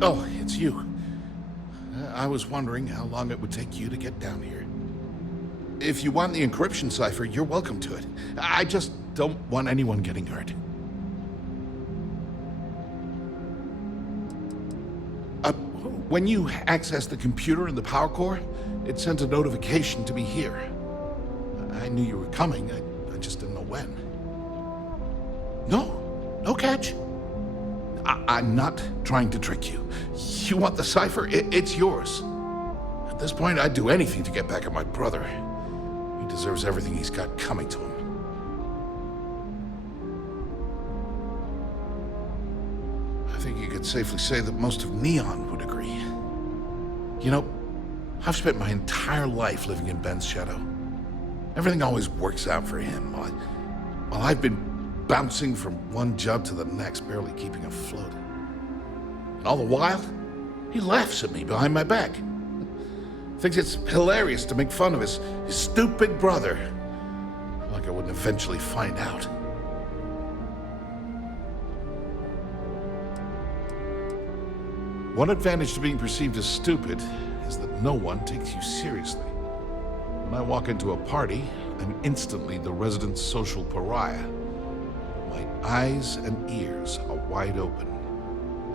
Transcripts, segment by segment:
Oh, it's you. I was wondering how long it would take you to get down here. If you want the encryption cipher, you're welcome to it. I just don't want anyone getting hurt. When you access the computer in the power core, it sent a notification to me here. I knew you were coming, I just didn't know when. No catch. I'm not trying to trick you. You want the cipher? It's yours. At this point, I'd do anything to get back at my brother. He deserves everything he's got coming to him. I think you could safely say that most of Neon would agree. You know, I've spent my entire life living in Ben's shadow. Everything always works out for him, while I've been bouncing from one job to the next, barely keeping afloat. And all the while, he laughs at me behind my back. Thinks it's hilarious to make fun of his stupid brother. Like I wouldn't eventually find out. One advantage to being perceived as stupid is that no one takes you seriously. When I walk into a party, I'm instantly the resident social pariah. My eyes and ears are wide open.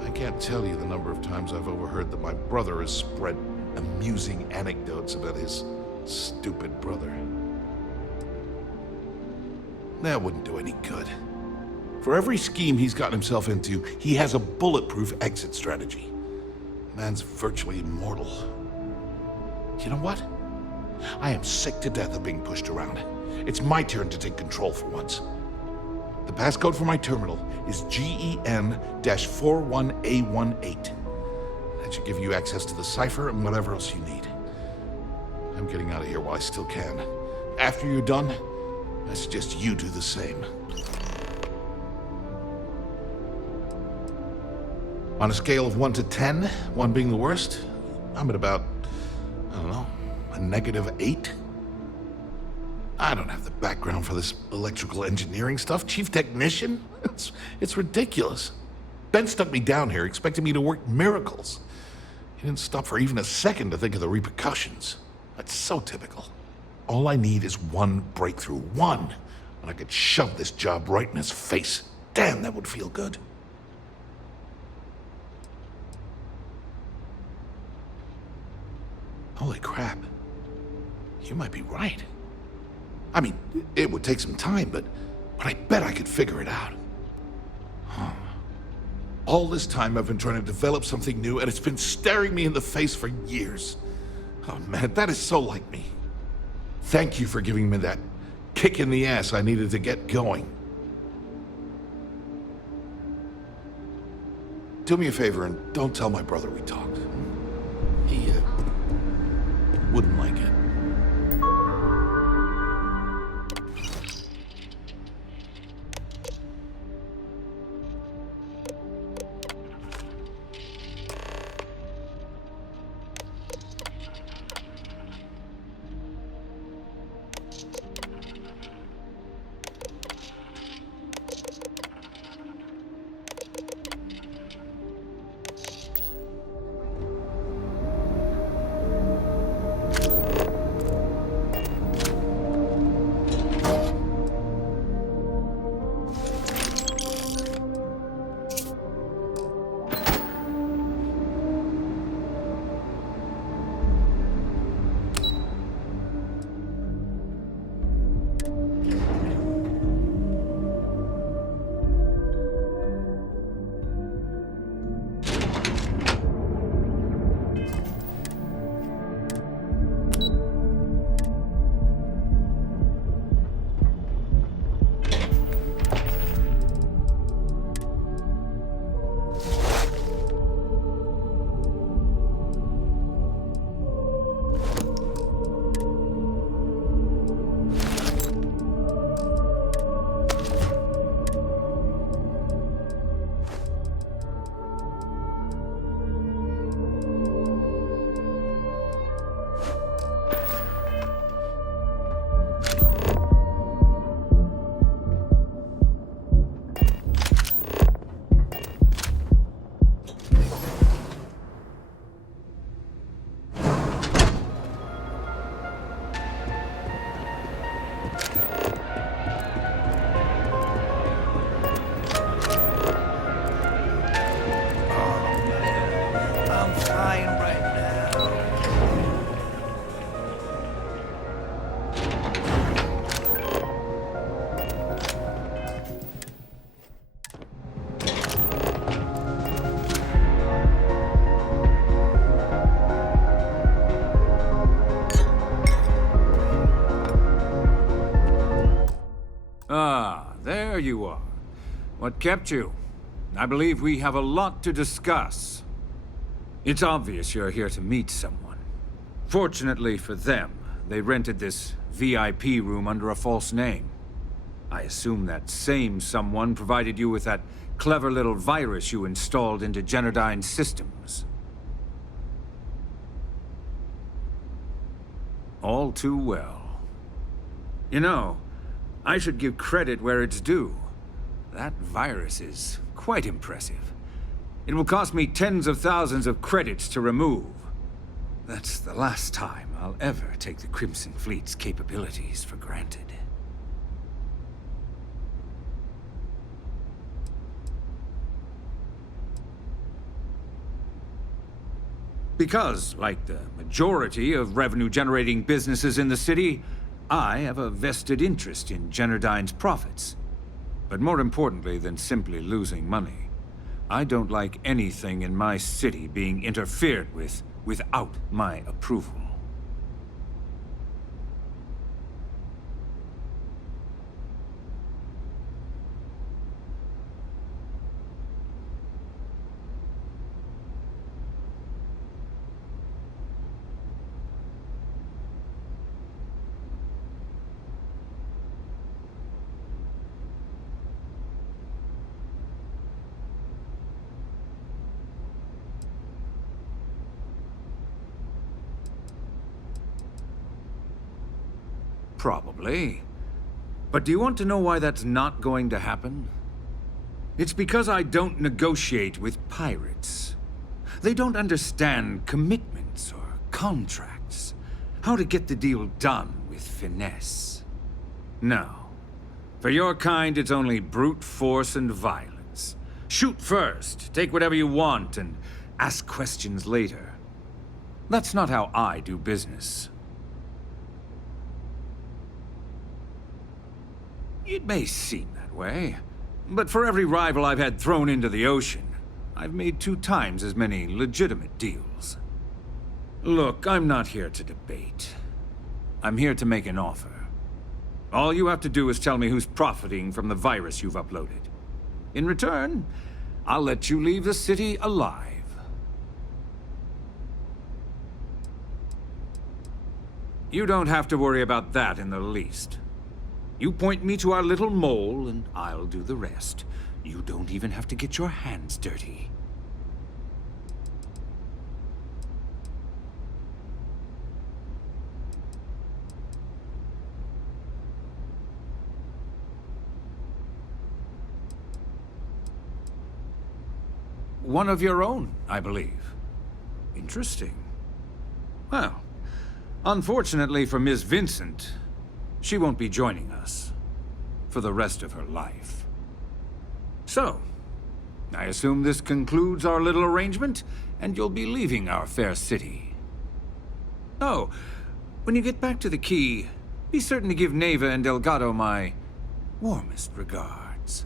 I can't tell you the number of times I've overheard that my brother has spread amusing anecdotes about his stupid brother. That wouldn't do any good. For every scheme he's gotten himself into, he has a bulletproof exit strategy. Man's virtually immortal. You know what? I am sick to death of being pushed around. It's my turn to take control for once. The passcode for my terminal is GEN-41A18. That should give you access to the cipher and whatever else you need. I'm getting out of here while I still can. After you're done, I suggest you do the same. On a scale of 1 to 10, 1 being the worst, I'm at about, I don't know, a -8. I don't have the background for this electrical engineering stuff. Chief technician? It's ridiculous. Ben stuck me down here expecting me to work miracles. He didn't stop for even a second to think of the repercussions. That's so typical. All I need is one breakthrough. One. And I could shove this job right in his face. Damn, that would feel good. Holy crap. You might be right. I mean, it would take some time, but I bet I could figure it out. All this time I've been trying to develop something new, and it's been staring me in the face for years. Oh man, that is so like me. Thank you for giving me that kick in the ass I needed to get going. Do me a favor and don't tell my brother we talked. He wouldn't like it. there you are. What kept you? I believe we have a lot to discuss. It's obvious you're here to meet someone. Fortunately for them, they rented this VIP room under a false name. I assume that same someone provided you with that clever little virus you installed into Generdyne's systems. All too well. You know, I should give credit where it's due. That virus is quite impressive. It will cost me tens of thousands of credits to remove. That's the last time I'll ever take the Crimson Fleet's capabilities for granted. Because, like the majority of revenue-generating businesses in the city, I have a vested interest in Generdyne's profits. But more importantly than simply losing money, I don't like anything in my city being interfered with without my approval. Probably. But do you want to know why that's not going to happen? It's because I don't negotiate with pirates. They don't understand commitments or contracts. How to get the deal done with finesse. No. For your kind, it's only brute force and violence. Shoot first, take whatever you want, and ask questions later. That's not how I do business. It may seem that way, but for every rival I've had thrown into the ocean, I've made 2 times as many legitimate deals. Look, I'm not here to debate. I'm here to make an offer. All you have to do is tell me who's profiting from the virus you've uploaded. In return, I'll let you leave the city alive. You don't have to worry about that in the least. You point me to our little mole, and I'll do the rest. You don't even have to get your hands dirty. One of your own, I believe. Interesting. Well, unfortunately for Miss Vincent, she won't be joining us for the rest of her life. So, I assume this concludes our little arrangement, and you'll be leaving our fair city. Oh, when you get back to the Key, be certain to give Neva and Delgado my warmest regards.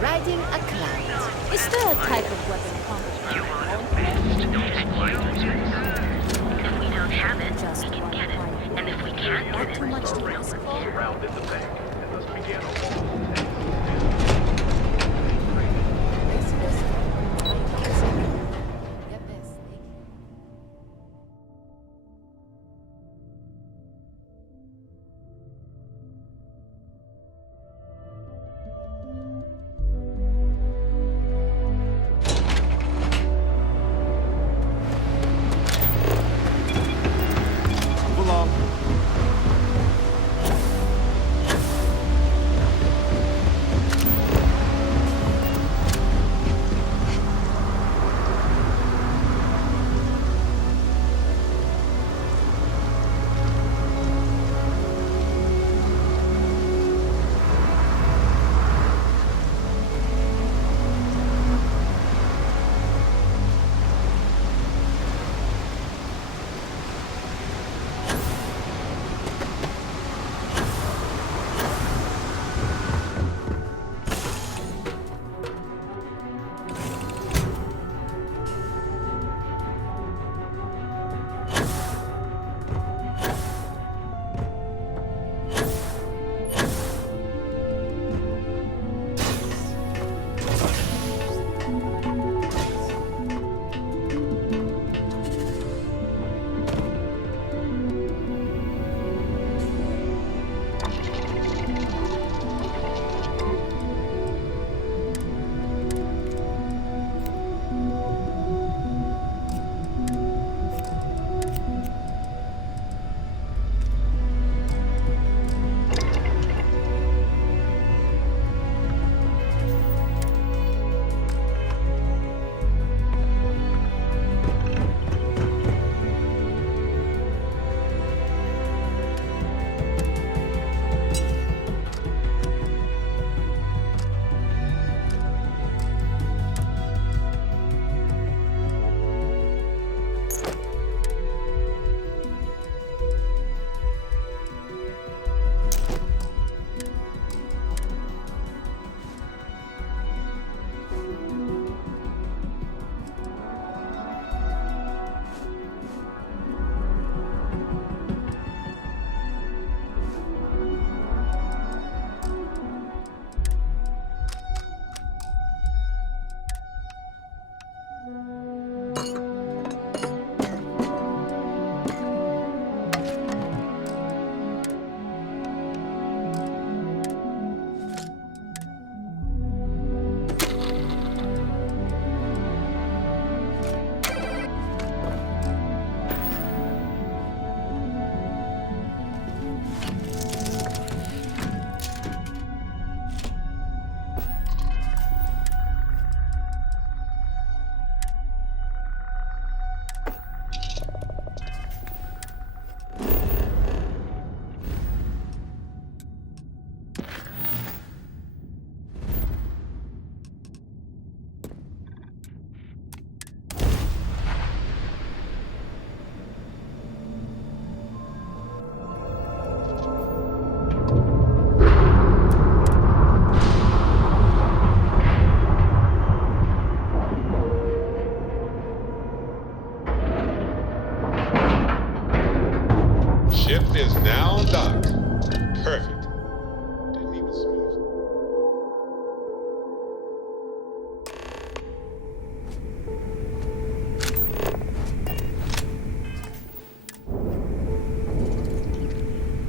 Riding a cloud. Is there a type of weapon combat? If we don't have it, we can get it. And if we can't get it, Too much to ask for. Surrounded the bank and thus began a long Get this.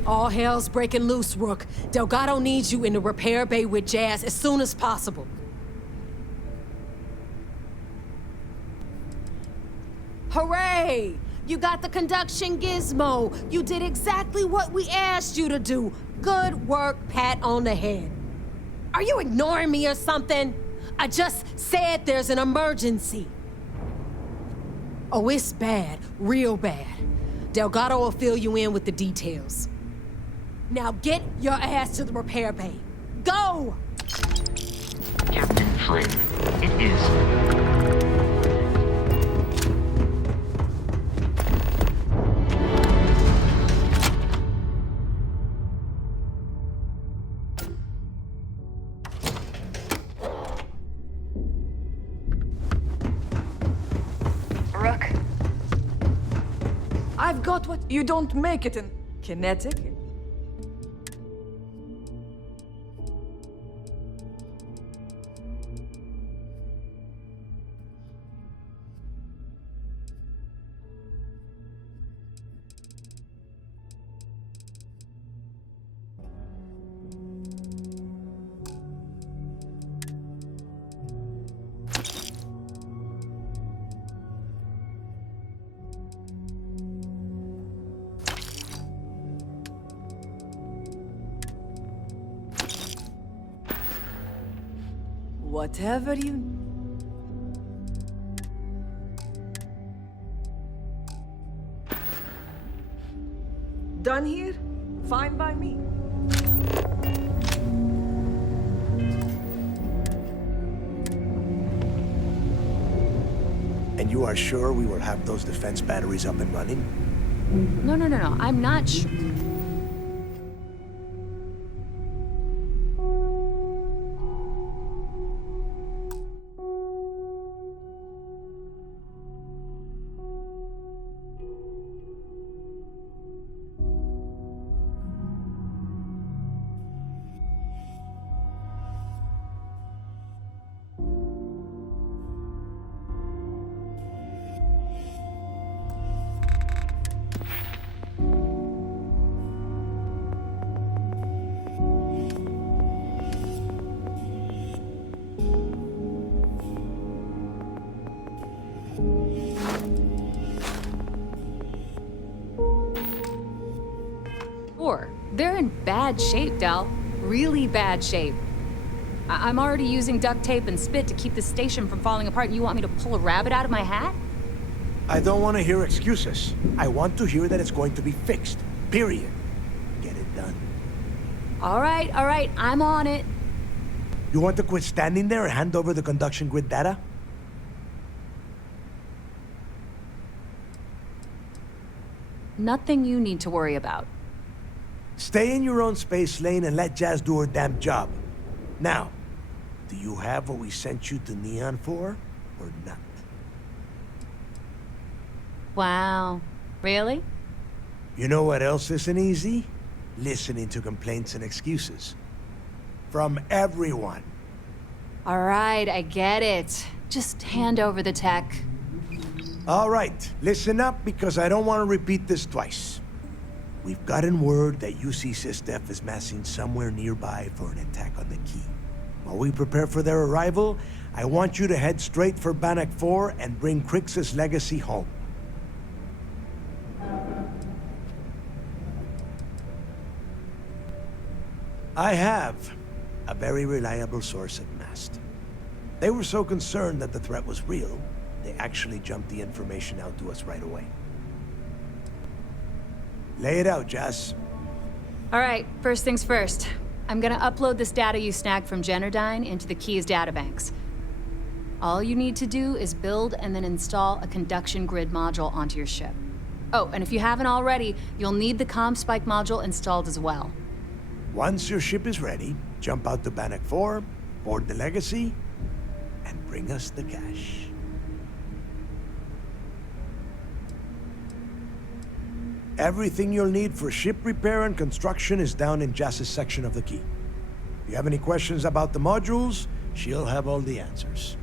All hell's breaking loose, Rook. Delgado needs you in the repair bay with Jazz as soon as possible. Hooray! You got the conduction gizmo. You did exactly what we asked you to do. Good work, pat on the head. Are you ignoring me or something? I just said there's an emergency. Oh, it's bad, real bad. Delgado will fill you in with the details. Now get your ass to the repair bay. Go! Captain Flynn, it is. Rook. I've got what you don't make it in kinetic. Whatever you... Done here? Fine by me. And you are sure we will have those defense batteries up and running? No. I'm not sure. They're in bad shape, Del. Really bad shape. I'm already using duct tape and spit to keep the station from falling apart, and you want me to pull a rabbit out of my hat? I don't want to hear excuses. I want to hear that it's going to be fixed. Period. Get it done. All right, I'm on it. You want to quit standing there and hand over the conduction grid data? Nothing you need to worry about. Stay in your own space lane and let Jazz do her damn job. Now, do you have what we sent you to Neon for, or not? Wow. Really? You know what else isn't easy? Listening to complaints and excuses. From everyone. All right, I get it. Just hand over the tech. All right, listen up because I don't want to repeat this twice. We've gotten word that UC SysDef is massing somewhere nearby for an attack on the key. While we prepare for their arrival, I want you to head straight for Bannock 4 and bring Crix's legacy home. I have a very reliable source at Mast. They were so concerned that the threat was real, they actually jumped the information out to us right away. Lay it out, Jess. All right, first things first. I'm gonna upload this data you snagged from Generdyne into the Key's databanks. All you need to do is build and then install a conduction grid module onto your ship. Oh, and if you haven't already, you'll need the comm spike module installed as well. Once your ship is ready, jump out to Bannock 4, board the Legacy, and bring us the cash. Everything you'll need for ship repair and construction is down in Jass's section of the Key. If you have any questions about the modules, she'll have all the answers.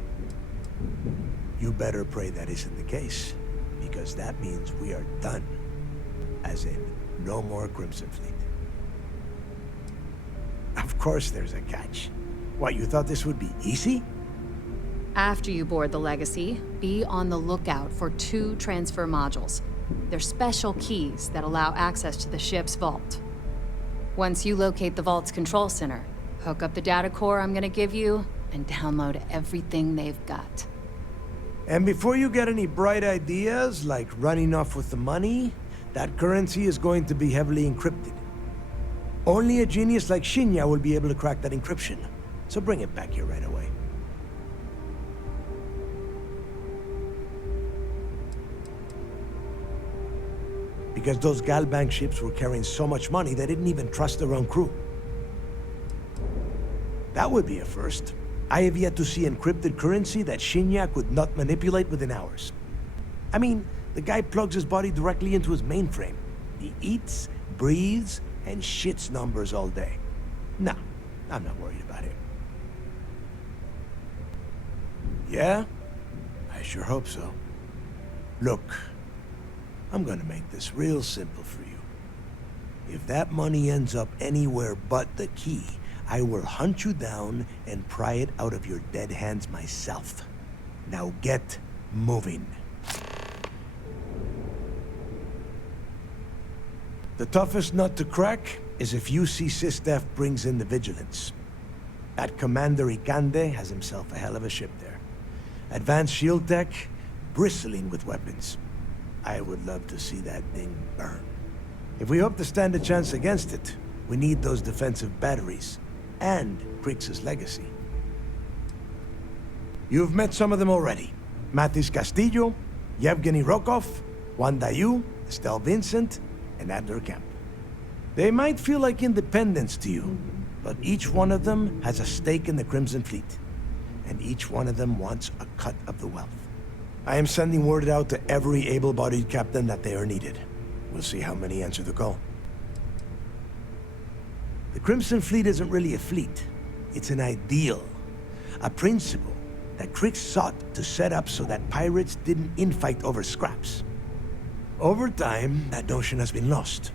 You better pray that isn't the case, because that means we are done. As in, no more Crimson Fleet. course there's a catch. What, you thought this would be easy? After you board the Legacy, be on the lookout for 2 transfer modules. They're special keys that allow access to the ship's vault. Once you locate the vault's control center, hook up the data core I'm gonna give you, and download everything they've got. And before you get any bright ideas, like running off with the money, that currency is going to be heavily encrypted. Only a genius like Shinya will be able to crack that encryption. So bring it back here right away. Because those Galbank ships were carrying so much money, they didn't even trust their own crew. That would be a first. I have yet to see encrypted currency that Shinya could not manipulate within hours. I mean, the guy plugs his body directly into his mainframe. He eats, breathes, and shits numbers all day. No, I'm not worried about him. Yeah? I sure hope so. Look, I'm gonna make this real simple for you. If that money ends up anywhere but the key, I will hunt you down and pry it out of your dead hands myself. Now get moving. The toughest nut to crack is if UC SysDef brings in the Vigilance. That Commander Ikande has himself a hell of a ship there. Advanced shield tech, bristling with weapons. I would love to see that thing burn. If we hope to stand a chance against it, we need those defensive batteries. And Krix's legacy. You've met some of them already. Matis Castillo, Yevgeny Rokov, Juan Dayu, Estelle Vincent, and Abner Kemp. They might feel like independents to you, but each one of them has a stake in the Crimson Fleet. And each one of them wants a cut of the wealth. I am sending word out to every able-bodied captain that they are needed. We'll see how many answer the call. The Crimson Fleet isn't really a fleet. It's an ideal. A principle that Krix sought to set up so that pirates didn't infight over scraps. Over time, that notion has been lost.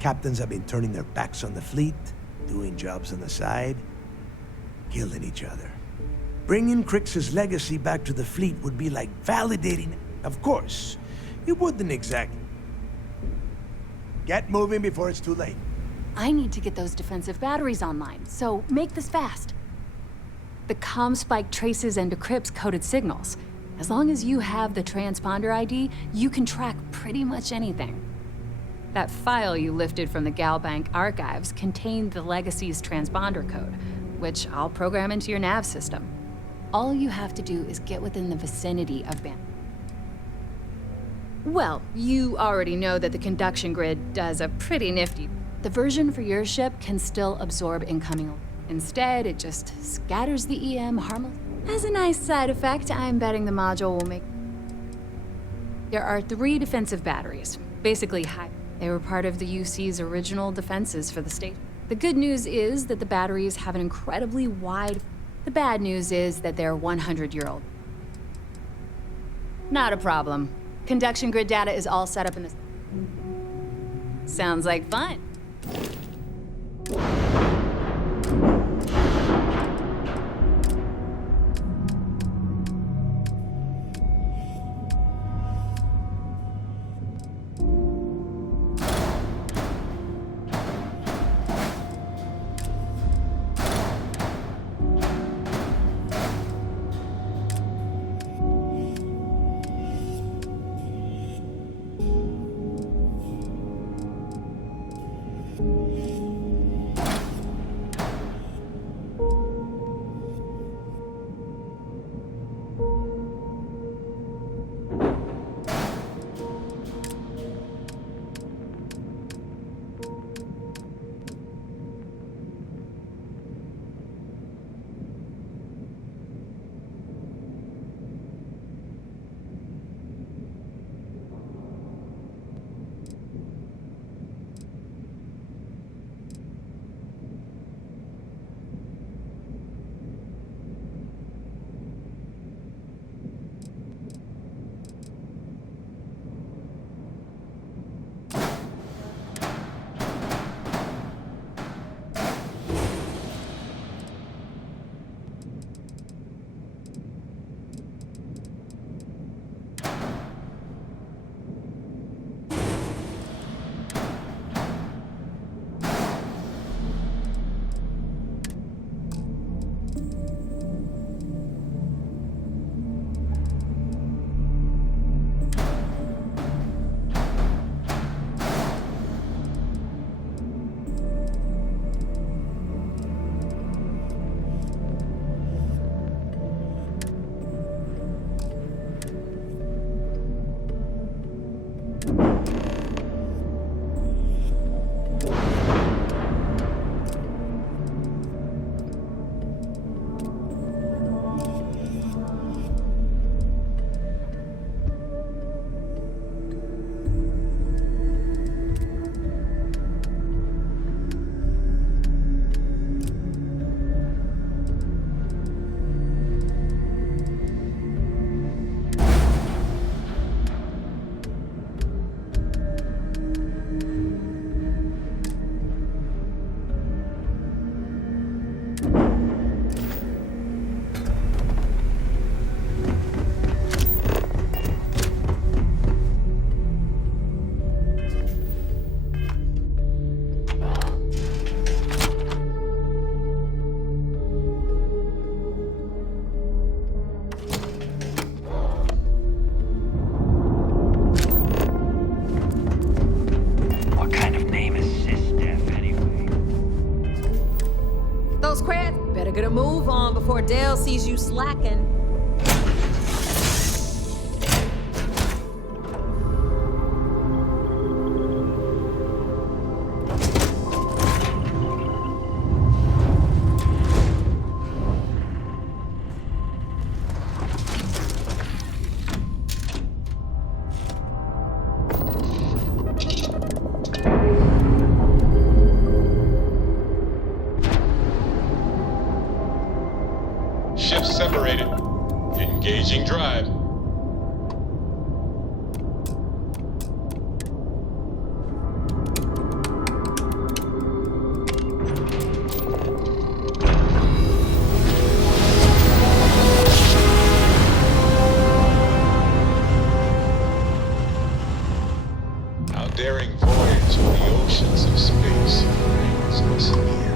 Captains have been turning their backs on the fleet, doing jobs on the side, killing each other. Bringing Krix's legacy back to the fleet would be like validating... Of course, it wouldn't exactly... Get moving before it's too late. I need to get those defensive batteries online, so make this fast. The comm spike traces and decrypts coded signals. As long as you have the transponder ID, you can track pretty much anything. That file you lifted from the Galbank archives contained the Legacy's transponder code, which I'll program into your nav system. All you have to do is get within the vicinity of band. Well, you already know that the conduction grid does a pretty nifty. The version for your ship can still absorb incoming. Instead, it just scatters the EM harmless. As a nice side effect, I'm betting the module will make... There are 3 defensive batteries, basically high. They were part of the UC's original defenses for the state. The good news is that the batteries have an incredibly wide... The bad news is that they're 100-year-old. Not a problem. Conduction grid data is all set up in this... Sounds like fun. those creds? Better get a move on before Dale sees you slacking. Ships separated. Engaging drive. Our daring voyage through the oceans of space brings us near.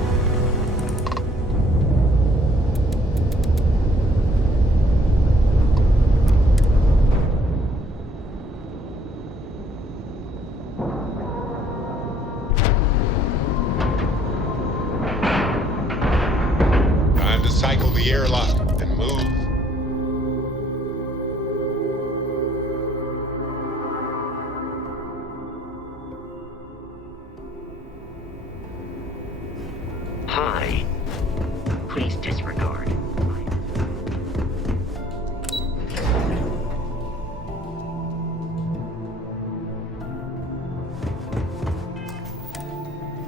Time to cycle the airlock and move. Hi. Please disregard.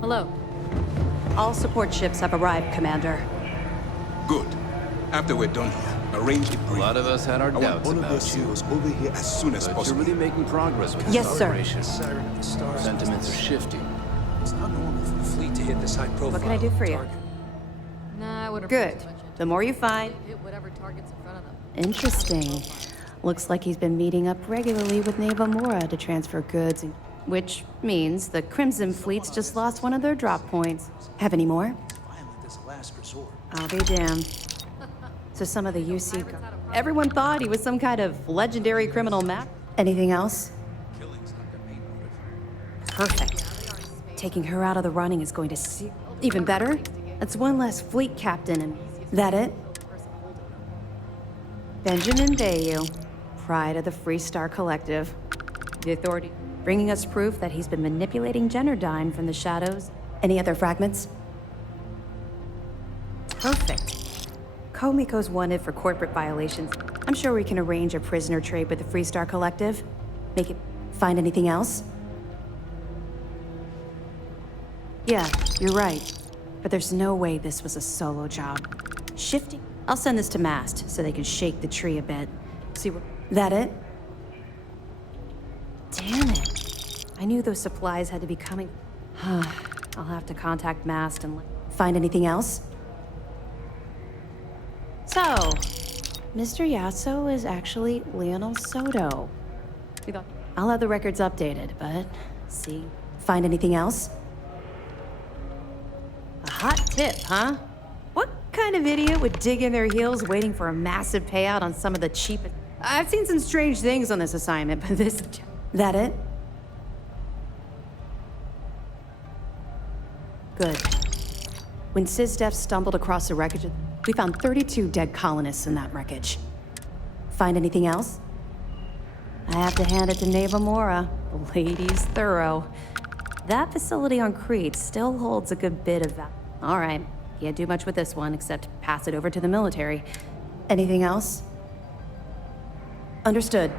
Hello. All support ships have arrived, Commander. Good. After we're done here, arrange the A brief. lot of us had our I want doubts one of about those you, SEALs over here as soon as but you're possible. really making progress with Yes, this sir. operation. Siren of the stars. Sentiments are shifting. It's not normal for a fleet to hit this high profile. What can I do for you? target. Nah, I wouldn't. Good. The more you find, Hit whatever targets in front of them. interesting. Looks like he's been meeting up regularly with Neva Mora to transfer goods, which means the Crimson Fleet's just lost one of their drop points. Have any more? Violent is a last resort. I'll be damned. So some of the UC... Everyone thought he was some kind of legendary criminal map. Anything else? Killing's not the main motive. Perfect. Taking her out of the running is going to see... Even better? That's one less fleet captain and... That it? Benjamin Bayou, pride of the Free Star Collective. The Authority bringing us proof that he's been manipulating Generdyne from the shadows. Any other fragments? Perfect. Komiko's wanted for corporate violations. I'm sure we can arrange a prisoner trade with the Free Star Collective. Make it... Find anything else? Yeah, you're right. But there's no way this was a solo job. Shifting... I'll send this to Mast so they can shake the tree a bit. See what... That it? Damn it. I knew those supplies had to be coming. I'll have to contact Mast and... Find anything else? So, Mr. Yasso is actually Lionel Soto. I'll have the records updated, but... See? Find anything else? A hot tip, huh? What kind of idiot would dig in their heels waiting for a massive payout on some of the cheapest... I've seen some strange things on this assignment, but this... That it? Good. When SysDef stumbled across the wreckage, we found 32 dead colonists in that wreckage. Find anything else? I have to hand it to Neva Mora. The lady's thorough. That facility on Crete still holds a good bit of that. All right, can't do much with this one except pass it over to the military. Anything else? Understood.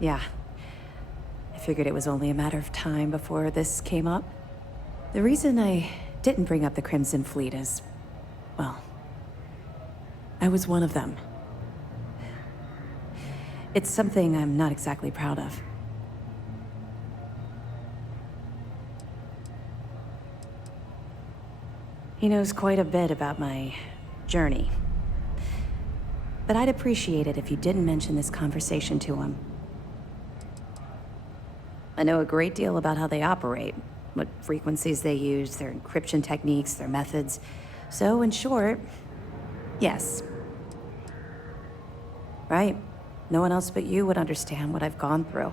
Yeah. I figured it was only a matter of time before this came up. The reason I didn't bring up the Crimson Fleet is, well, I was one of them. It's something I'm not exactly proud of. He knows quite a bit about my journey. But I'd appreciate it if you didn't mention this conversation to him. I know a great deal about how they operate, what frequencies they use, their encryption techniques, their methods. So, in short, yes. Right. No one else but you would understand what I've gone through.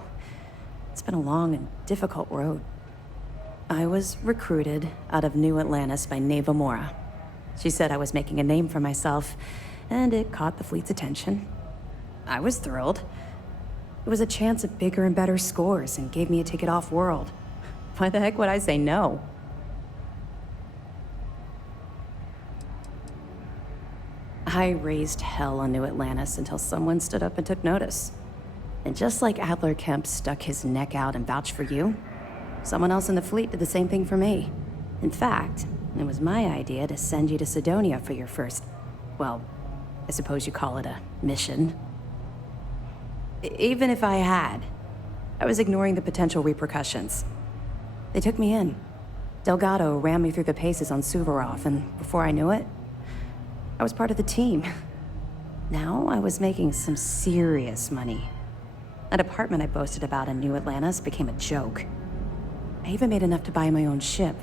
It's been a long and difficult road. I was recruited out of New Atlantis by Neva Mora. She said I was making a name for myself, and it caught the fleet's attention. I was thrilled. It was a chance at bigger and better scores and gave me a ticket off-world. Why the heck would I say no? I raised hell on New Atlantis until someone stood up and took notice. And just like Adler Kemp stuck his neck out and vouched for you, someone else in the fleet did the same thing for me. In fact, it was my idea to send you to Sidonia for your first, well, I suppose you call it a mission. Even if I had, I was ignoring the potential repercussions. They took me in. Delgado ran me through the paces on Suvorov, and before I knew it, I was part of the team. Now I was making some serious money. That apartment I boasted about in New Atlantis became a joke. I even made enough to buy my own ship.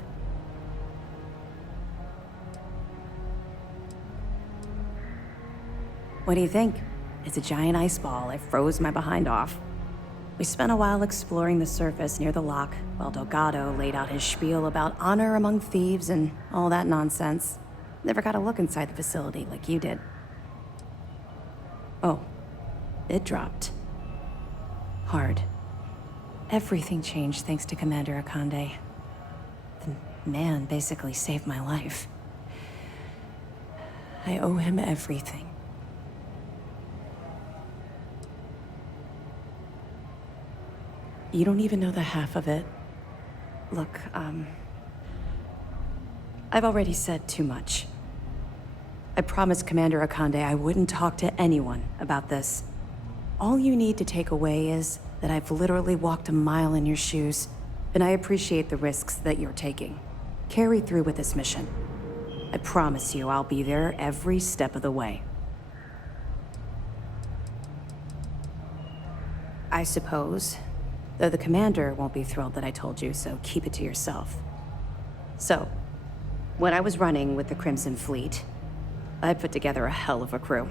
What do you think? It's a giant ice ball. I froze my behind off. We spent a while exploring the surface near the lock, while Delgado laid out his spiel about honor among thieves and all that nonsense. Never got a look inside the facility like you did. Oh, it dropped. Hard. Everything changed thanks to Commander Akande. The man basically saved my life. I owe him everything. You don't even know the half of it. Look, I've already said too much. I promised Commander Akande I wouldn't talk to anyone about this. All you need to take away is that I've literally walked a mile in your shoes, and I appreciate the risks that you're taking. Carry through with this mission. I promise you I'll be there every step of the way. I suppose, though the commander won't be thrilled that I told you, so keep it to yourself. So, when I was running with the Crimson Fleet, I put together a hell of a crew.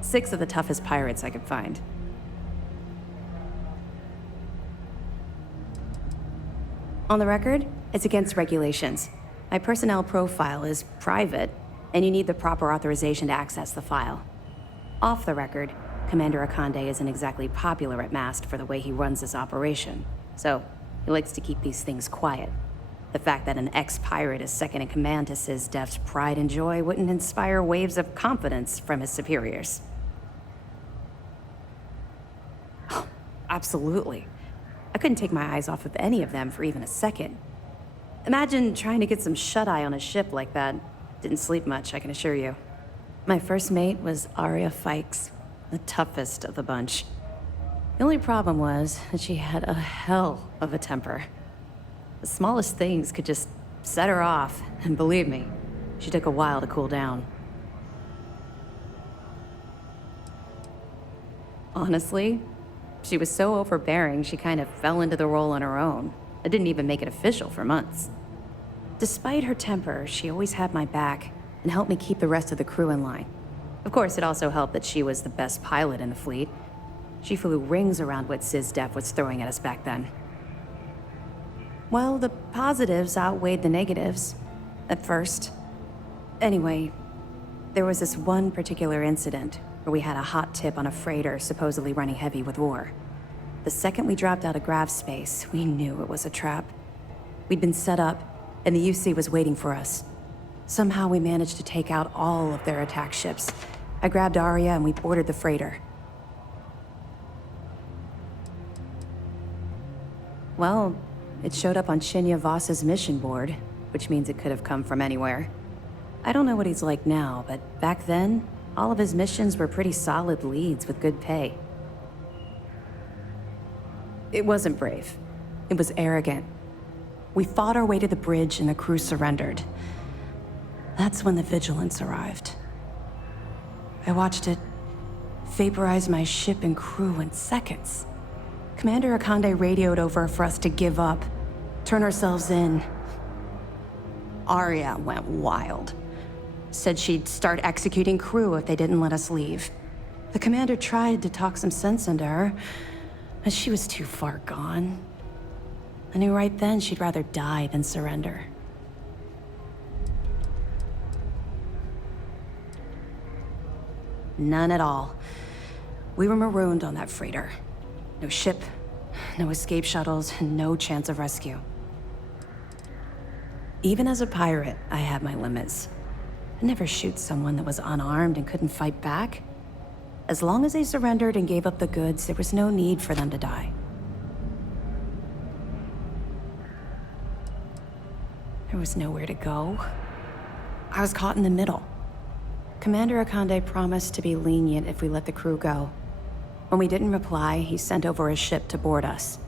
6 of the toughest pirates I could find. On the record, it's against regulations. My personnel profile is private, and you need the proper authorization to access the file. Off the record, Commander Akande isn't exactly popular at Mast for the way he runs his operation, so he likes to keep these things quiet. The fact that an ex-pirate is second in command to SysDef's pride and joy wouldn't inspire waves of confidence from his superiors. Oh, absolutely. I couldn't take my eyes off of any of them for even a second. Imagine trying to get some shut-eye on a ship like that. Didn't sleep much, I can assure you. My first mate was Arya Fikes, the toughest of the bunch. The only problem was that she had a hell of a temper. The smallest things could just set her off, and believe me, she took a while to cool down. Honestly, she was so overbearing she kind of fell into the role on her own. I didn't even make it official for months. Despite her temper, she always had my back and helped me keep the rest of the crew in line. Of course, it also helped that she was the best pilot in the fleet. She flew rings around what SysDef was throwing at us back then. Well, the positives outweighed the negatives. At first. Anyway, there was this one particular incident where we had a hot tip on a freighter supposedly running heavy with ore. The second we dropped out of grav space, we knew it was a trap. We'd been set up, and the UC was waiting for us. Somehow we managed to take out all of their attack ships. I grabbed Arya and we boarded the freighter. Well, it showed up on Shinya Voss's mission board, which means it could have come from anywhere. I don't know what he's like now, but back then, all of his missions were pretty solid leads with good pay. It wasn't brave. It was arrogant. We fought our way to the bridge and the crew surrendered. That's when the Vigilance arrived. I watched it vaporize my ship and crew in seconds. Commander Akande radioed over for us to give up, turn ourselves in. Arya went wild. Said she'd start executing crew if they didn't let us leave. The commander tried to talk some sense into her, but she was too far gone. I knew right then she'd rather die than surrender. None at all. We were marooned on that freighter. No ship, no escape shuttles, and no chance of rescue. Even as a pirate, I had my limits. I'd never shoot someone that was unarmed and couldn't fight back. As long as they surrendered and gave up the goods, there was no need for them to die. There was nowhere to go. I was caught in the middle. Commander Akande promised to be lenient if we let the crew go. When we didn't reply, he sent over a ship to board us.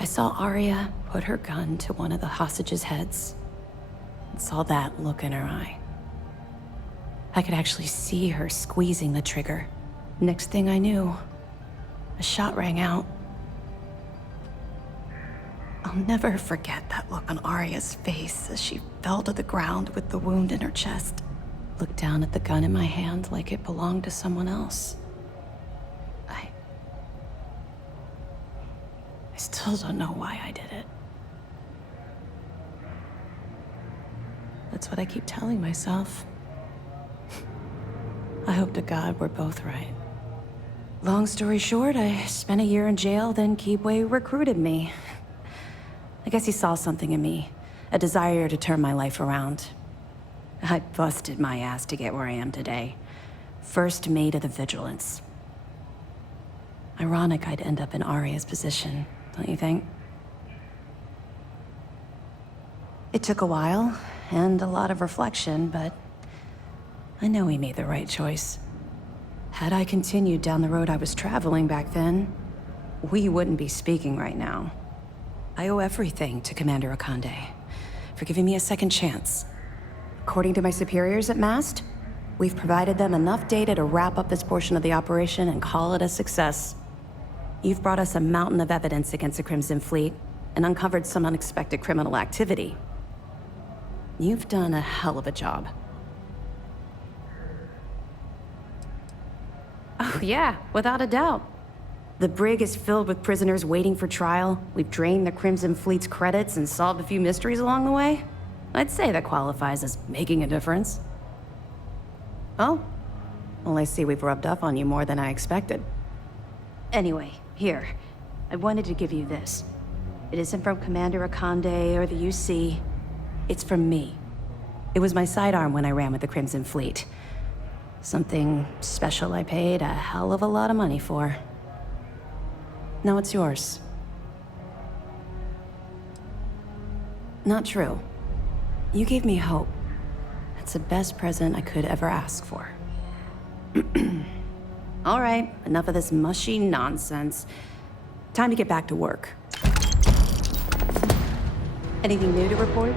I saw Arya put her gun to one of the hostages' heads, and saw that look in her eye. I could actually see her squeezing the trigger. Next thing I knew, a shot rang out. I'll never forget that look on Arya's face as she fell to the ground with the wound in her chest. Looked down at the gun in my hand like it belonged to someone else. I still don't know why I did it. That's what I keep telling myself. I hope to God we're both right. Long story short, I spent a year in jail, then Keebway recruited me. I guess he saw something in me, a desire to turn my life around. I busted my ass to get where I am today. First mate of the Vigilance. Ironic I'd end up in Arya's position, don't you think? It took a while, and a lot of reflection, but I know he made the right choice. Had I continued down the road I was traveling back then, we wouldn't be speaking right now. I owe everything to Commander Akande for giving me a second chance. According to my superiors at MAST, we've provided them enough data to wrap up this portion of the operation and call it a success. You've brought us a mountain of evidence against the Crimson Fleet and uncovered some unexpected criminal activity. You've done a hell of a job. Oh yeah, without a doubt. The brig is filled with prisoners waiting for trial. We've drained the Crimson Fleet's credits and solved a few mysteries along the way. I'd say that qualifies as making a difference. Oh? Well, I see we've rubbed up on you more than I expected. Anyway, here. I wanted to give you this. It isn't from Commander Akande or the UC. It's from me. It was my sidearm when I ran with the Crimson Fleet. Something special I paid a hell of a lot of money for. Now it's yours. Not true. You gave me hope. That's the best present I could ever ask for. All right, enough of this mushy nonsense. Time to get back to work. Anything new to report?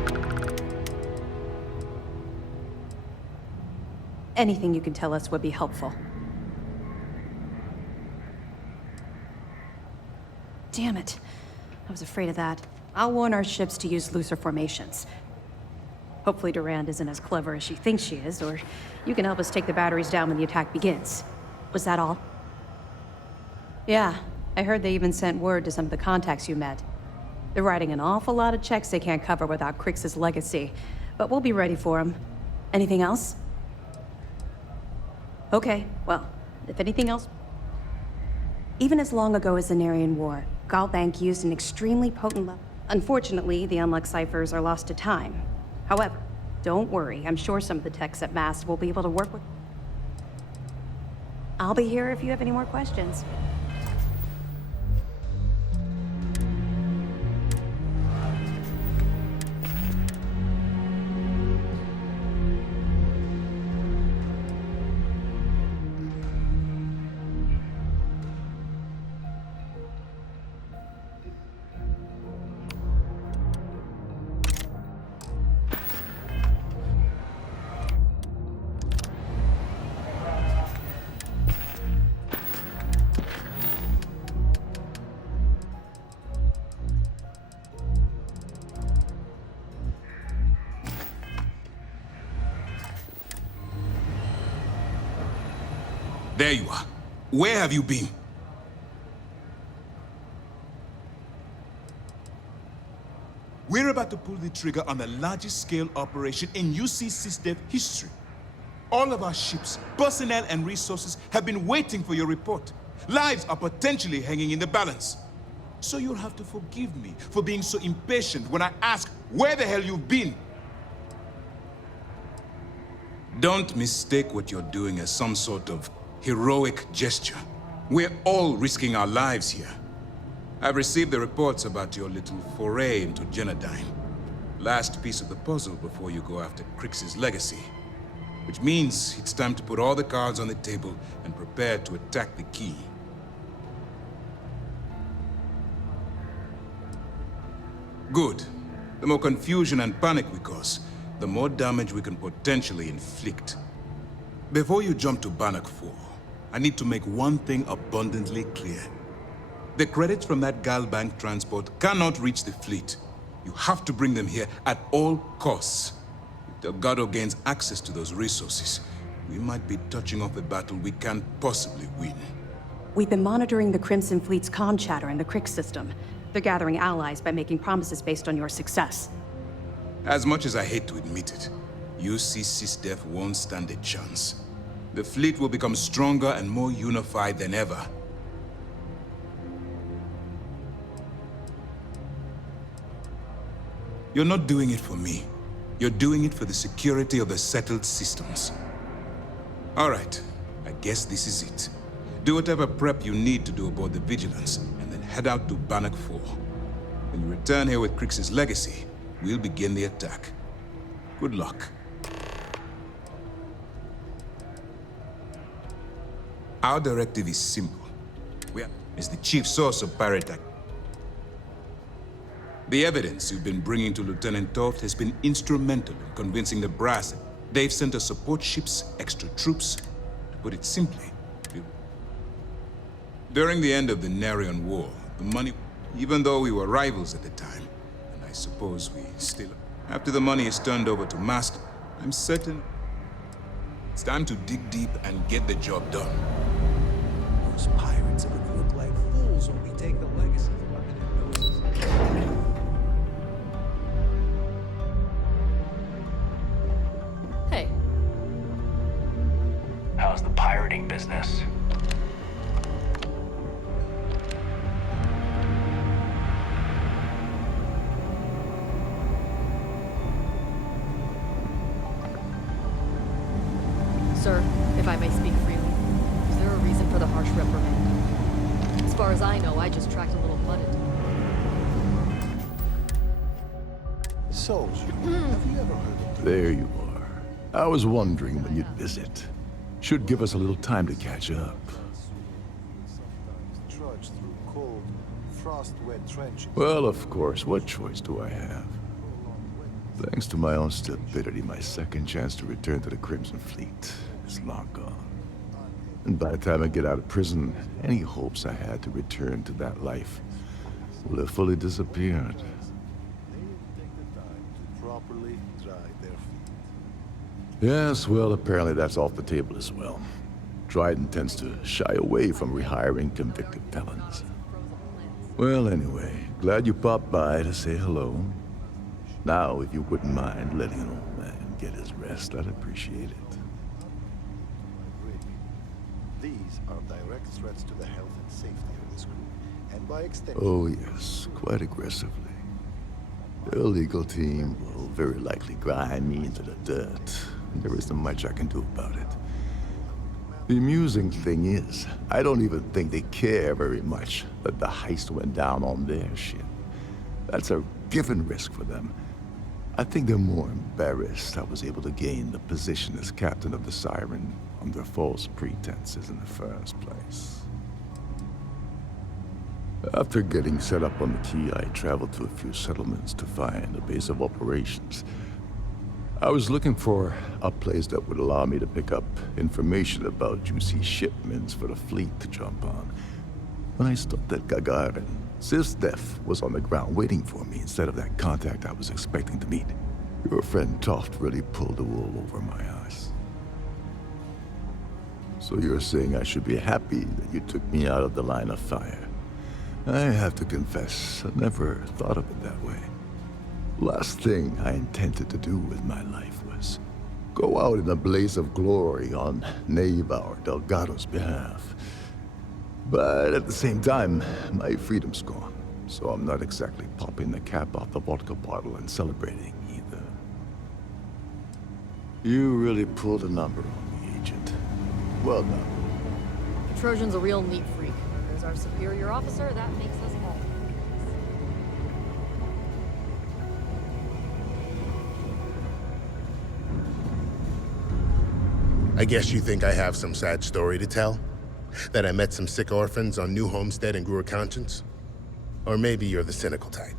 Anything you can tell us would be helpful. Damn it. I was afraid of that. I'll warn our ships to use looser formations. Hopefully Durand isn't as clever as she thinks she is, or you can help us take the batteries down when the attack begins. Was that all? Yeah, I heard they even sent word to some of the contacts you met. They're writing an awful lot of checks they can't cover without Crix's legacy, but we'll be ready for them. Anything else? Okay, well, if anything else... Even as long ago as the Narian War, Galbank used an extremely potent Unfortunately, the Unluck ciphers are lost to time. However, don't worry, I'm sure some of the techs at MAST will be able to work with... I'll be here if you have any more questions. There you are. Where have you been? We're about to pull the trigger on the largest scale operation in UC SysDev history. All of our ships, personnel, and resources have been waiting for your report. Lives are potentially hanging in the balance. So you'll have to forgive me for being so impatient when I ask where the hell you've been. Don't mistake what you're doing as some sort of heroic gesture. We're all risking our lives here. I've received the reports about your little foray into Genodyne. Last piece of the puzzle before you go after Crix's legacy. Which means it's time to put all the cards on the table and prepare to attack the key. Good. The more confusion and panic we cause, the more damage we can potentially inflict. Before you jump to Bannock 4, I need to make one thing abundantly clear. The credits from that Galbank transport cannot reach the fleet. You have to bring them here at all costs. If Delgado gains access to those resources, we might be touching off a battle we can't possibly win. We've been monitoring the Crimson Fleet's comm chatter in the Crix system. They're gathering allies by making promises based on your success. As much as I hate to admit it, UC SysDev won't stand a chance. The fleet will become stronger and more unified than ever. You're not doing it for me. You're doing it for the security of the settled systems. All right, I guess this is it. Do whatever prep you need to do aboard the Vigilance, and then head out to Bannock 4. When you return here with Crix's legacy, we'll begin the attack. Good luck. Our directive is simple. It's the chief source of pirate activity. The evidence you've been bringing to Lieutenant Toft has been instrumental in convincing the brass. They've sent us support ships, extra troops. To put it simply, during the end of the Narion War, the money, even though we were rivals at the time, and I suppose we still are. After the money is turned over to Master, I'm certain it's time to dig deep and get the job done. Those pirates are gonna look like fools when we take the legacy from under their noses. Hey. How's the pirating business? Sir, if I may speak freely, is there a reason for the harsh reprimand? As far as I know, I just tracked a little mud into So, have you ever heard of... There you are. I was wondering when you'd visit. Should give us a little time to catch up. Trudge through cold, frost-wet trenches. Well, of course, what choice do I have? Thanks to my own stupidity, my second chance to return to the Crimson Fleet is long gone. And by the time I get out of prison, any hopes I had to return to that life will have fully disappeared. Properly dry their feet. Yes, well, apparently that's off the table as well. Dryden tends to shy away from rehiring convicted felons. Well, anyway, glad you popped by to say hello. Now, if you wouldn't mind letting an old man get his rest, I'd appreciate it. These are direct threats to the health and safety of this crew, and by extension... Oh yes, quite aggressively. The illegal team will very likely grind me into the dirt, and there isn't much I can do about it. The amusing thing is, I don't even think they care very much that the heist went down on their ship. That's a given risk for them. I think they're more embarrassed I was able to gain the position as captain of the Siren under false pretenses in the first place. After getting set up on the key, I traveled to a few settlements to find a base of operations. I was looking for a place that would allow me to pick up information about juicy shipments for the fleet to jump on. When I stopped at Gagarin, SysDev was on the ground waiting for me instead of that contact I was expecting to meet. Your friend Toft really pulled the wool over my eyes. So you're saying I should be happy that you took me out of the line of fire? I have to confess, I never thought of it that way. Last thing I intended to do with my life was go out in a blaze of glory on Navar Delgado's behalf. But at the same time, my freedom's gone, so I'm not exactly popping the cap off the vodka bottle and celebrating either. You really pulled a number on me, Agent. Well done. The Trojan's a real neat freak. There's our superior officer, that makes us all. I guess you think I have some sad story to tell? That I met some sick orphans on New Homestead and grew a conscience? Or maybe you're the cynical type,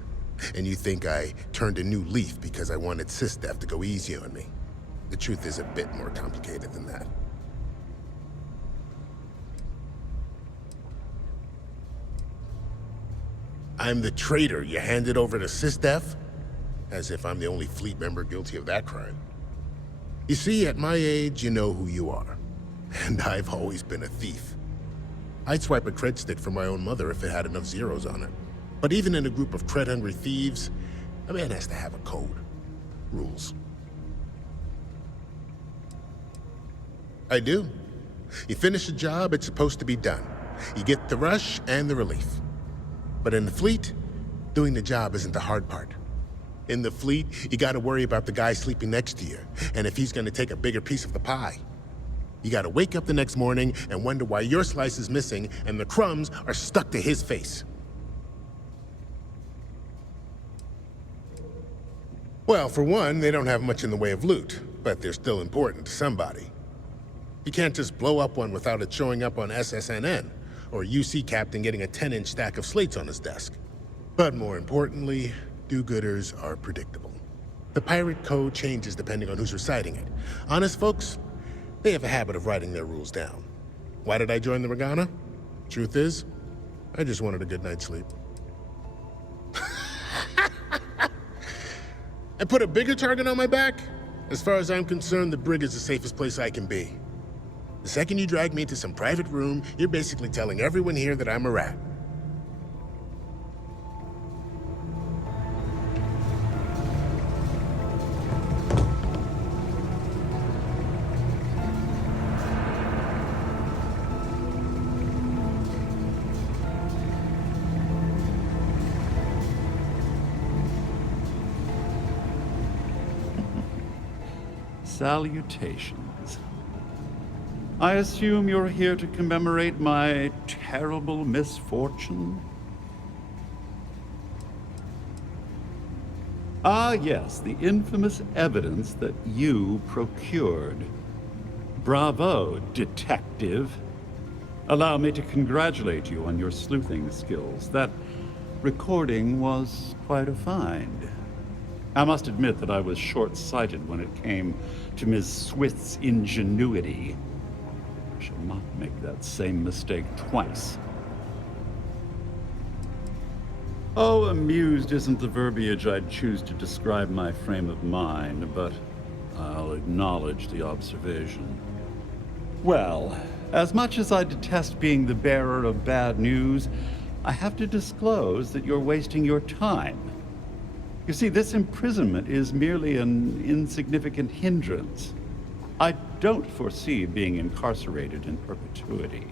and you think I turned a new leaf because I wanted SysDef to go easy on me. The truth is a bit more complicated than that. I'm the traitor you handed over to SysDef? As if I'm the only fleet member guilty of that crime. You see, at my age, you know who you are. And I've always been a thief. I'd swipe a cred stick for my own mother if it had enough zeros on it. But even in a group of cred-hungry thieves, a man has to have a code. Rules. I do. You finish a job, it's supposed to be done. You get the rush and the relief. But in the fleet, doing the job isn't the hard part. In the fleet, you gotta worry about the guy sleeping next to you, and if he's gonna take a bigger piece of the pie. You gotta wake up the next morning and wonder why your slice is missing and the crumbs are stuck to his face. Well, for one, they don't have much in the way of loot, but they're still important to somebody. You can't just blow up one without it showing up on SSNN, or a UC captain getting a 10-inch stack of slates on his desk. But more importantly, do-gooders are predictable. The pirate code changes depending on who's reciting it. Honest folks, they have a habit of writing their rules down. Why did I join the Regana? Truth is, I just wanted a good night's sleep. I put a bigger target on my back? As far as I'm concerned, the brig is the safest place I can be. The second you drag me into some private room, you're basically telling everyone here that I'm a rat. Salutations. I assume you're here to commemorate my terrible misfortune? Ah, yes, the infamous evidence that you procured. Bravo, detective. Allow me to congratulate you on your sleuthing skills. That recording was quite a find. I must admit that I was short-sighted when it came to Ms. Swith's ingenuity. I shall not make that same mistake twice. Oh, amused isn't the verbiage I'd choose to describe my frame of mind, but I'll acknowledge the observation. Well, as much as I detest being the bearer of bad news, I have to disclose that you're wasting your time. You see, this imprisonment is merely an insignificant hindrance. I don't foresee being incarcerated in perpetuity.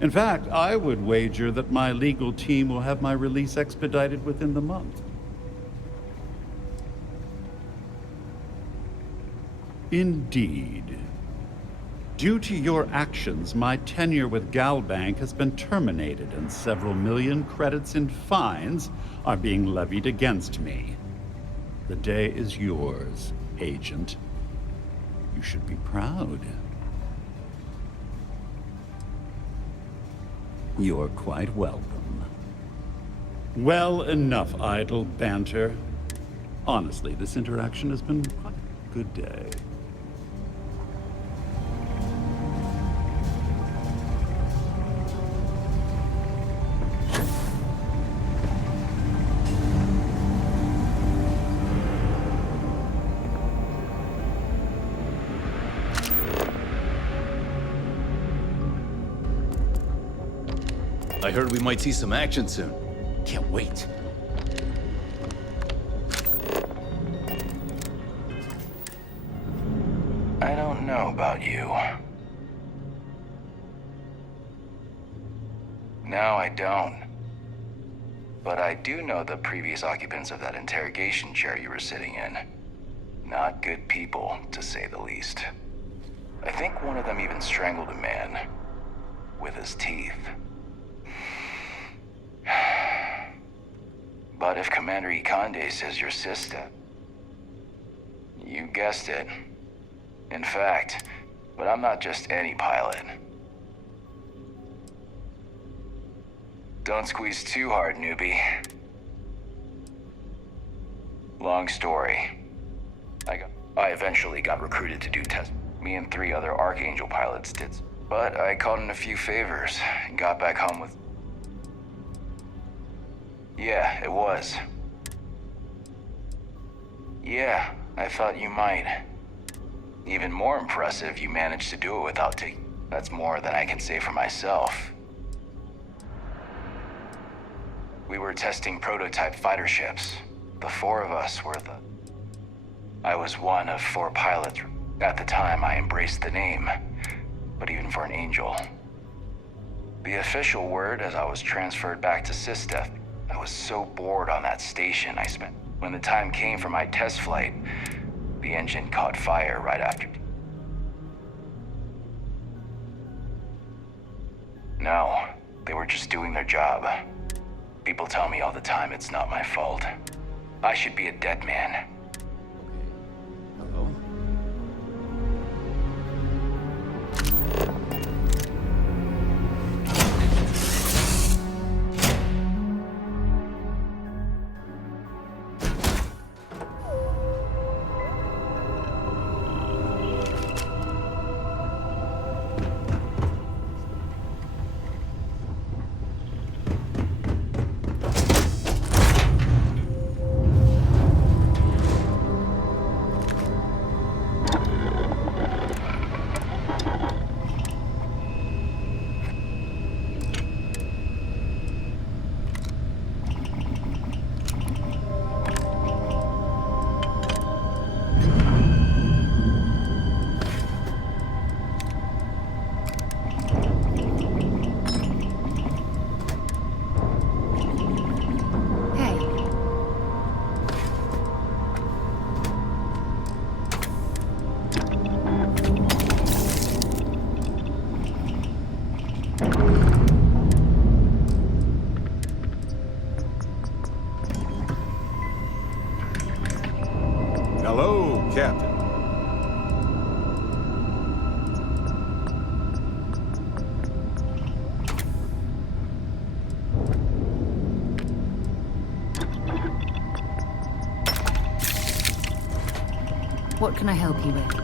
In fact, I would wager that my legal team will have my release expedited within the month. Indeed. Due to your actions, my tenure with Galbank has been terminated, and several million credits in fines are being levied against me. The day is yours, Agent. You should be proud. You're quite welcome. Well, enough idle banter. Honestly, this interaction has been quite a good day. I heard we might see some action soon. Can't wait. know about you. No, I don't. But I do know the previous occupants of that interrogation chair you were sitting in. Not good people, to say the least. I think one of them even strangled a man with his teeth. But if Commander Ikande says your sister, you guessed it. In fact, but I'm not just any pilot. Don't squeeze too hard, newbie. Long story. I eventually got recruited to do tests. Me and 3 other Archangel pilots did. But I called in a few favors and got back home with... Yeah, it was. Yeah, I thought you might. Even more impressive, you managed to do it without taking... That's more than I can say for myself. We were testing prototype fighter ships. The 4 of us were the... I was one of 4 pilots. At the time, I embraced the name, but even for an angel. The official word, as I was transferred back to SysDef, I was so bored on that station I spent... When the time came for my test flight, the engine caught fire right after. No, they were just doing their job. People tell me all the time it's not my fault. I should be a dead man. Hello? Hello, Captain. What can I help you with?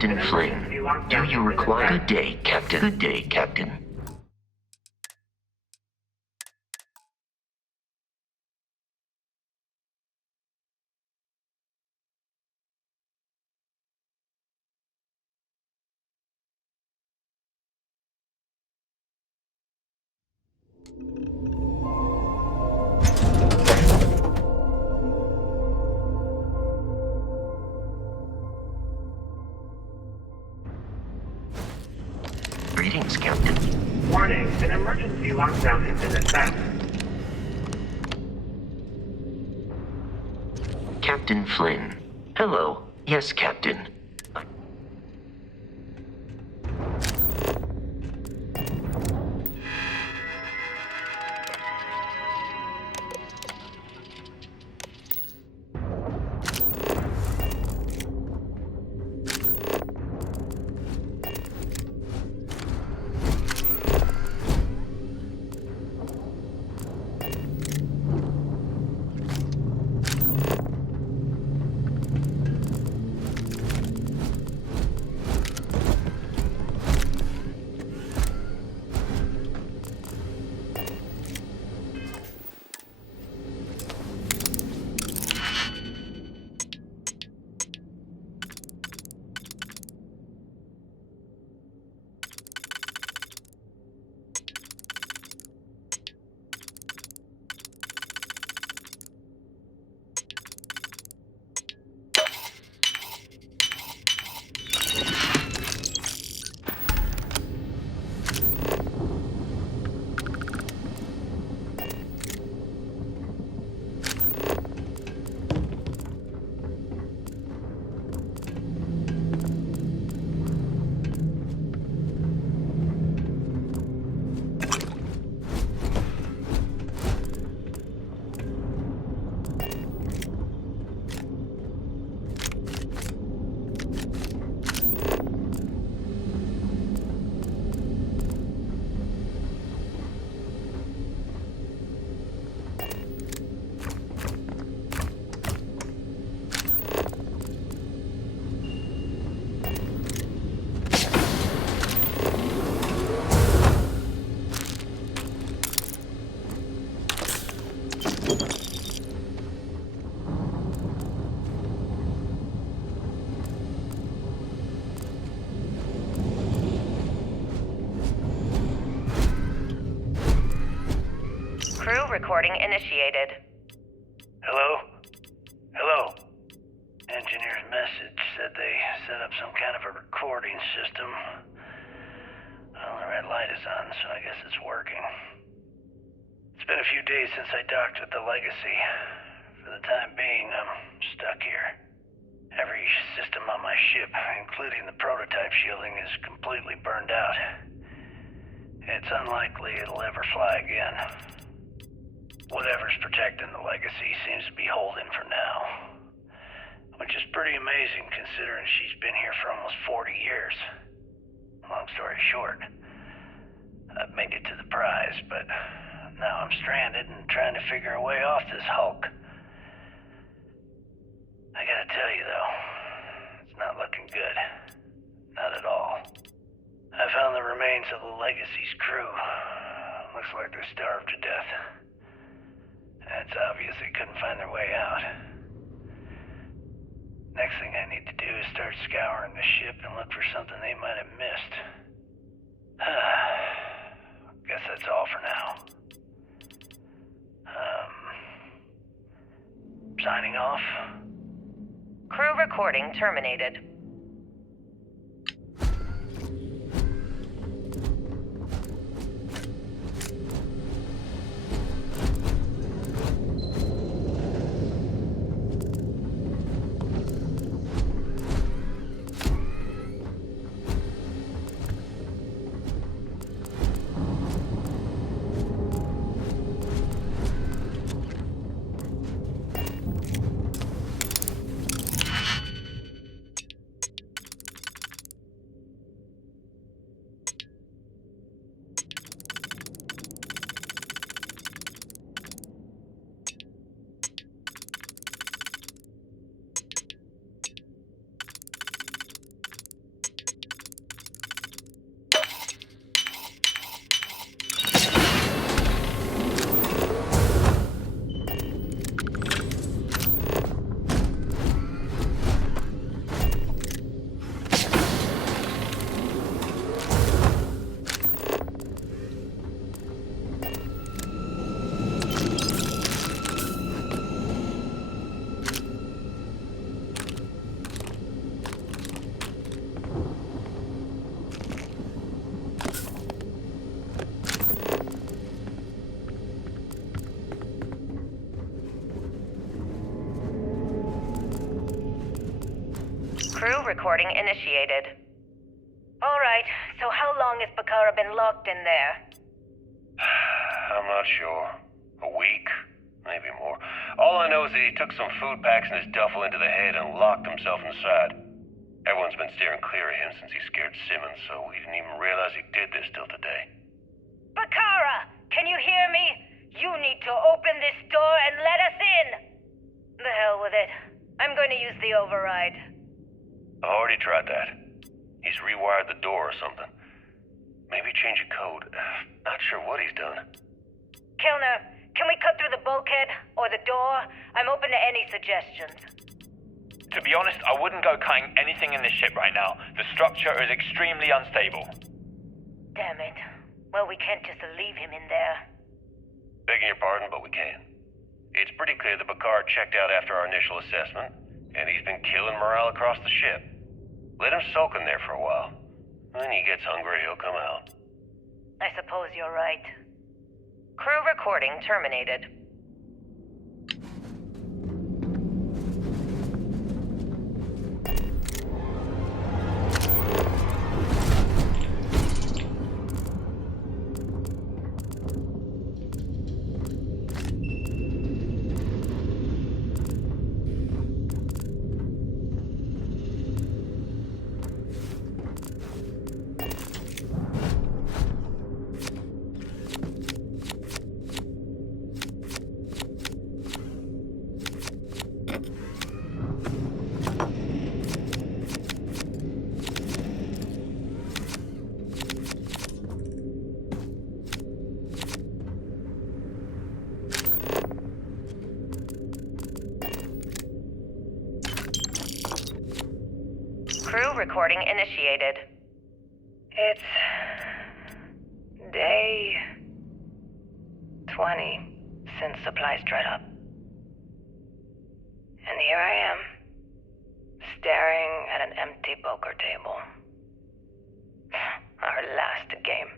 Captain Flynn, do you require... Good day, Captain. Good day, Captain. Greetings, Captain. Warning, an emergency lockdown has been established. Captain Flynn. Hello. Yes, Captain. Crew recording initiated. Hello? Hello? Engineer's message said they set up some kind of a recording system. Well, the red light is on, so I guess it's working. It's been a few days since I docked with the Legacy. For the time being, I'm stuck here. Every system on my ship, including the prototype shielding, is completely burned out. It's unlikely it'll ever fly again. Whatever's protecting the Legacy seems to be holding for now. Which is pretty amazing considering she's been here for almost 40 years. Long story short, I've made it to the prize, but now I'm stranded and trying to figure a way off this hulk. I gotta tell you though, it's not looking good. Not at all. I found the remains of the Legacy's crew. Looks like they're starved to death. And it's obvious they couldn't find their way out. Next thing I need to do is start scouring the ship and look for something they might have missed. Guess that's all for now. Signing off. Crew recording terminated. Crew recording initiated. Alright, so how long has Bakara been locked in there? I'm not sure. A week? Maybe more. All I know is that he took some food packs in his duffel into the head and locked himself inside. Everyone's been steering clear of him since he scared Simmons, so we didn't even realize he did this till today. Bakara, can you hear me? You need to open this door and let us in! The hell with it. I'm going to use the override. I already tried that. He's rewired the door or something. Maybe change a code. Not sure what he's done. Kilner, can we cut through the bulkhead or the door? I'm open to any suggestions. To be honest, I wouldn't go cutting anything in this ship right now. The structure is extremely unstable. Damn it. Well, we can't just leave him in there. Begging your pardon, but we can. It's pretty clear that Bakar checked out after our initial assessment, and he's been killing morale across the ship. Let him soak in there for a while. When he gets hungry, he'll come out. I suppose you're right. Crew recording terminated. Crew recording initiated. It's day 20 since supplies dried up. And here I am, staring at an empty poker table. Our last game.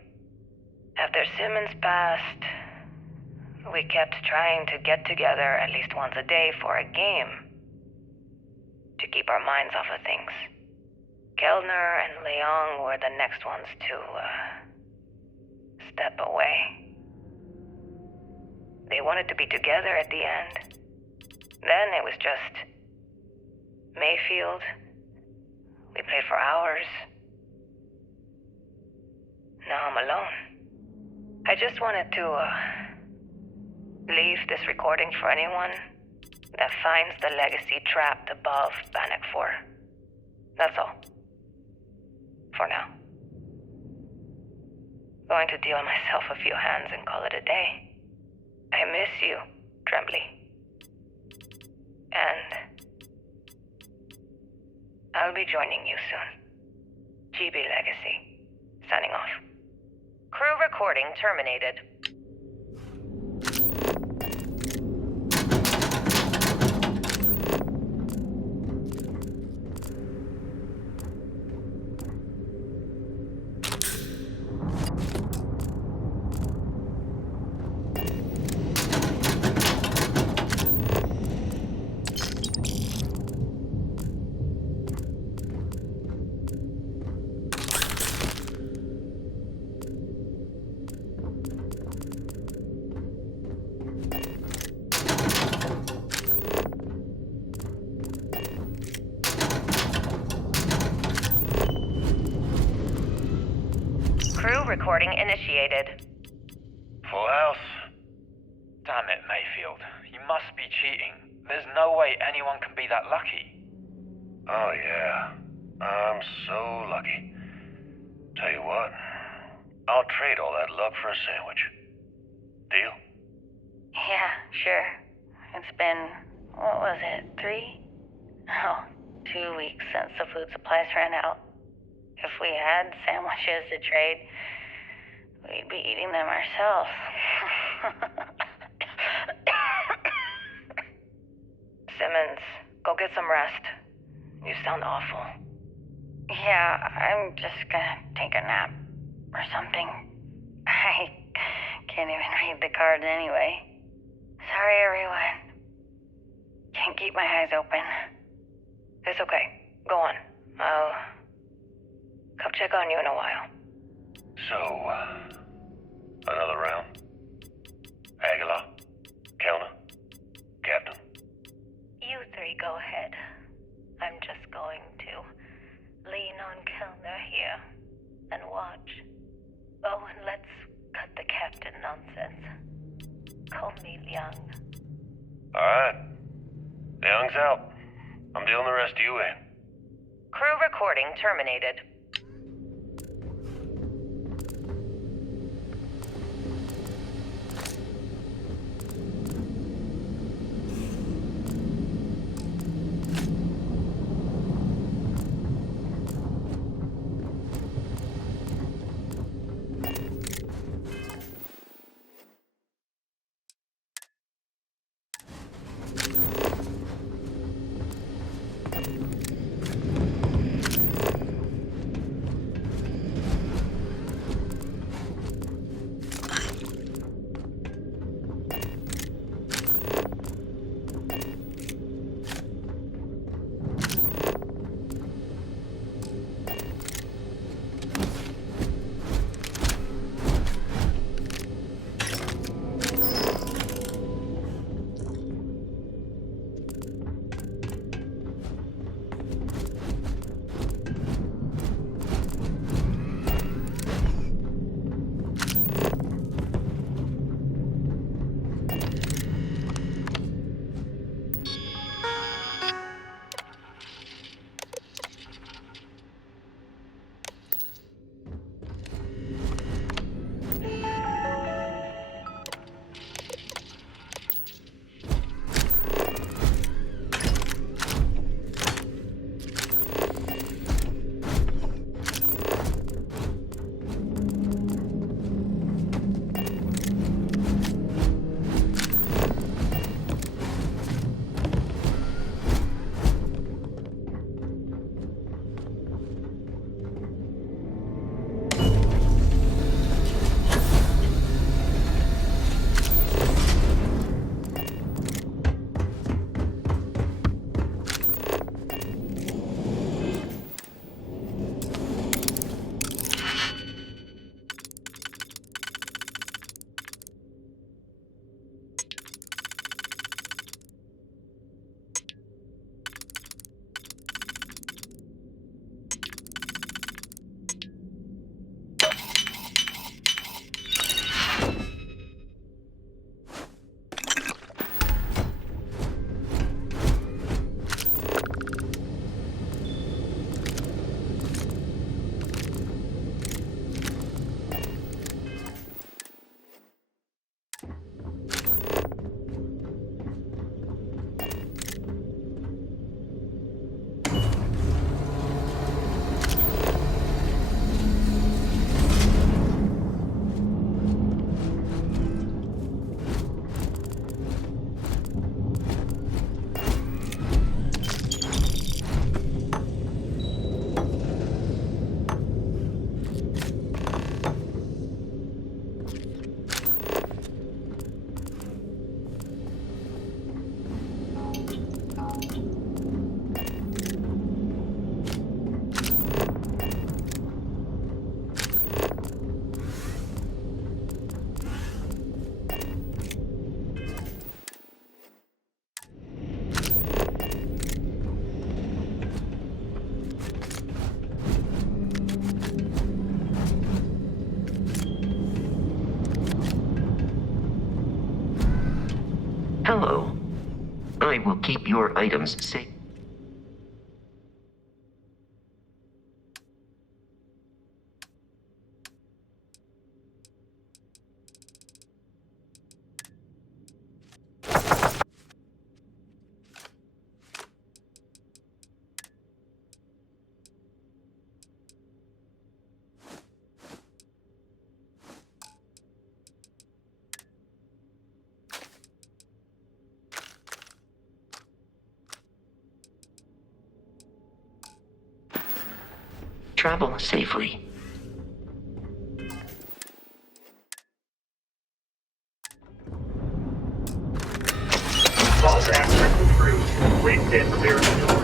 After Simmons passed, we kept trying to get together at least once a day for a game. To keep our minds off of things. Kellner and Leong were the next ones to, step away. They wanted to be together at the end. Then it was just Mayfield. We played for hours. Now I'm alone. I just wanted to, leave this recording for anyone that finds the legacy trapped above Bannock 4. That's all. For now. Going to deal myself a few hands and call it a day. I miss you, Trembly. And I'll be joining you soon. GB Legacy. Signing off. Crew recording terminated. Crew recording initiated. Full house. Damn it, Mayfield. You must be cheating. There's no way anyone can be that lucky. Oh, yeah. I'm so lucky. Tell you what, I'll trade all that luck for a sandwich. Deal? Yeah, sure. It's been, what was it, 3? Oh, 2 weeks since the food supplies ran out. If we had sandwiches to trade, we'd be eating them ourselves. Simmons, go get some rest. You sound awful. Yeah, I'm just gonna take a nap or something. I can't even read the cards anyway. Sorry, everyone. Can't keep my eyes open. It's okay. Go on. I'll come check on you in a while. So, another round? Aguilar? Kellner? Captain? You three go ahead. I'm just going to lean on Kellner here and watch. Oh, and let's cut the captain nonsense. Call me Liang. Alright. Young's out. I'm dealing the rest of you in. Crew recording terminated. Hello. I will keep your items safe. Travel safely. All transfers approved. Please stand clear of the door.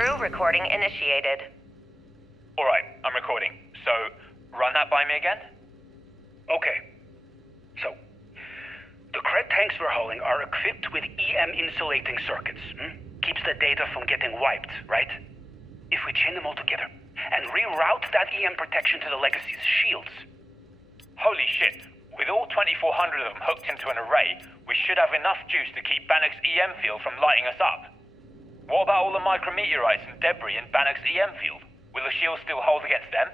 Crew recording initiated. Alright, I'm recording. So, run that by me again? Okay. So, the cred tanks we're hauling are equipped with EM insulating circuits. Keeps the data from getting wiped, right? If we chain them all together and reroute that EM protection to the Legacy's shields. Holy shit. With all 2,400 of them hooked into an array, we should have enough juice to keep Bannock's EM field from lighting us up. What about all the micrometeorites and debris in Bannock's EM field? Will the shields still hold against them?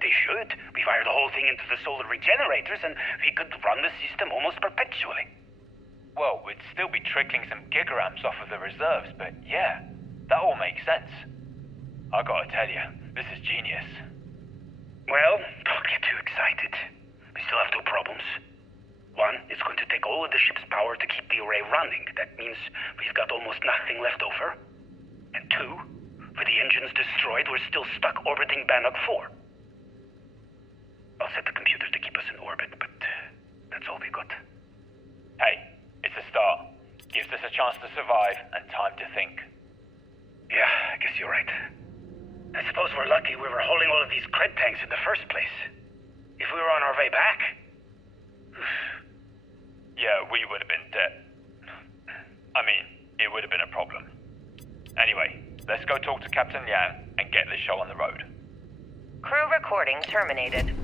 They should. We wire the whole thing into the solar regenerators and we could run the system almost perpetually. Well, we'd still be trickling some gigaamps off of the reserves, but yeah, that all makes sense. I gotta tell you, this is genius. Well, don't get too excited. We still have two problems. One, it's going to take all of the ship's power to keep the array running. That means we've got almost nothing left over. And two, with the engines destroyed, we're still stuck orbiting Bannock 4. I'll set the computers to keep us in orbit, but that's all we got. Hey, it's a start. Gives us a chance to survive and time to think. Yeah, I guess you're right. I suppose we're lucky we were holding all of these cred tanks in the first place. If we were on our way back... Yeah, we would have been dead. I mean, it would have been a problem. Anyway, let's go talk to Captain Yang and get this show on the road. Crew recording terminated.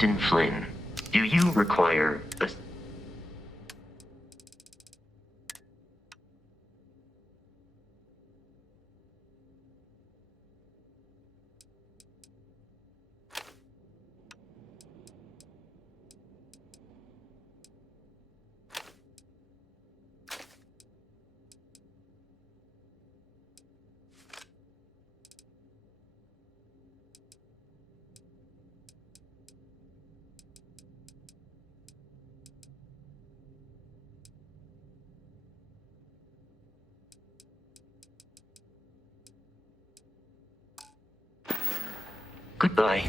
Captain Flynn, do you require a... Goodbye.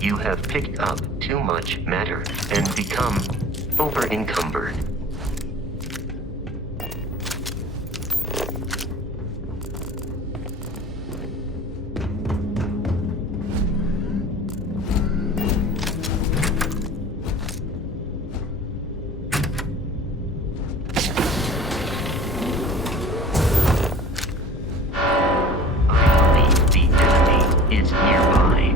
You have picked up too much matter and become over-encumbered. The enemy is nearby.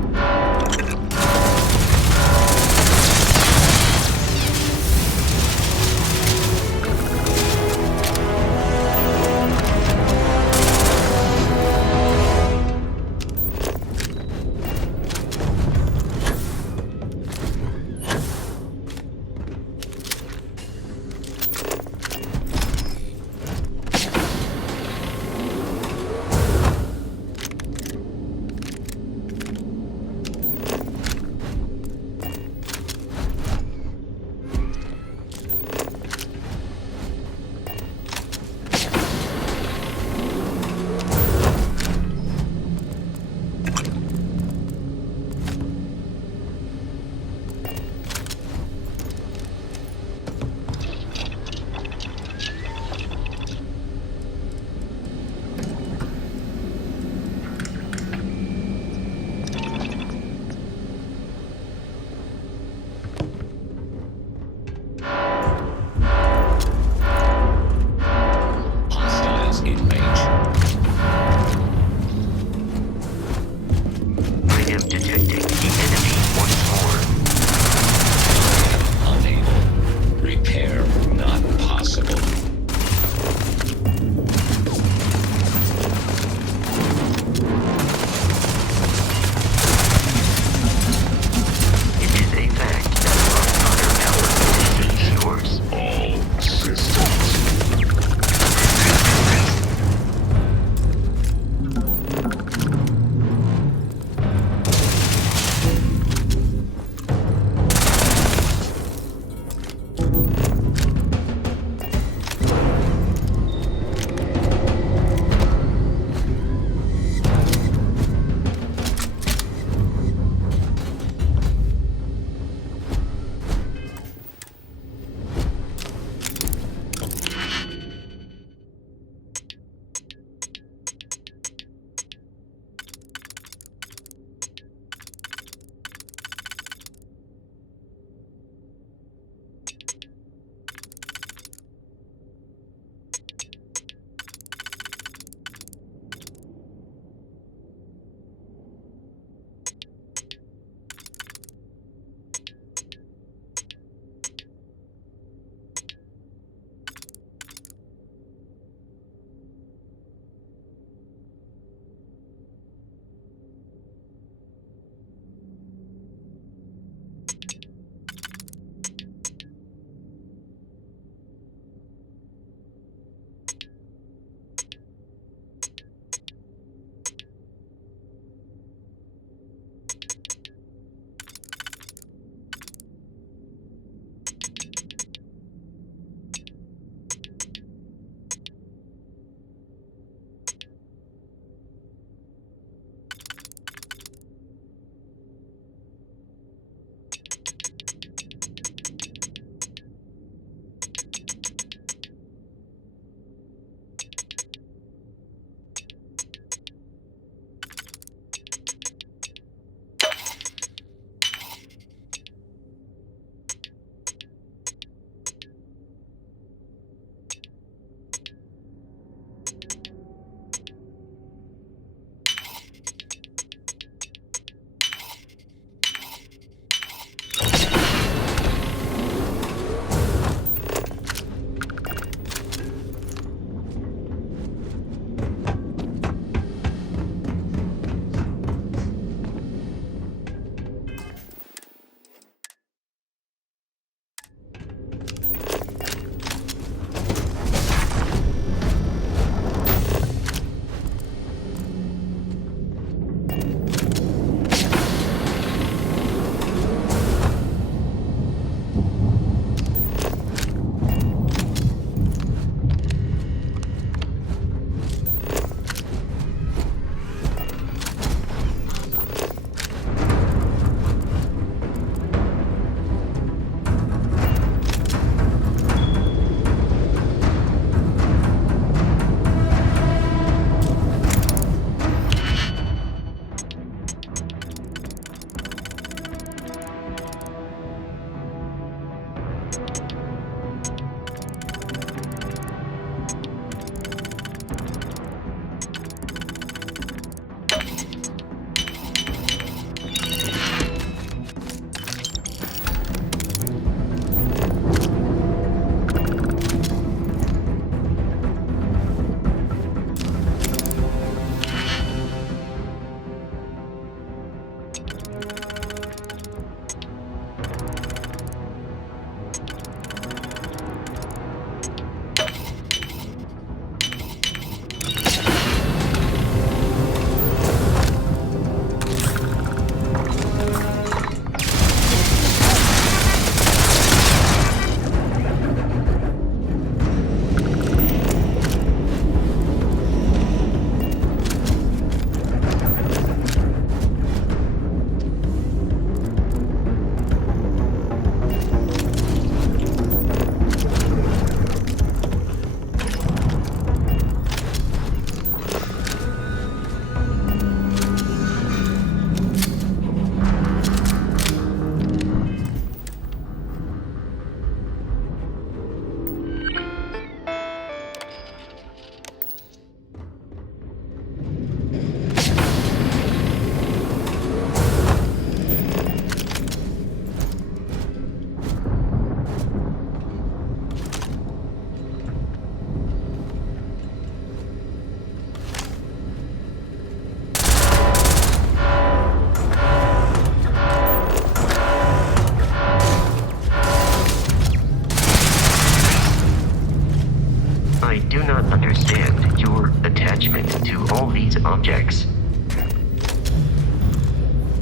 objects.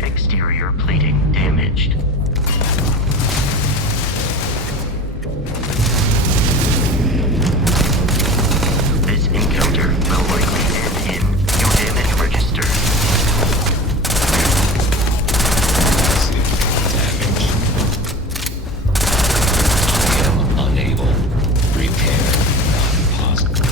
Exterior plating damaged. This encounter will likely end in your damage register. I am unable. Repair not possible.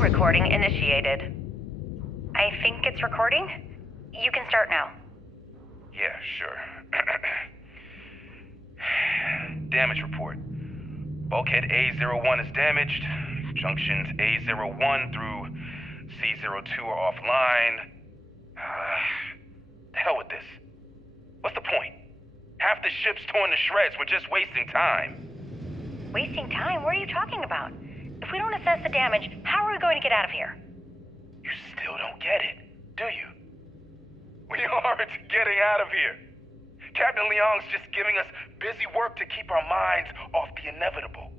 Recording initiated. I think it's recording. You can start now. Yeah, sure. Damage report. Bulkhead A01 is damaged. Junctions A01 through C02 are offline. The hell with this. What's the point? Half the ship's torn to shreds. We're just wasting time. Wasting time? What are you talking about? If we don't assess the damage, how are we going to get out of here? You still don't get it, do you? We aren't getting out of here. Captain Leong's just giving us busy work to keep our minds off the inevitable.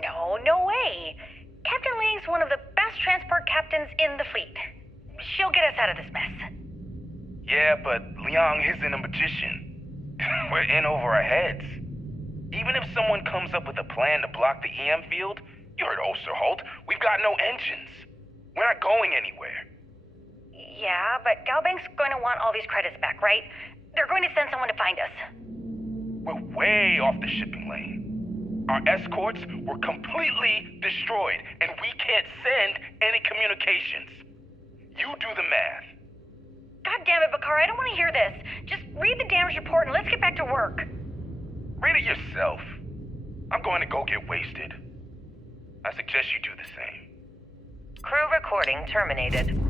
No way. Captain Leong's one of the best transport captains in the fleet. She'll get us out of this mess. Yeah, but Leong isn't a magician. We're in over our heads. Even if someone comes up with a plan to block the EM field, you heard Osterholt, we've got no engines. We're not going anywhere. Yeah, but Galbank's going to want all these credits back, right? They're going to send someone to find us. We're way off the shipping lane. Our escorts were completely destroyed, and we can't send any communications. You do the math. God damn it, Bakar, I don't want to hear this. Just read the damage report and let's get back to work. Read it yourself. I'm going to go get wasted. I suggest you do the same. Crew recording terminated.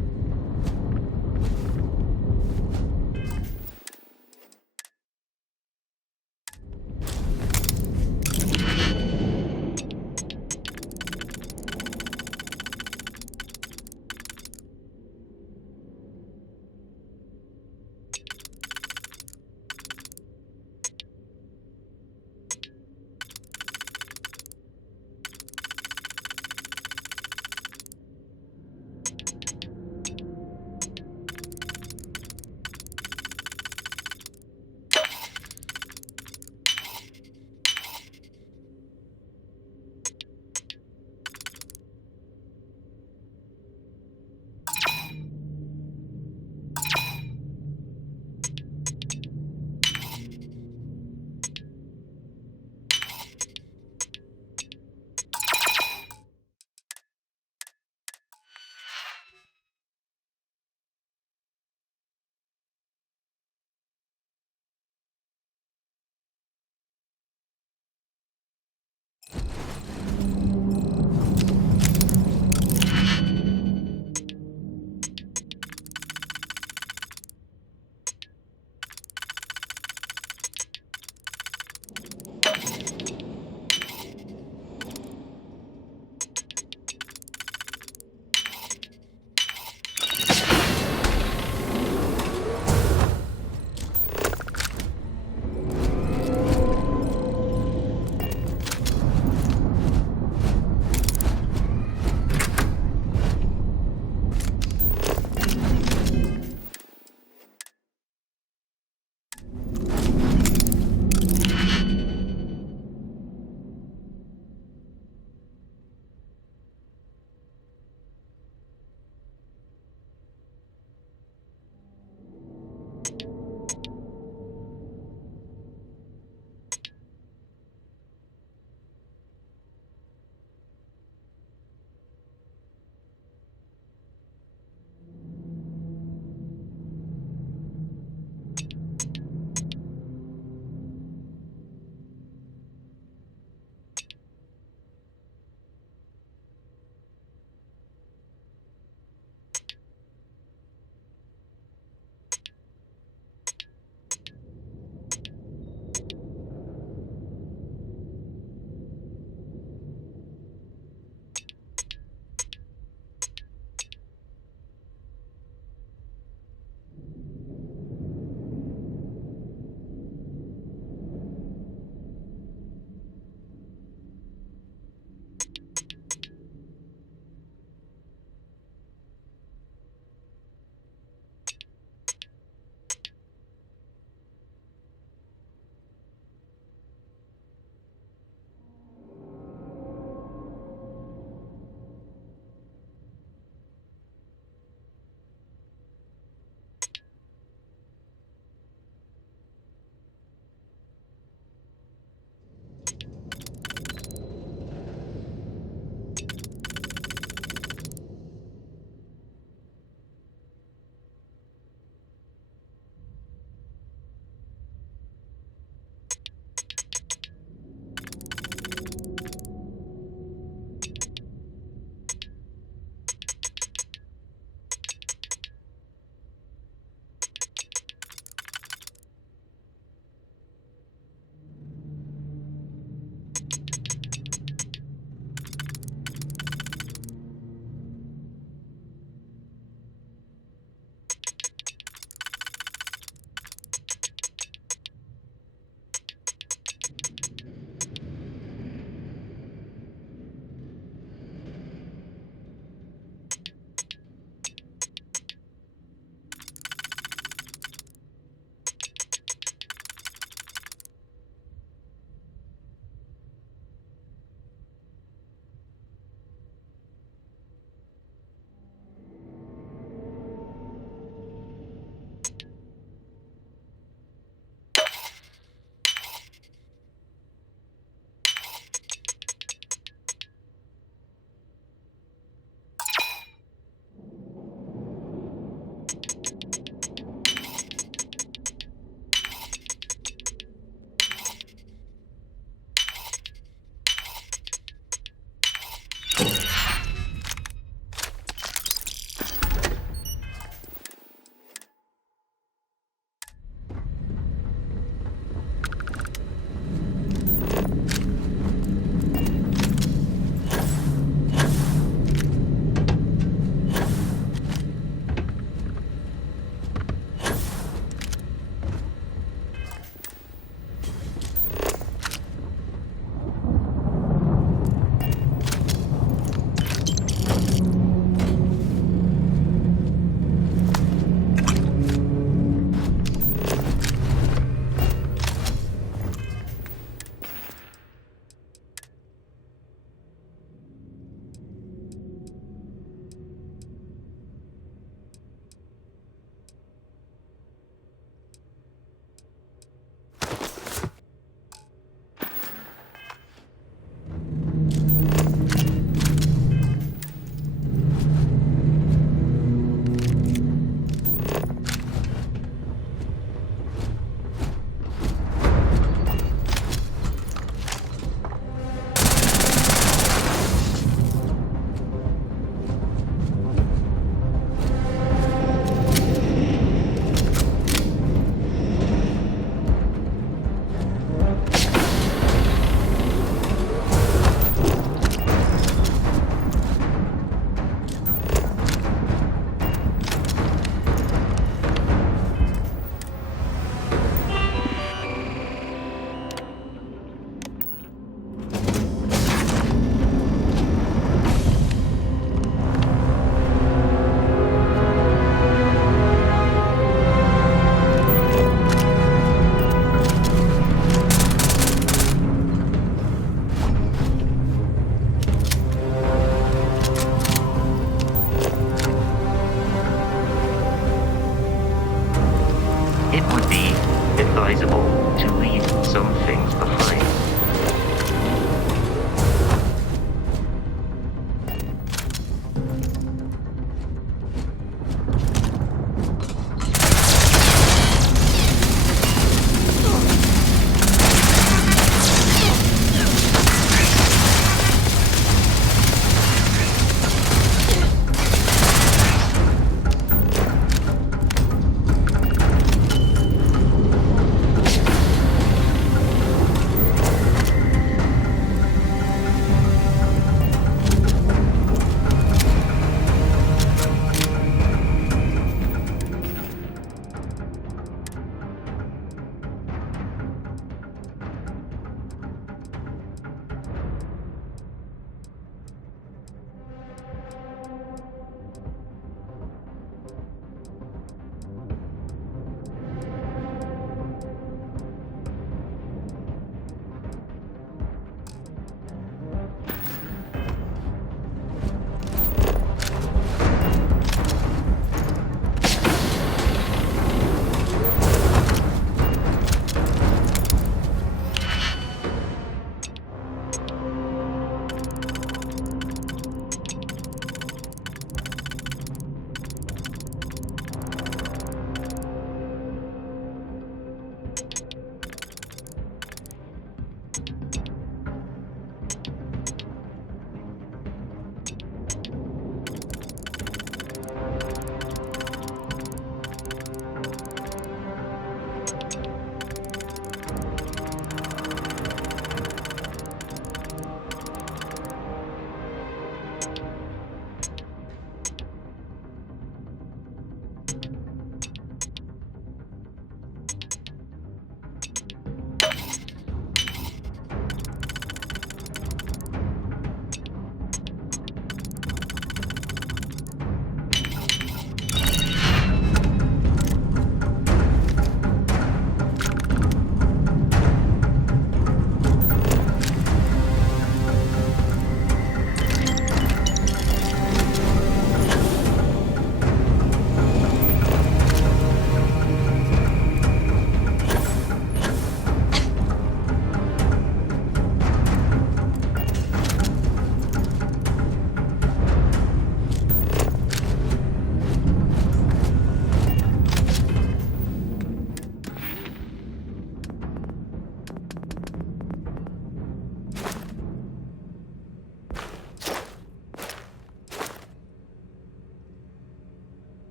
advisable to leave some things behind.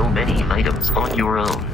so many items on your own.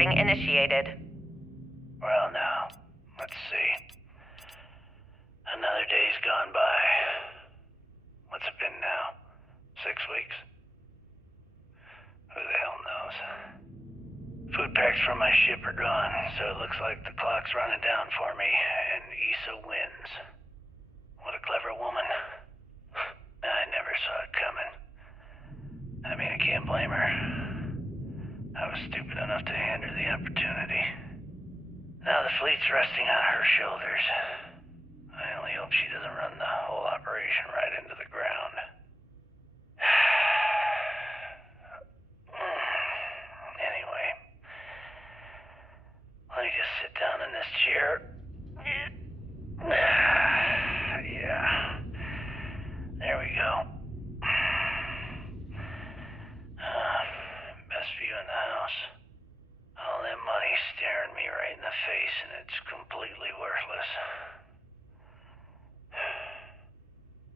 recording initiated. Well, now, let's see. Another day's gone by. What's it been now? 6 weeks? Who the hell knows? Food packs from my ship are gone, so it looks like the clock's running down for me, and Issa wins. What a clever woman. I never saw it coming. I mean, I can't blame her. I was stupid enough to hand her the opportunity. Now the fleet's resting on her shoulders. I only hope she doesn't run the whole operation right into the ground. Anyway, let me just sit down in this chair. Yeah. There we go. Best view in the house. All that money staring me right in the face, and it's completely worthless.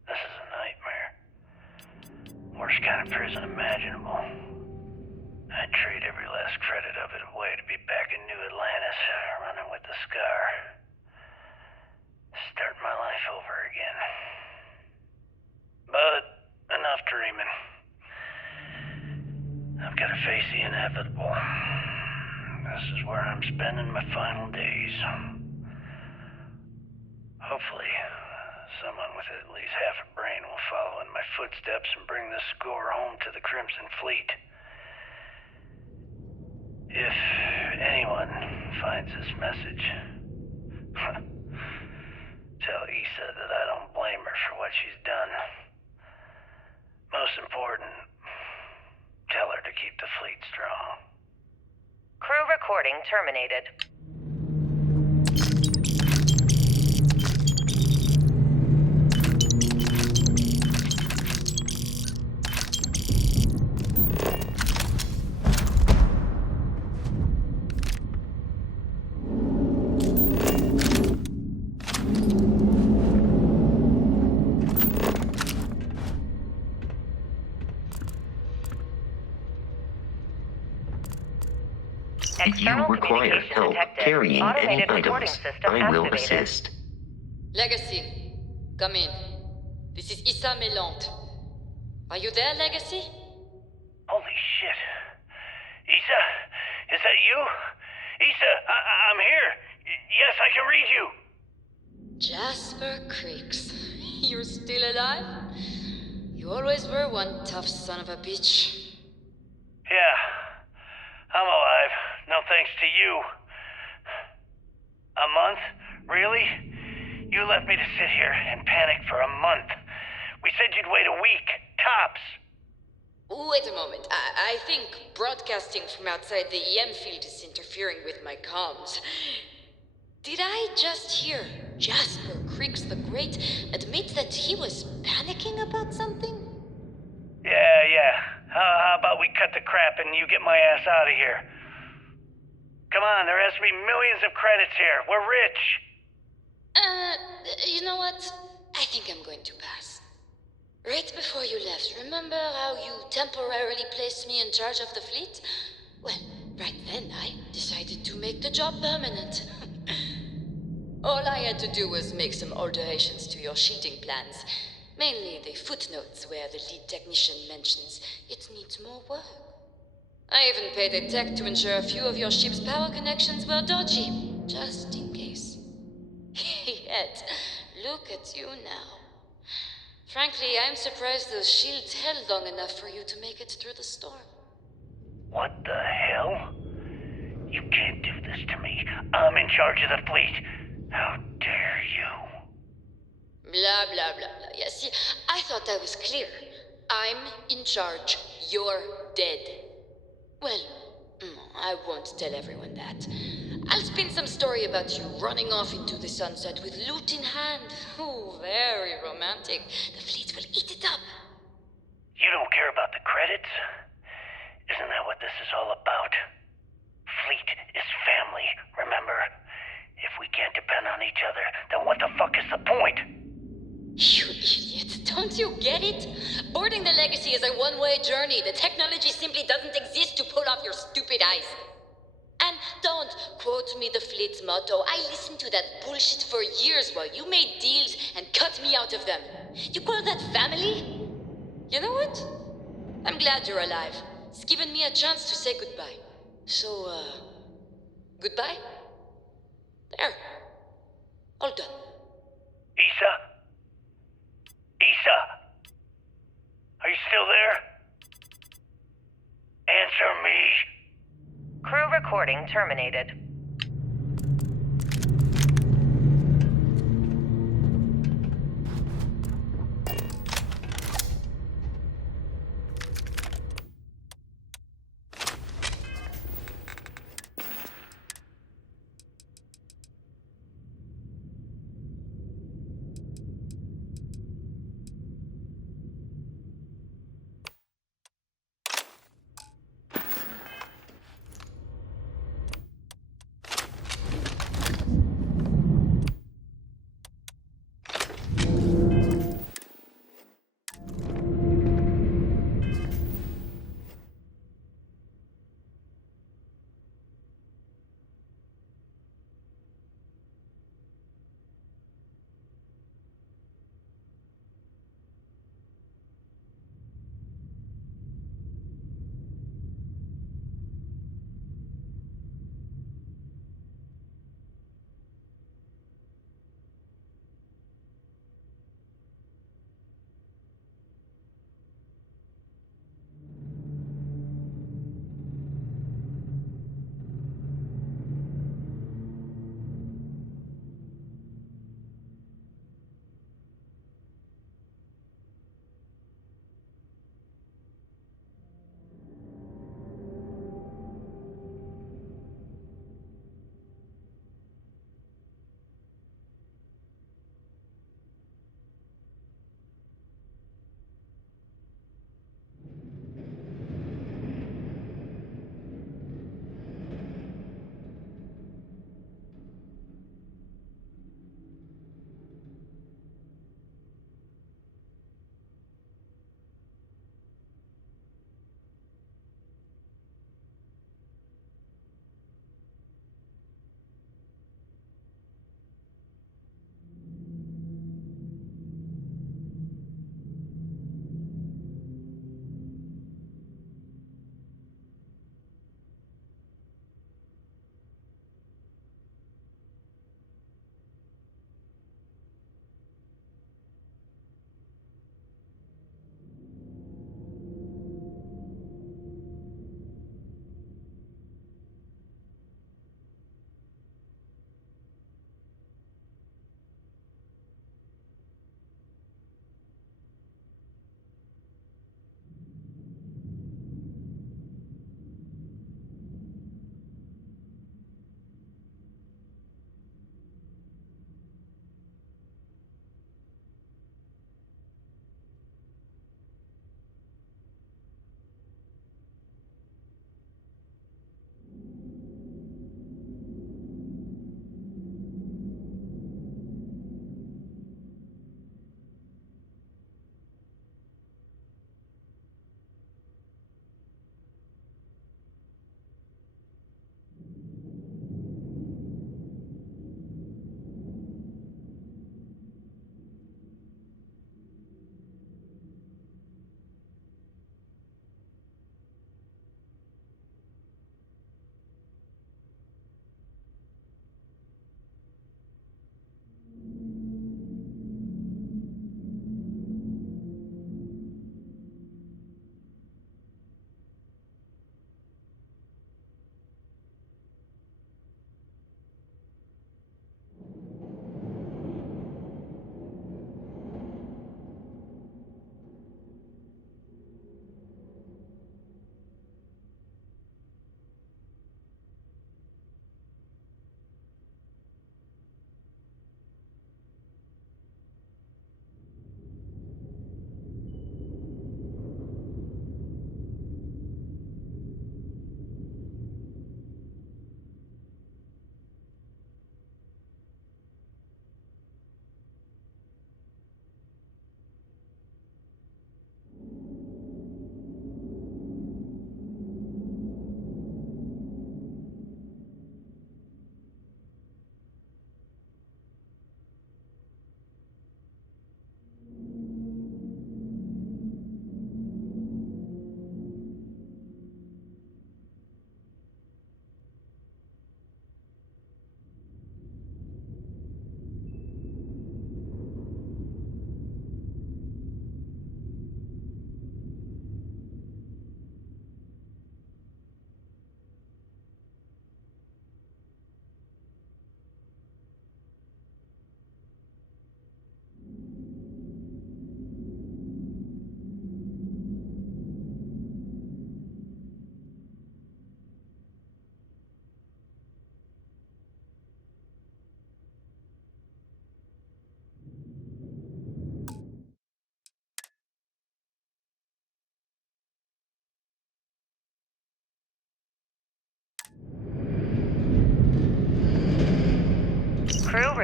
This is a nightmare. Worst kind of prison imaginable. I'd trade every last credit of it away to be back in New Atlantis, running with the Scar. Start my life over again. But enough dreaming. I've got to face the inevitable. This is where I'm spending my final days. Hopefully, someone with at least half a brain will follow in my footsteps and bring the score home to the Crimson Fleet. If anyone finds this message, tell Issa that I don't blame her for what she's done. Most important, tell her to keep the fleet strong. Crew recording terminated. If you require help carrying any items, I will assist. Legacy, come in. This is Issa Melant. Are you there, Legacy? Holy shit. Issa, is that you? Issa, I'm here. Yes, I can read you. Jasper Creeks. You're still alive? You always were one tough son of a bitch. Yeah, I'm alive. No thanks to you. A month? Really? You left me to sit here and panic for a month. We said you'd wait a week, tops. Wait a moment. I think broadcasting from outside the EM field is interfering with my comms. Did I just hear Jasper Creeks the Great admit that he was panicking about something? Yeah. How about we cut the crap and you get my ass out of here? Come on, there has to be millions of credits here. We're rich. You know what? I think I'm going to pass. Right before you left, remember how you temporarily placed me in charge of the fleet? Well, right then I decided to make the job permanent. All I had to do was make some alterations to your shielding plans. Mainly the footnotes where the lead technician mentions it needs more work. I even paid a tech to ensure a few of your ship's power connections were dodgy, just in case. Yet, look at you now. Frankly, I'm surprised those shields held long enough for you to make it through the storm. What the hell? You can't do this to me. I'm in charge of the fleet. How dare you? Blah, blah, blah, blah. Yeah, see, I thought I was clear. I'm in charge. You're dead. Well, I won't tell everyone that. I'll spin some story about you running off into the sunset with loot in hand. Oh, very romantic. The fleet will eat it up. You don't care about the credits? Isn't that what this is all about? Fleet is family, remember? If we can't depend on each other, then what the fuck is the point? You idiot. Don't you get it? Boarding the Legacy is a one-way journey. The technology simply doesn't exist to pull off your stupid eyes. And quote me the fleet's motto. I listened to that bullshit for years while you made deals and cut me out of them. You call that family? You know what? I'm glad you're alive. It's given me a chance to say goodbye. So, goodbye? There. All done. Issa? Issa? Are you still there? Answer me. Crew recording terminated.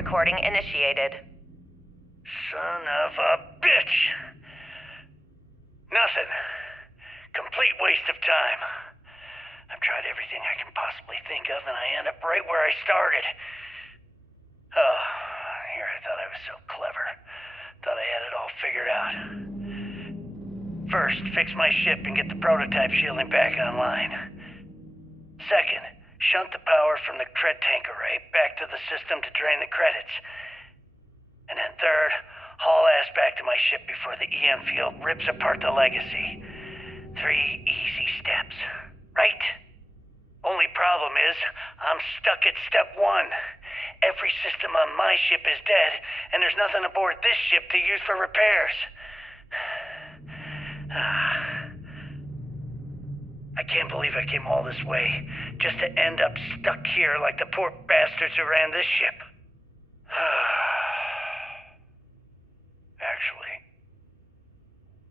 recording initiated. Son of a bitch! Nothing. Complete waste of time. I've tried everything I can possibly think of, and I end up right where I started. Oh, here I thought I was so clever. Thought I had it all figured out. First, fix my ship and get the prototype shielding back online. Second, shunt the power from the cred tank array back to the system to drain the credits. And then third, haul ass back to my ship before the EM field rips apart the legacy. 3 easy steps, right? Only problem is, I'm stuck at step 1. Every system on my ship is dead, and there's nothing aboard this ship to use for repairs. I can't believe I came all this way, just to end up stuck here like the poor bastards who ran this ship. Actually,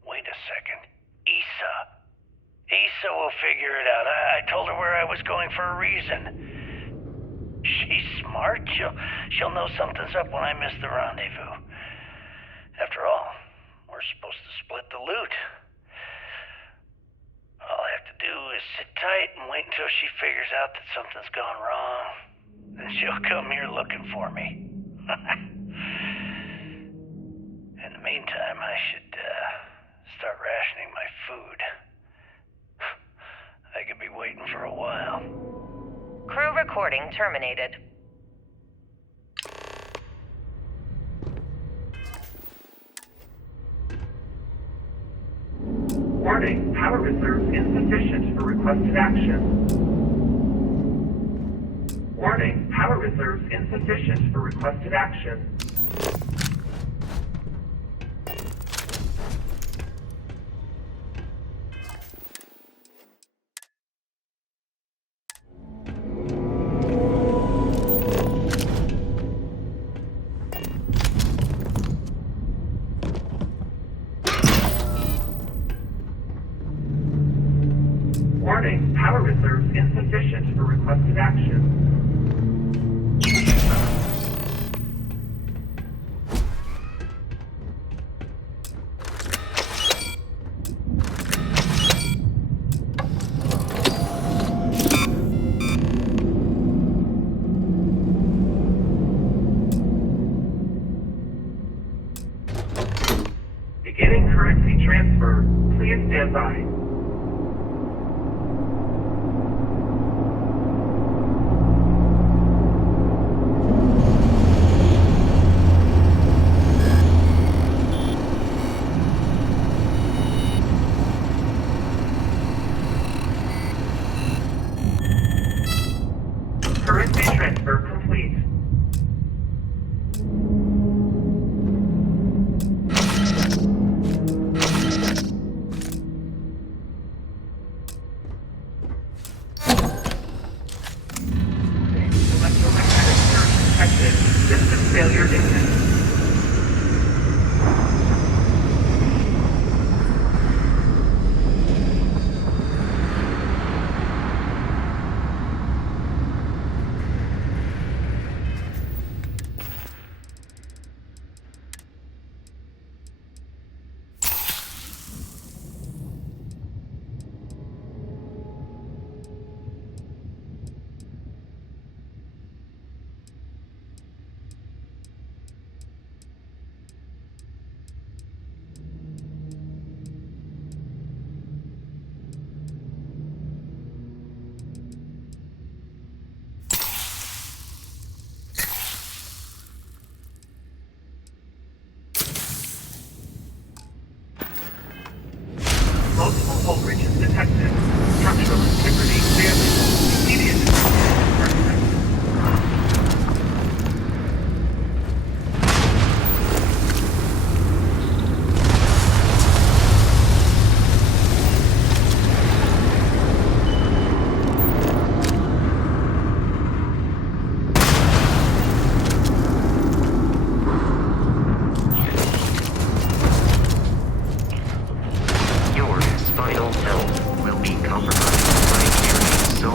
wait a second. Issa will figure it out. I told her where I was going for a reason. She's smart. She'll know something's up when I miss the rendezvous. After all, we're supposed to split the loot. All I have to do is sit tight and wait until she figures out that something's gone wrong. Then she'll come here looking for me. In the meantime, I should start rationing my food. I could be waiting for a while. Crew recording terminated. Warning, power reserves insufficient for requested action. Warning, power reserves insufficient for requested action. Warning, power reserves insufficient for requested action. Beginning currency transfer. Please stand by. Currency transfer complete. Electromagnetic surge detected. System failure imminent. Multiple hull breaches detected. Structural integrity damage. Immediate departure. Your spinal health will be compromised by carrying so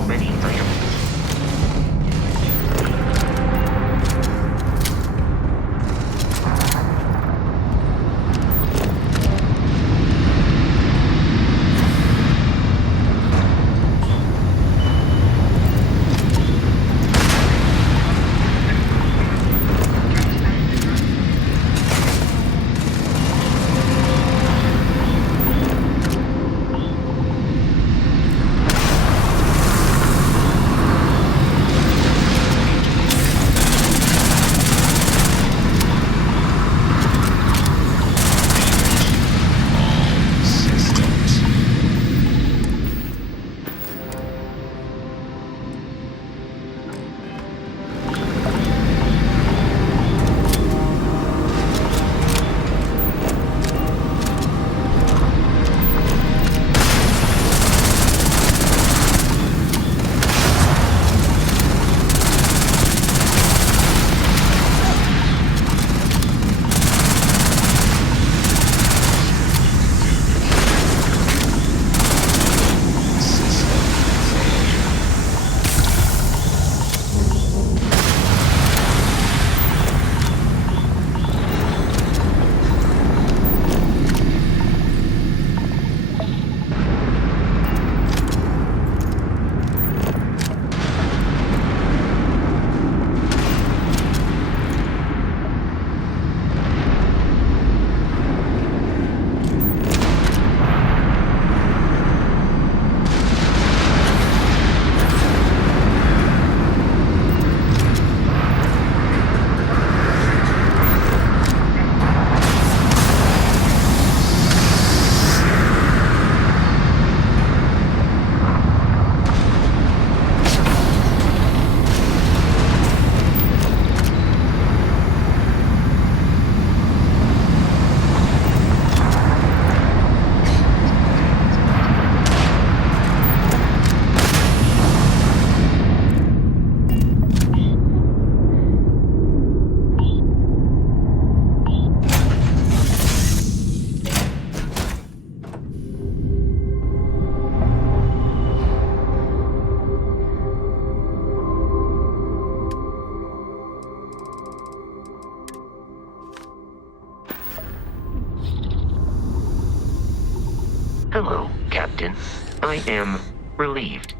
Hello, Captain. I am relieved.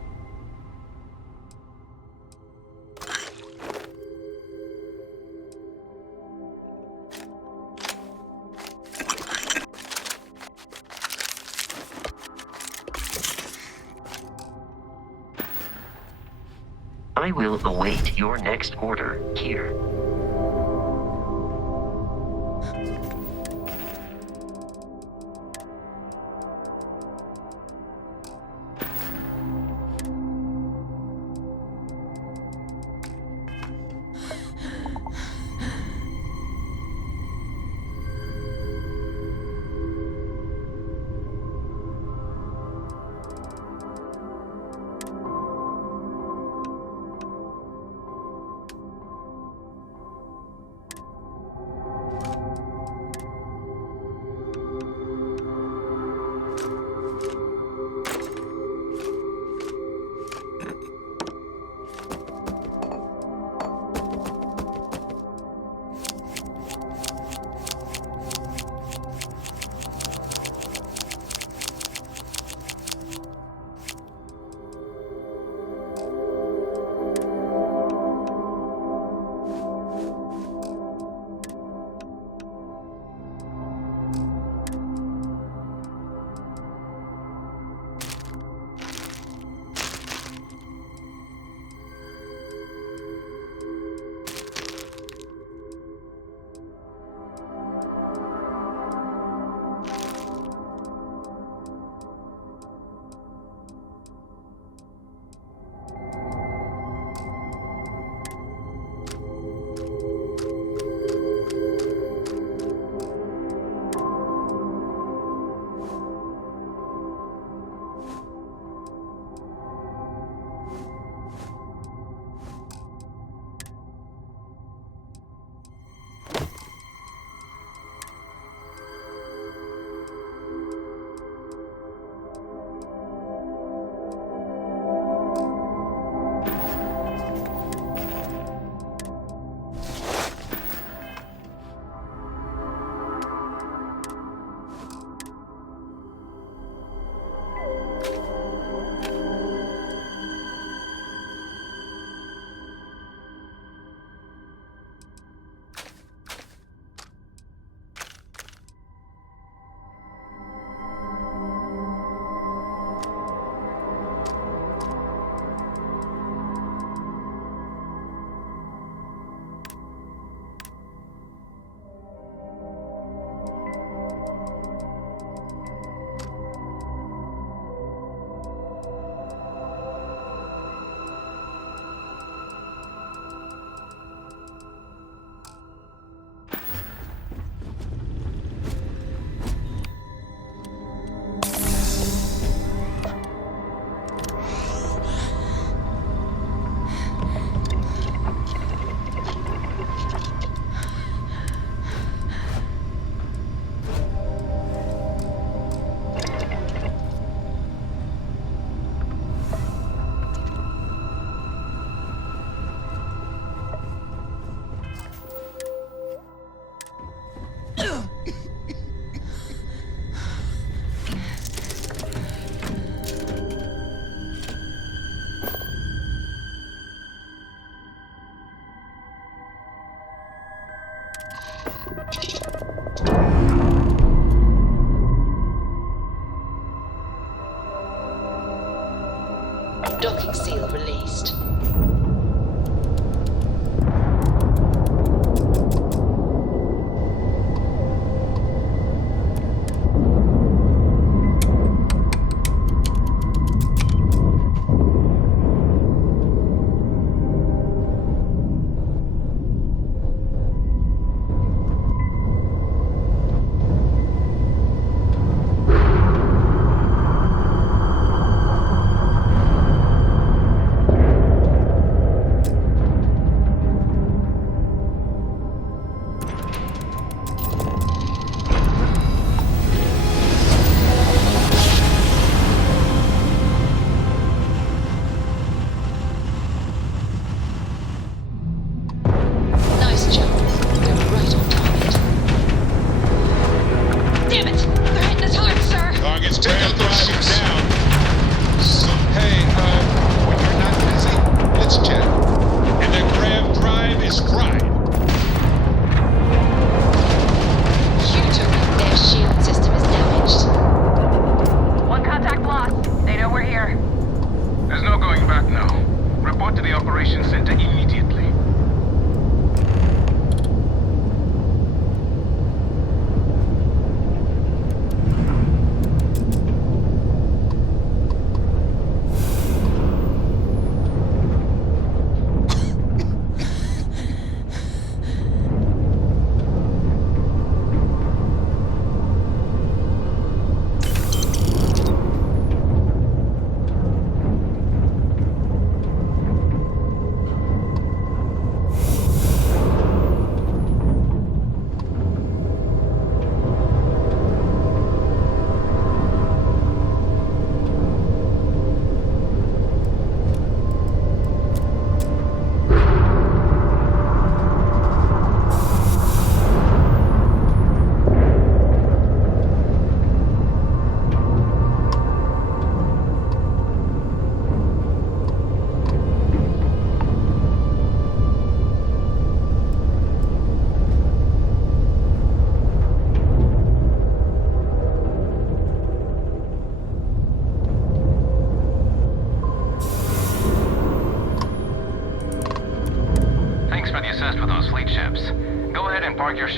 I will await your next order here.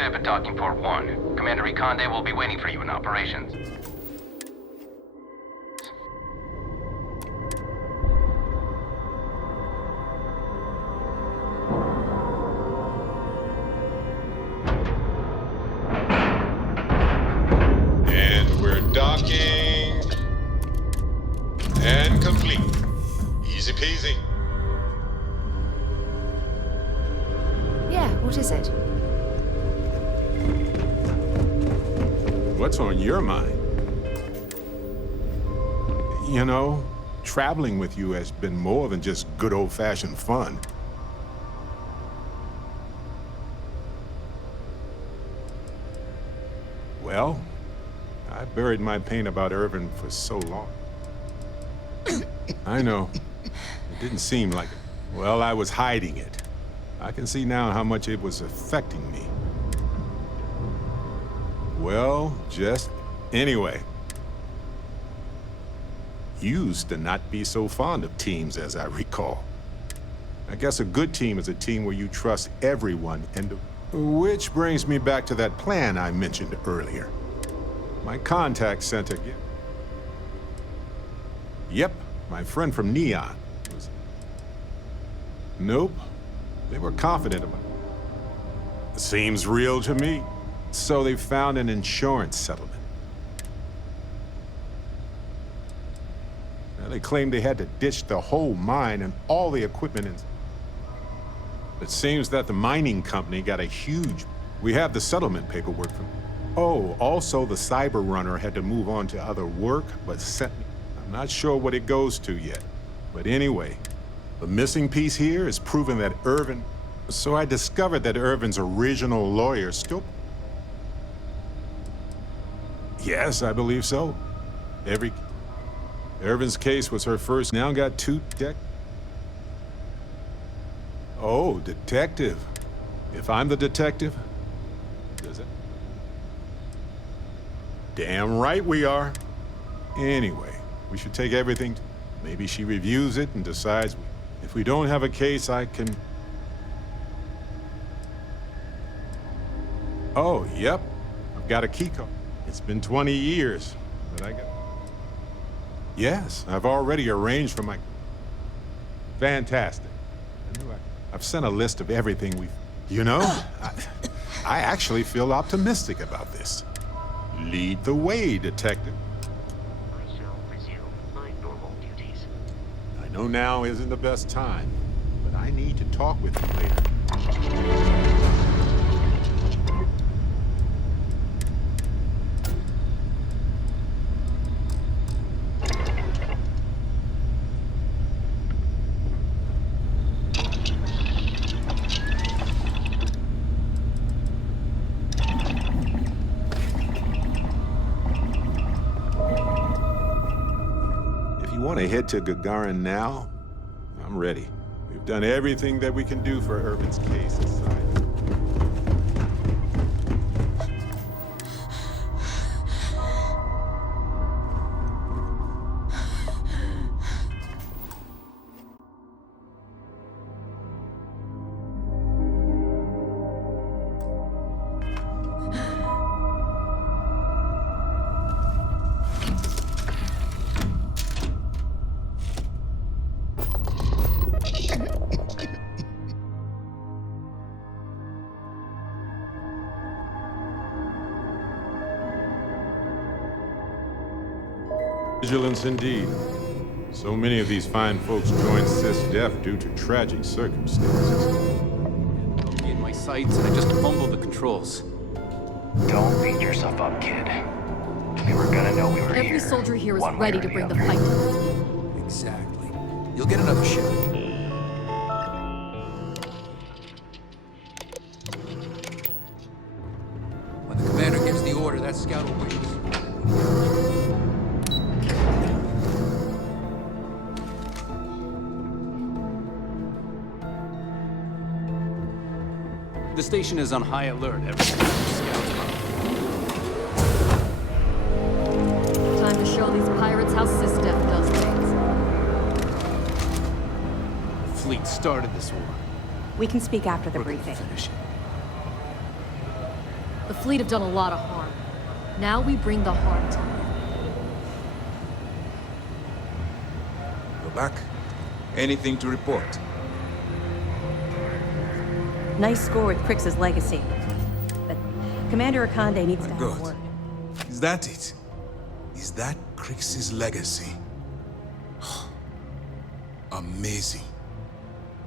Shep at Docking Port 1. Commander Ikonde will be waiting for you in operations. And we're docking. And complete. Easy peasy. Yeah, what is it? What's on your mind? You know, traveling with you has been more than just good old-fashioned fun. Well, I buried my pain about Irvin for so long. I know. It didn't seem like it. Well, I was hiding it. I can see now how much it was affecting me. Well, just anyway. You used to not be so fond of teams, as I recall. I guess a good team is a team where you trust everyone, and which brings me back to that plan I mentioned earlier. My contact center. Yep, my friend from Neon. Nope. They were confident about it. Seems real to me. So they found an insurance settlement. Now, they claimed they had to ditch the whole mine and all the equipment. It seems that the mining company got a huge... We have the settlement paperwork from... Oh, also the cyber runner had to move on to other work, but sent me... I'm not sure what it goes to yet. But anyway, the missing piece here is proving that Irvin... So I discovered that Irvin's original lawyer still... Yes, I believe so. Irvin's case was her first, now got two Oh, detective. If I'm the detective, does it? Damn right we are. Anyway, we should take everything. Maybe she reviews it and decides if we don't have a case, I can... Oh, yep. I've got a key card. It's been 20 years, but I got... Yes, I've already arranged for my... Fantastic. I've sent a list of everything we've... You know, I actually feel optimistic about this. Lead the way, detective. I shall resume my normal duties. I know now isn't the best time, but I need to talk with you later. Want to head to Gagarin now? I'm ready. We've done everything that we can do for Irvin's case aside. Vigilance indeed. So many of these fine folks joined SysDef due to tragic circumstances. In my sights, and I just fumbled the controls. Don't beat yourself up, kid. We were gonna know we were here. Every soldier here is one ready way to or bring the other. fight to the... Exactly. You'll get another shot. When the commander gives the order, that scout will wait. The station is on high alert. Time to show these pirates how SysDef does things. The fleet started this war. We can speak after the briefing. Finish it. The fleet have done a lot of harm. Now we bring the harm to them. Go back. Anything to report? Nice score with Crix's legacy. But Commander Akande needs to have a word. Is that it? Is that Crix's legacy? Amazing.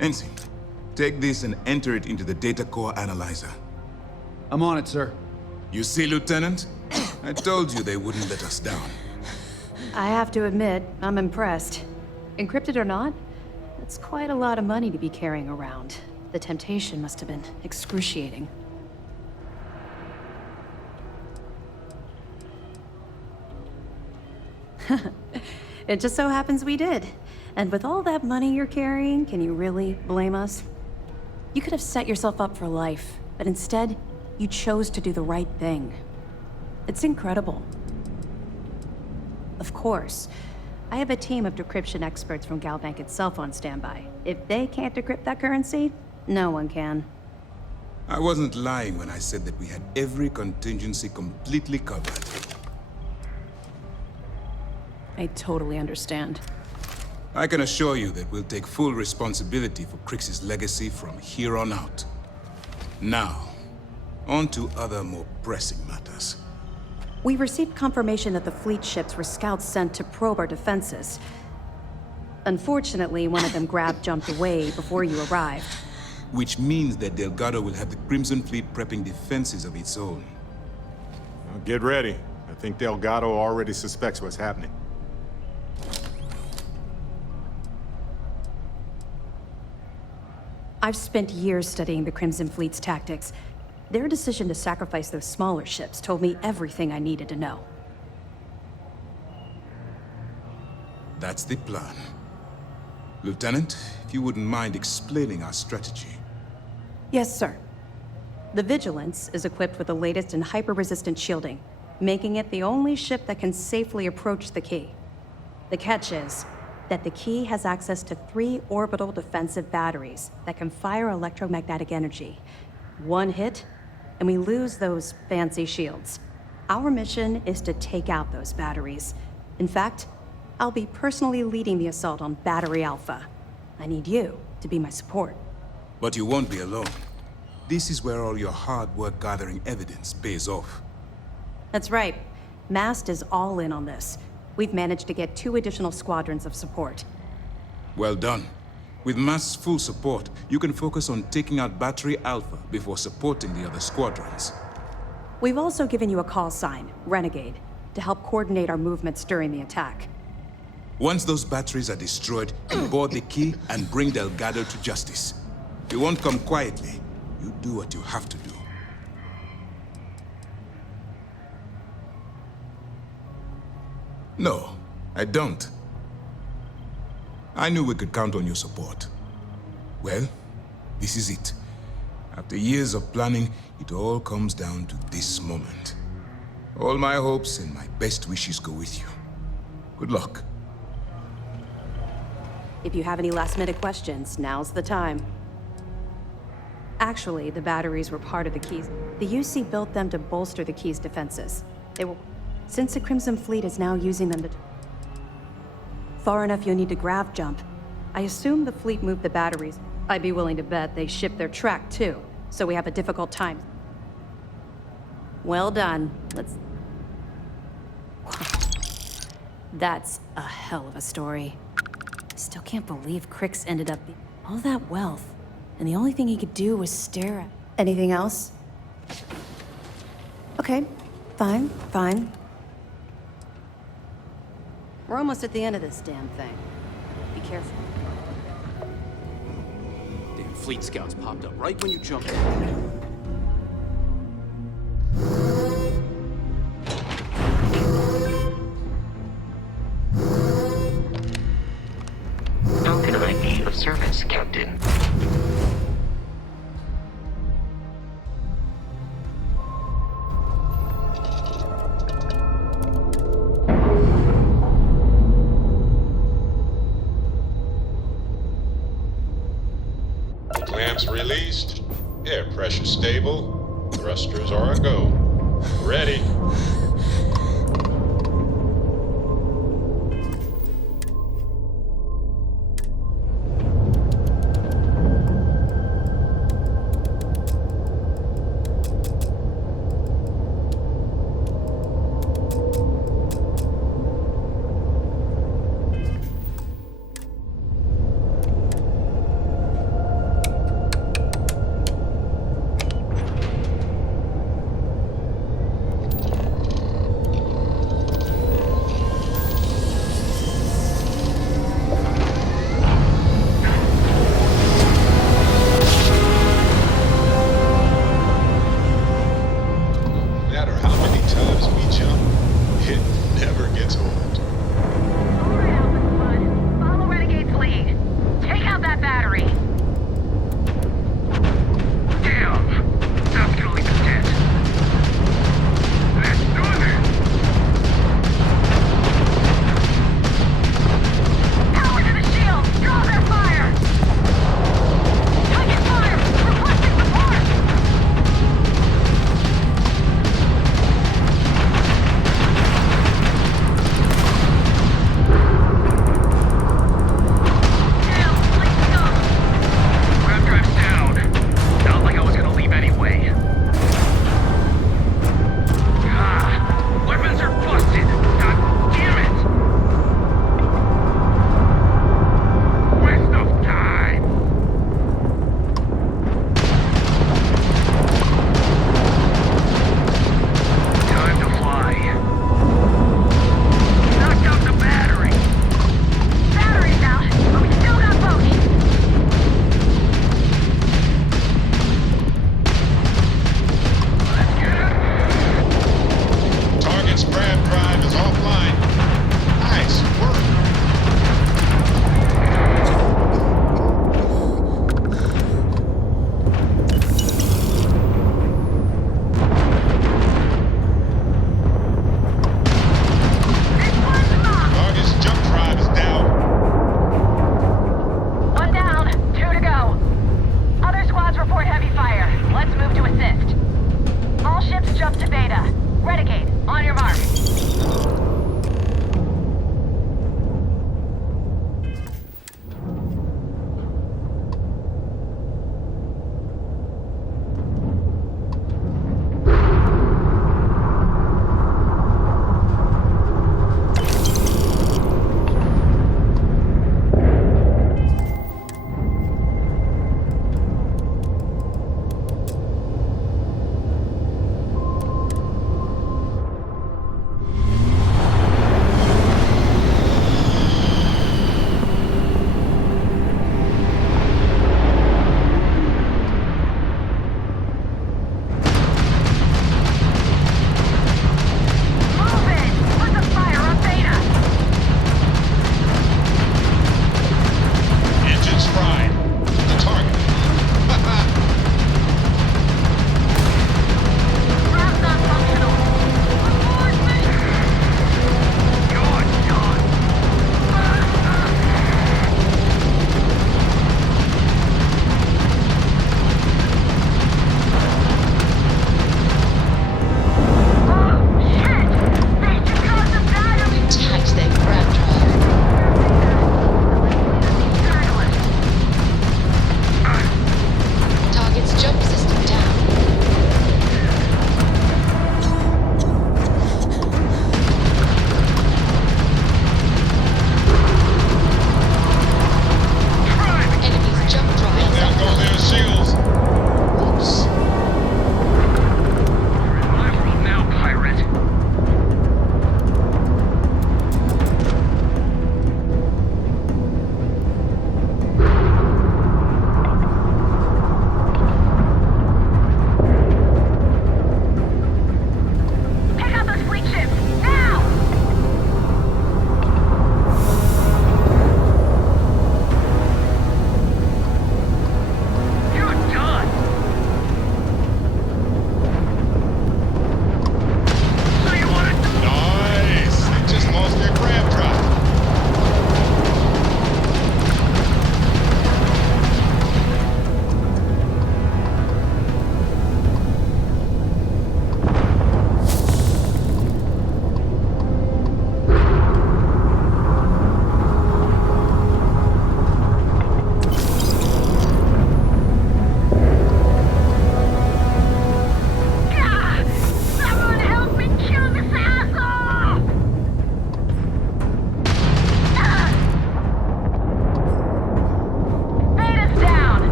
Ensign, take this and enter it into the data core analyzer. I'm on it, sir. You see, Lieutenant? I told you they wouldn't let us down. I have to admit, I'm impressed. Encrypted or not, that's quite a lot of money to be carrying around. The temptation must have been excruciating. It just so happens we did. And with all that money you're carrying, can you really blame us? You could have set yourself up for life, but instead, you chose to do the right thing. It's incredible. Of course, I have a team of decryption experts from Galbank itself on standby. If they can't decrypt that currency, no one can. I wasn't lying when I said that we had every contingency completely covered. I totally understand. I can assure you that we'll take full responsibility for Crix's legacy from here on out. Now, on to other more pressing matters. We received confirmation that the fleet ships were scouts sent to probe our defenses. Unfortunately, one of them jumped away before you arrived. Which means that Delgado will have the Crimson Fleet prepping defenses of its own. Well, get ready. I think Delgado already suspects what's happening. I've spent years studying the Crimson Fleet's tactics. Their decision to sacrifice those smaller ships told me everything I needed to know. That's the plan. Lieutenant, if you wouldn't mind explaining our strategy. Yes, sir. The Vigilance is equipped with the latest in hyper-resistant shielding, making it the only ship that can safely approach the Key. The catch is that the Key has access to 3 orbital defensive batteries that can fire electromagnetic energy. One hit, and we lose those fancy shields. Our mission is to take out those batteries. In fact, I'll be personally leading the assault on Battery Alpha. I need you to be my support. But you won't be alone. This is where all your hard work gathering evidence pays off. That's right. MAST is all in on this. We've managed to get 2 additional squadrons of support. Well done. With MAST's full support, you can focus on taking out Battery Alpha before supporting the other squadrons. We've also given you a call sign, Renegade, to help coordinate our movements during the attack. Once those batteries are destroyed, you board the Key and bring Delgado to justice. It won't come quietly. You do what you have to do. No, I don't. I knew we could count on your support. Well, this is it. After years of planning, it all comes down to this moment. All my hopes and my best wishes go with you. Good luck. If you have any last-minute questions, now's the time. Actually, the batteries were part of the Key's. The UC built them to bolster the Key's defenses. They were... Since the Crimson Fleet is now using them to... Far enough you'll need to grav jump. I assume the fleet moved the batteries. I'd be willing to bet they shipped their track too, so we have a difficult time. Well done. Let's... That's a hell of a story. Still can't believe Crix ended up all that wealth, and the only thing he could do was stare at... Anything else? Okay, fine. We're almost at the end of this damn thing. Be careful. Damn fleet scouts popped up right when you jumped in. How can I be of service, Captain? Clamps released. Air pressure stable. Thrusters are a go. Ready.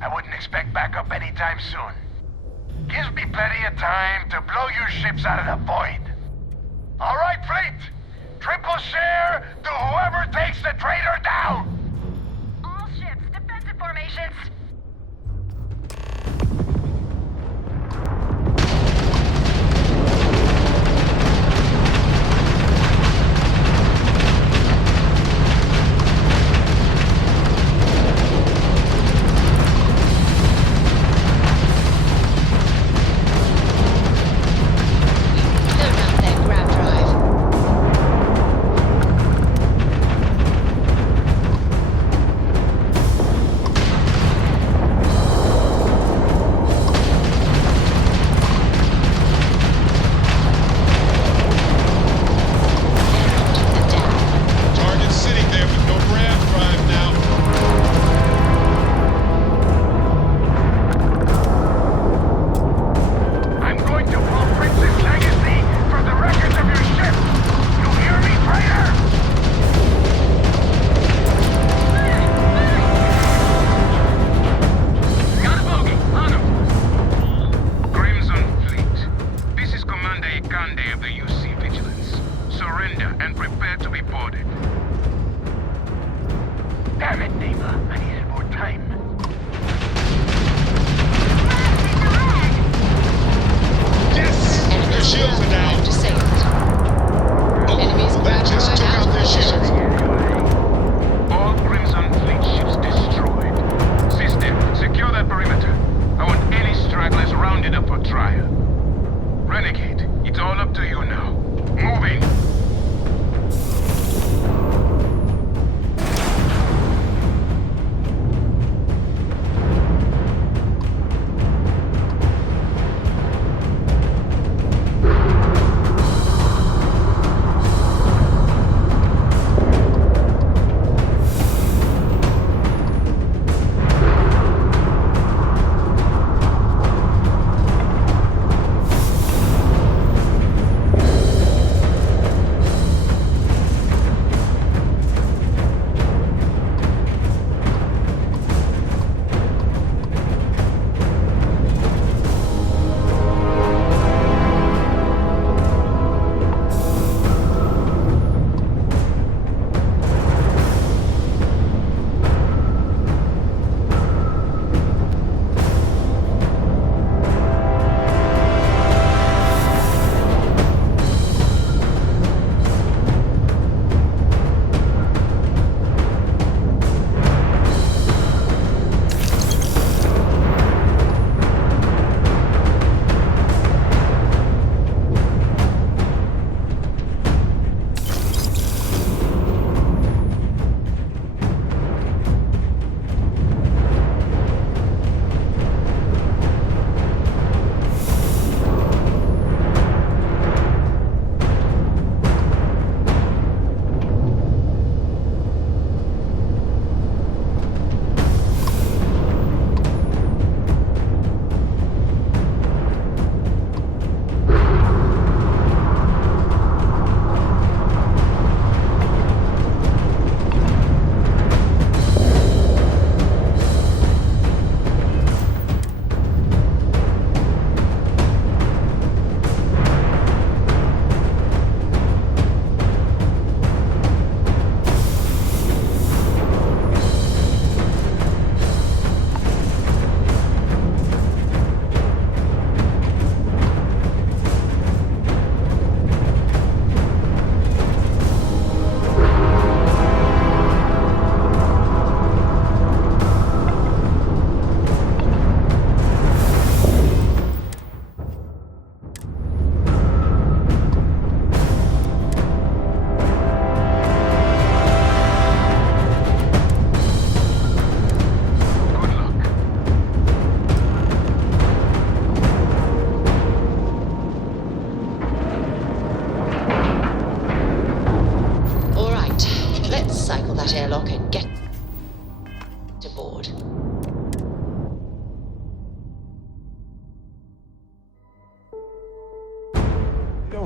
I wouldn't expect backup anytime soon. Gives me plenty of time to blow your ships out of the void. All right, fleet! Triple share to whoever takes the traitor down! All ships, defensive formations.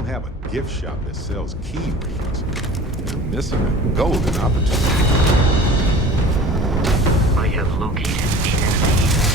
don't have a gift shop that sells key rings, you're missing a golden opportunity. I have located the enemy.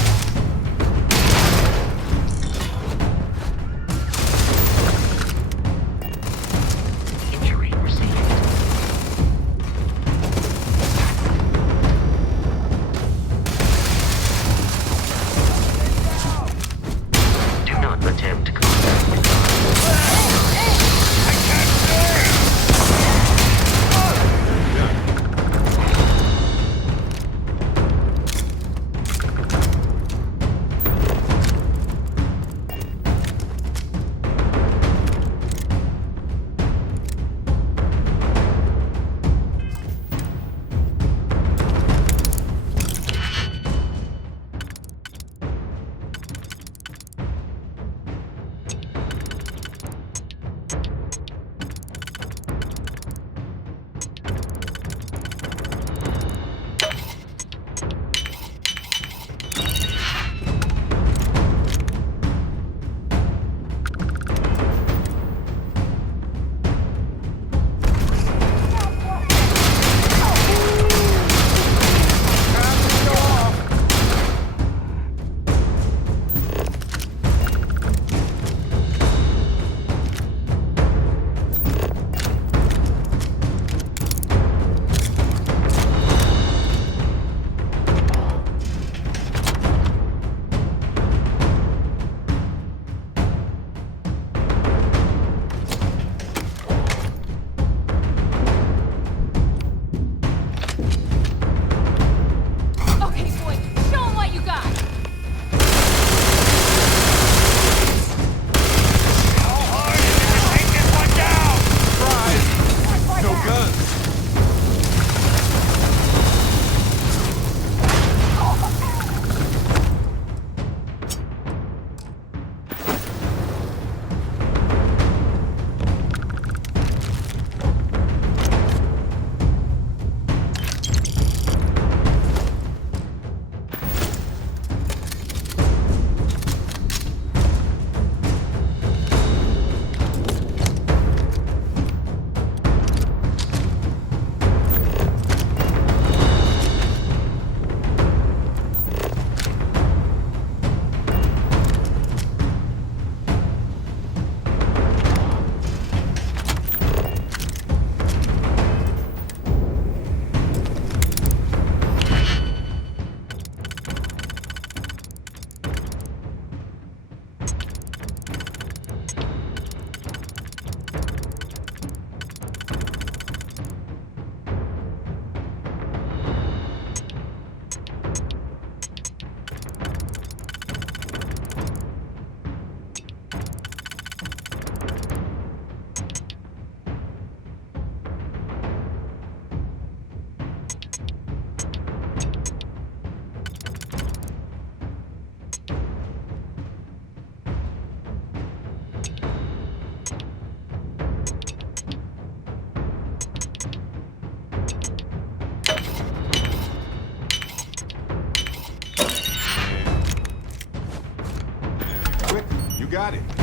You got it.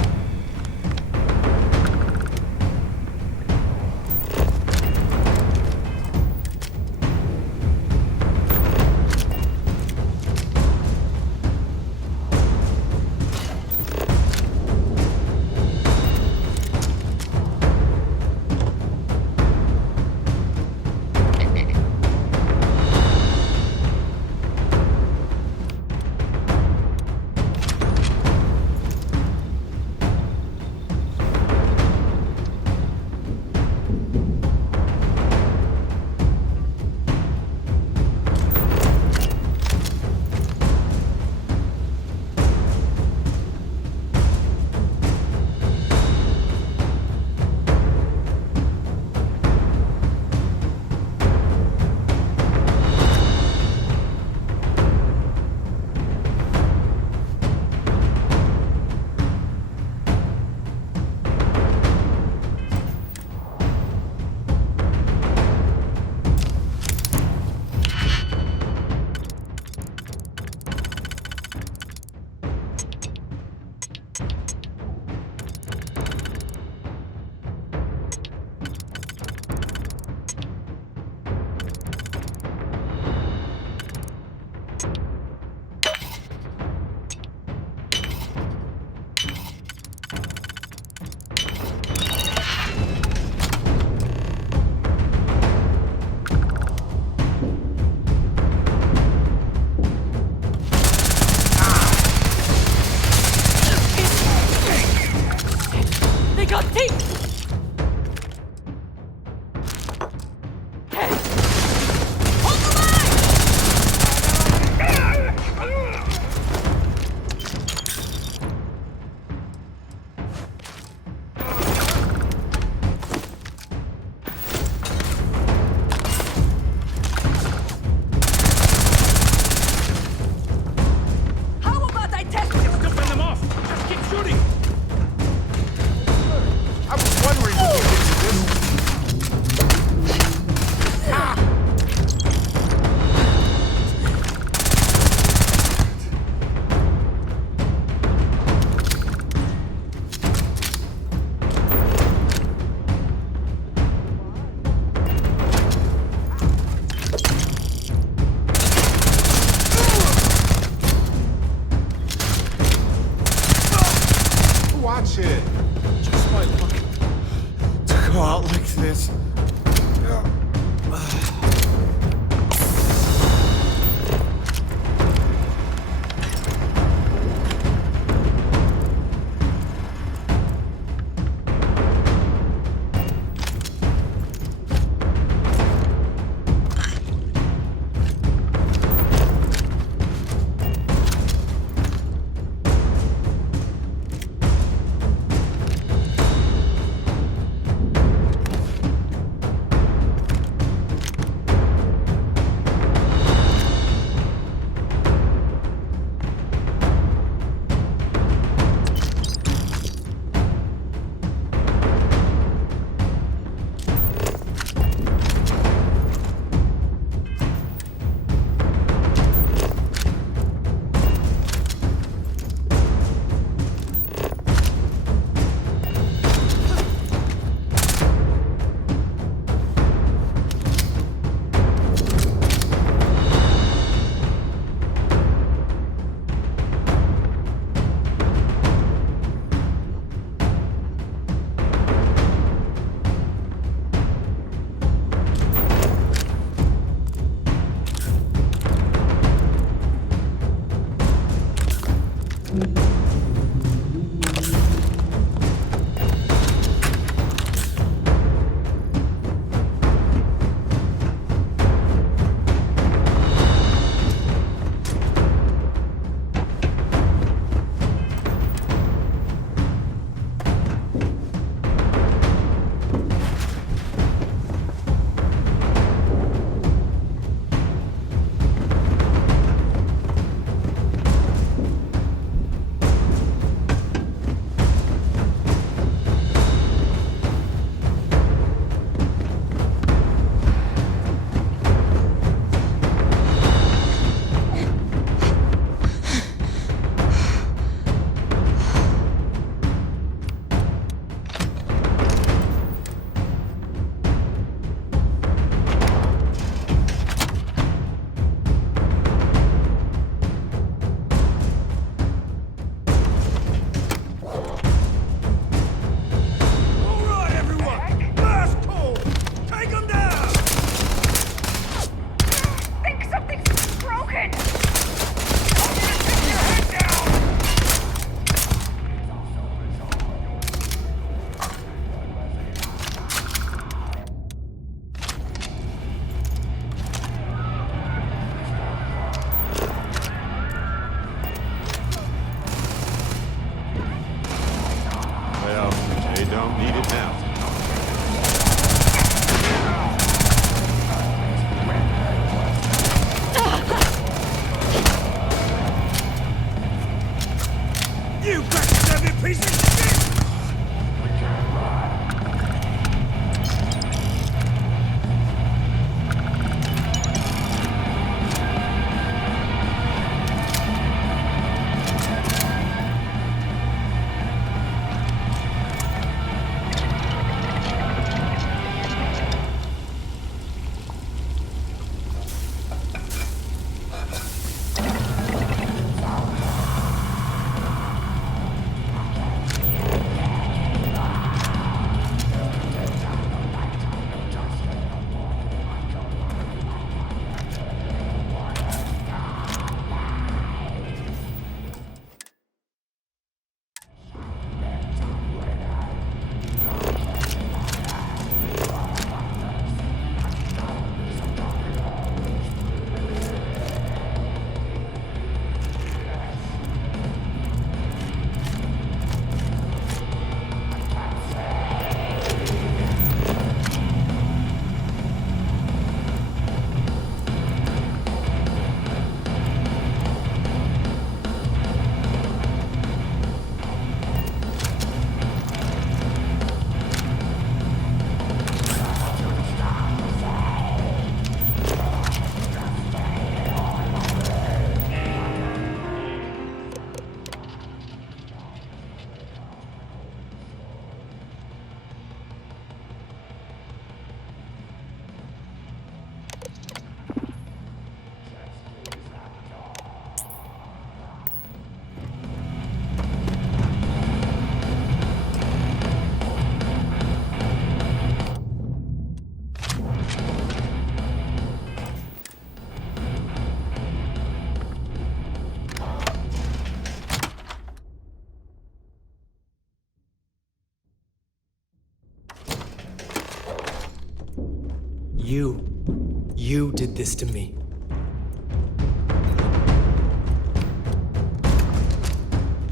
You did this to me.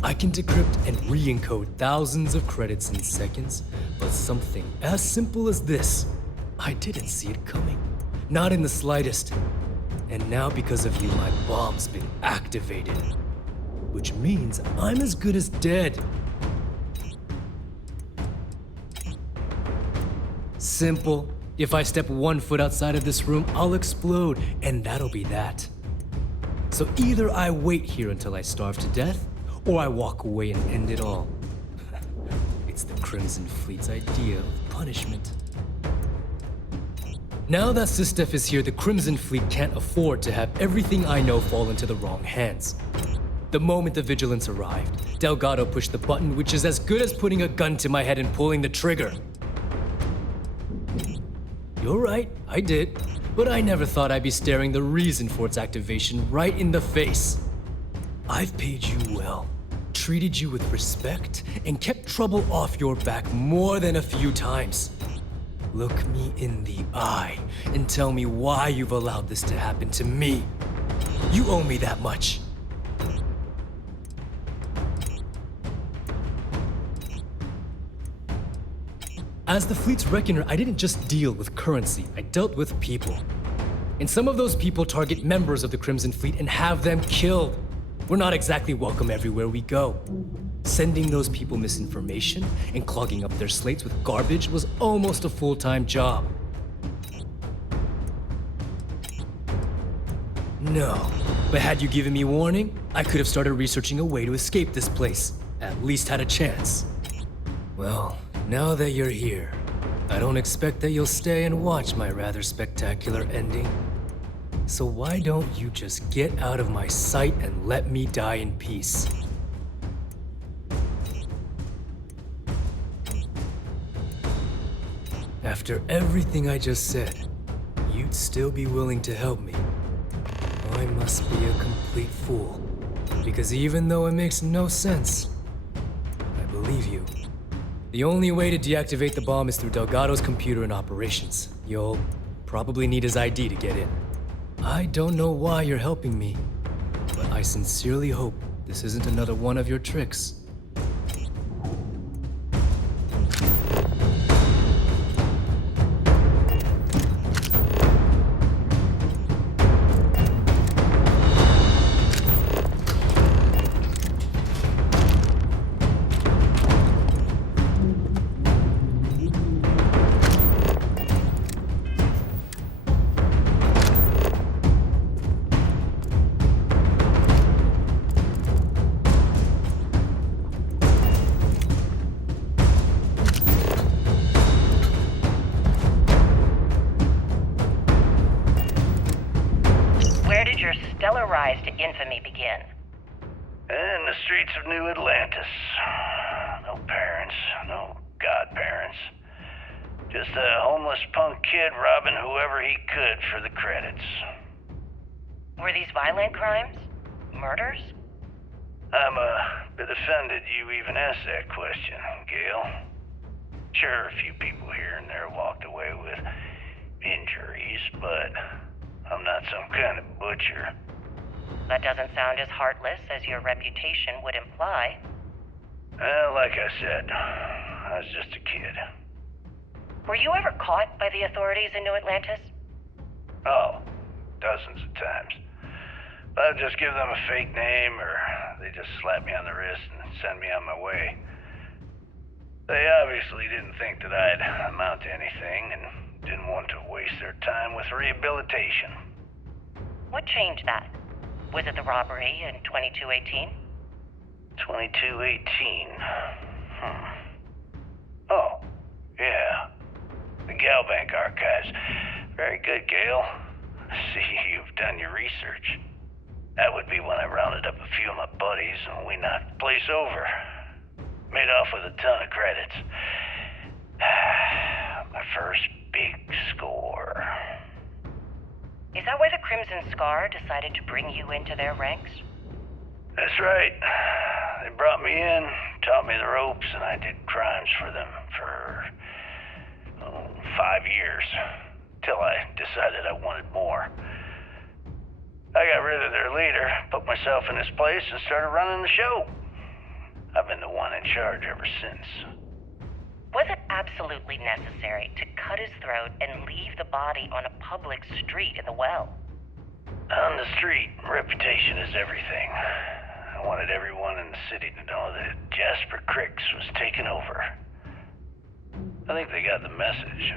I can decrypt and re-encode thousands of credits in seconds, but something as simple as this, I didn't see it coming. Not in the slightest. And now because of you, my bomb's been activated. Which means I'm as good as dead. Simple. If I step 1 foot outside of this room, I'll explode, and that'll be that. So either I wait here until I starve to death, or I walk away and end it all. It's the Crimson Fleet's idea of punishment. Now that Sistef is here, the Crimson Fleet can't afford to have everything I know fall into the wrong hands. The moment the Vigilance arrived, Delgado pushed the button, which is as good as putting a gun to my head and pulling the trigger. You're right, I did. But I never thought I'd be staring the reason for its activation right in the face. I've paid you well, treated you with respect, and kept trouble off your back more than a few times. Look me in the eye and tell me why you've allowed this to happen to me. You owe me that much. As the fleet's reckoner, I didn't just deal with currency, I dealt with people. And some of those people target members of the Crimson Fleet and have them killed. We're not exactly welcome everywhere we go. Sending those people misinformation and clogging up their slates with garbage was almost a full-time job. No, but had you given me warning, I could have started researching a way to escape this place. At least had a chance. Well, now that you're here, I don't expect that you'll stay and watch my rather spectacular ending. So why don't you just get out of my sight and let me die in peace? After everything I just said, you'd still be willing to help me. I must be a complete fool. Because even though it makes no sense, I believe you. The only way to deactivate the bomb is through Delgado's computer and operations. You'll probably need his ID to get in. I don't know why you're helping me, but I sincerely hope this isn't another one of your tricks. stellar rise to infamy begin? In the streets of New Atlantis. No parents, no godparents. Just a homeless punk kid robbing whoever he could for the credits. Were these violent crimes? Murders? I'm a bit offended you even asked that question, Gale. Sure, a few people here and there walked away with injuries, but I'm not some kind of butcher. That doesn't sound as heartless as your reputation would imply. Well, like I said, I was just a kid. Were you ever caught by the authorities in New Atlantis? Oh, dozens of times. I'd just give them a fake name, or they just slap me on the wrist and send me on my way. They obviously didn't think that I'd amount to anything, and didn't want to waste their time with rehabilitation. What changed that? Was it the robbery in 2218? 2218? Oh, yeah. The Galbank archives. Very good, Gale. See, you've done your research. That would be when I rounded up a few of my buddies and we knocked the place over. Made off with a ton of credits. My first big score. Is that why the Crimson Scar decided to bring you into their ranks? That's right. They brought me in, taught me the ropes, and I did crimes for them for 5 years. till I decided I wanted more. I got rid of their leader, put myself in his place, and started running the show. I've been the one in charge ever since. Was it absolutely necessary to cut his throat and leave the body on a public street in the well? On the street, reputation is everything. I wanted everyone in the city to know that Jasper Cricks was taking over. I think they got the message.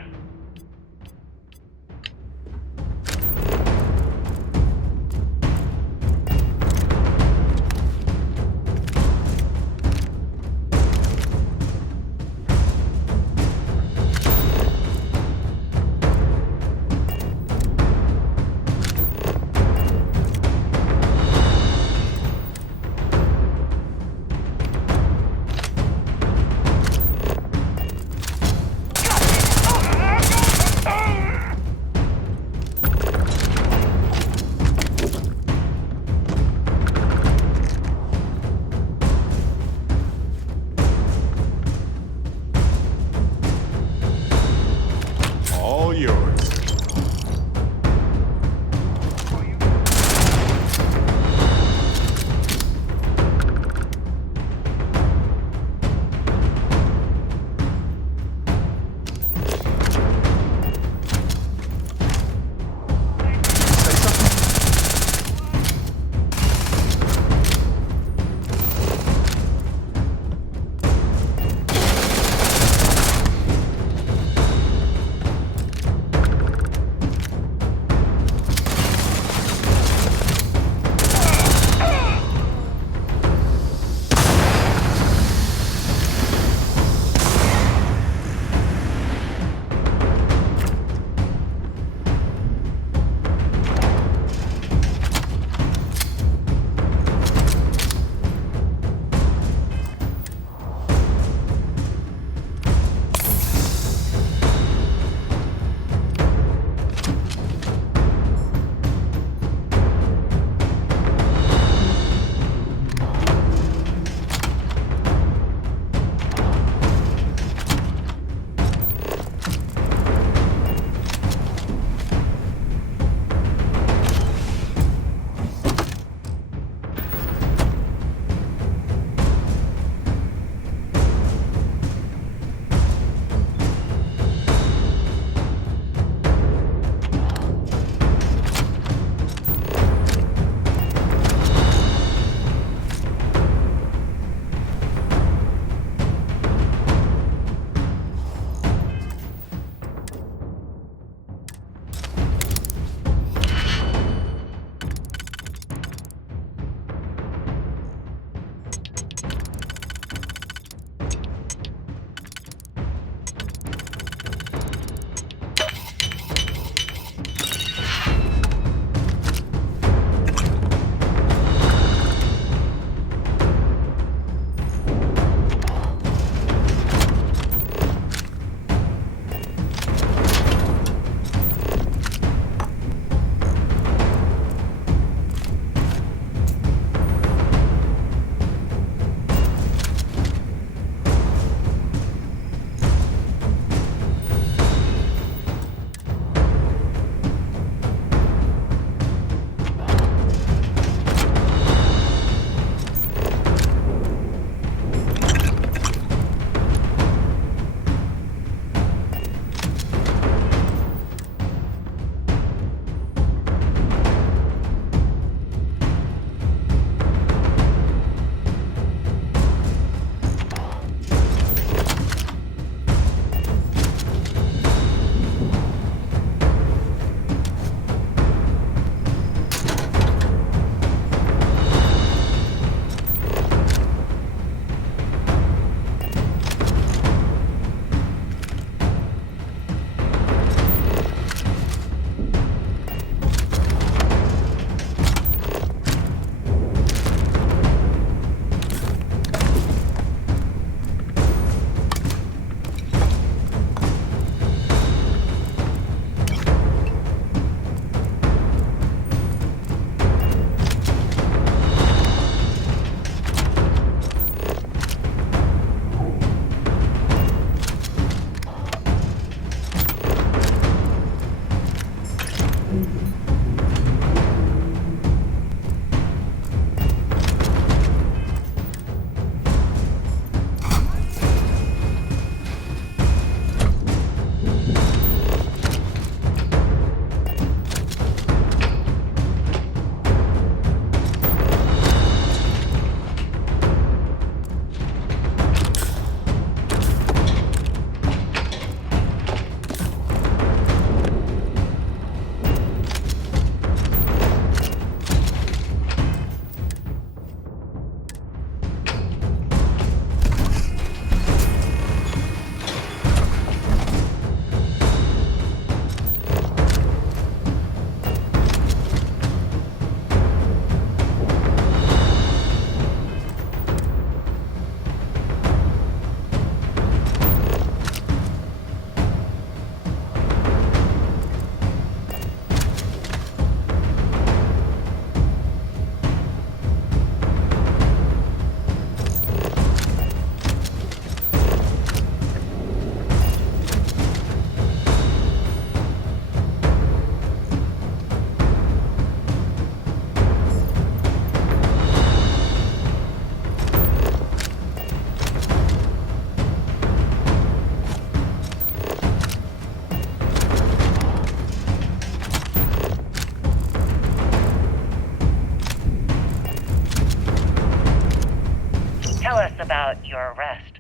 Tell us about your arrest.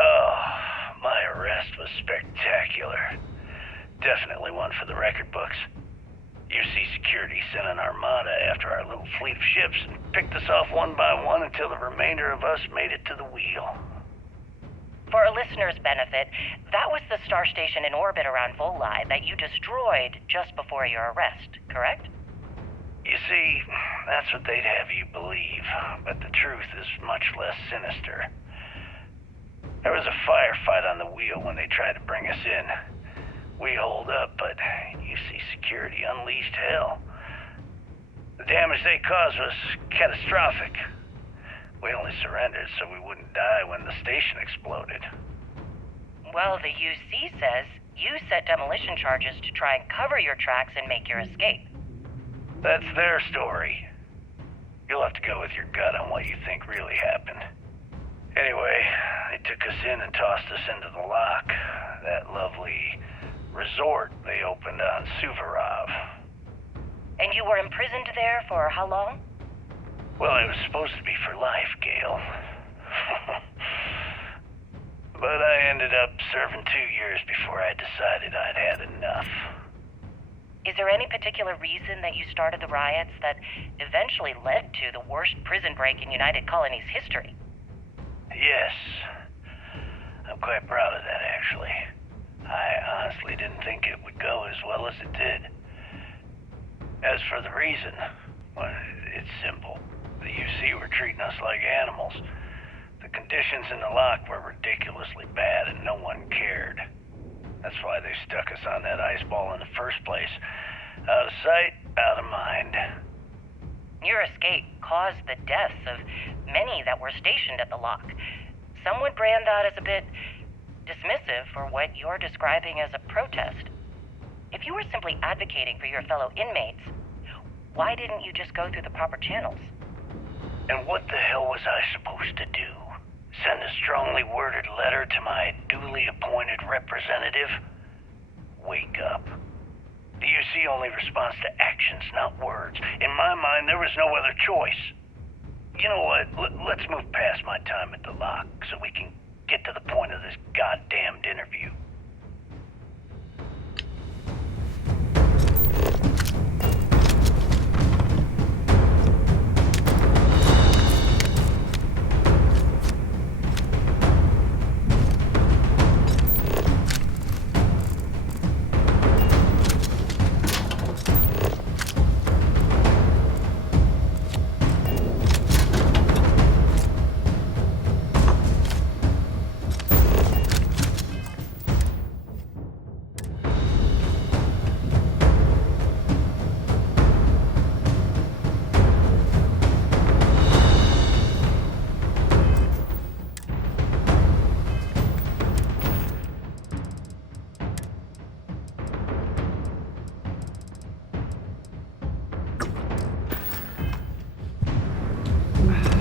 Oh, my arrest was spectacular. Definitely one for the record books. UC Security sent an armada after our little fleet of ships and picked us off one by one until the remainder of us made it to the wheel. For a listener's benefit, that was the star station in orbit around Voli that you destroyed just before your arrest, correct? You see, that's what they'd have you believe, but the truth is much less sinister. There was a firefight on the wheel when they tried to bring us in. We holed up, but UC Security unleashed hell. The damage they caused was catastrophic. We only surrendered so we wouldn't die when the station exploded. Well, the UC says you set demolition charges to try and cover your tracks and make your escape. That's their story. You'll have to go with your gut on what you think really happened. Anyway, they took us in and tossed us into the lock. That lovely resort they opened on Suvorov. And you were imprisoned there for how long? Well, it was supposed to be for life, Gale. But I ended up serving 2 years before I decided I'd had enough. Is there any particular reason that you started the riots that eventually led to the worst prison break in United Colonies history? Yes. I'm quite proud of that, actually. I honestly didn't think it would go as well as it did. As for the reason, well, it's simple. The UC were treating us like animals. The conditions in the lock were ridiculously bad and no one cared. That's why they stuck us on that ice ball in the first place. Out of sight, out of mind. Your escape caused the deaths of many that were stationed at the lock. Some would brand that as a bit dismissive for what you're describing as a protest. If you were simply advocating for your fellow inmates, why didn't you just go through the proper channels? And what the hell was I supposed to do? Send a strongly worded letter to my duly appointed representative? Wake up. The UC only responds to actions, not words. In my mind, there was no other choice. You know what? Let's move past my time at the lock so we can get to the point of this goddamned interview.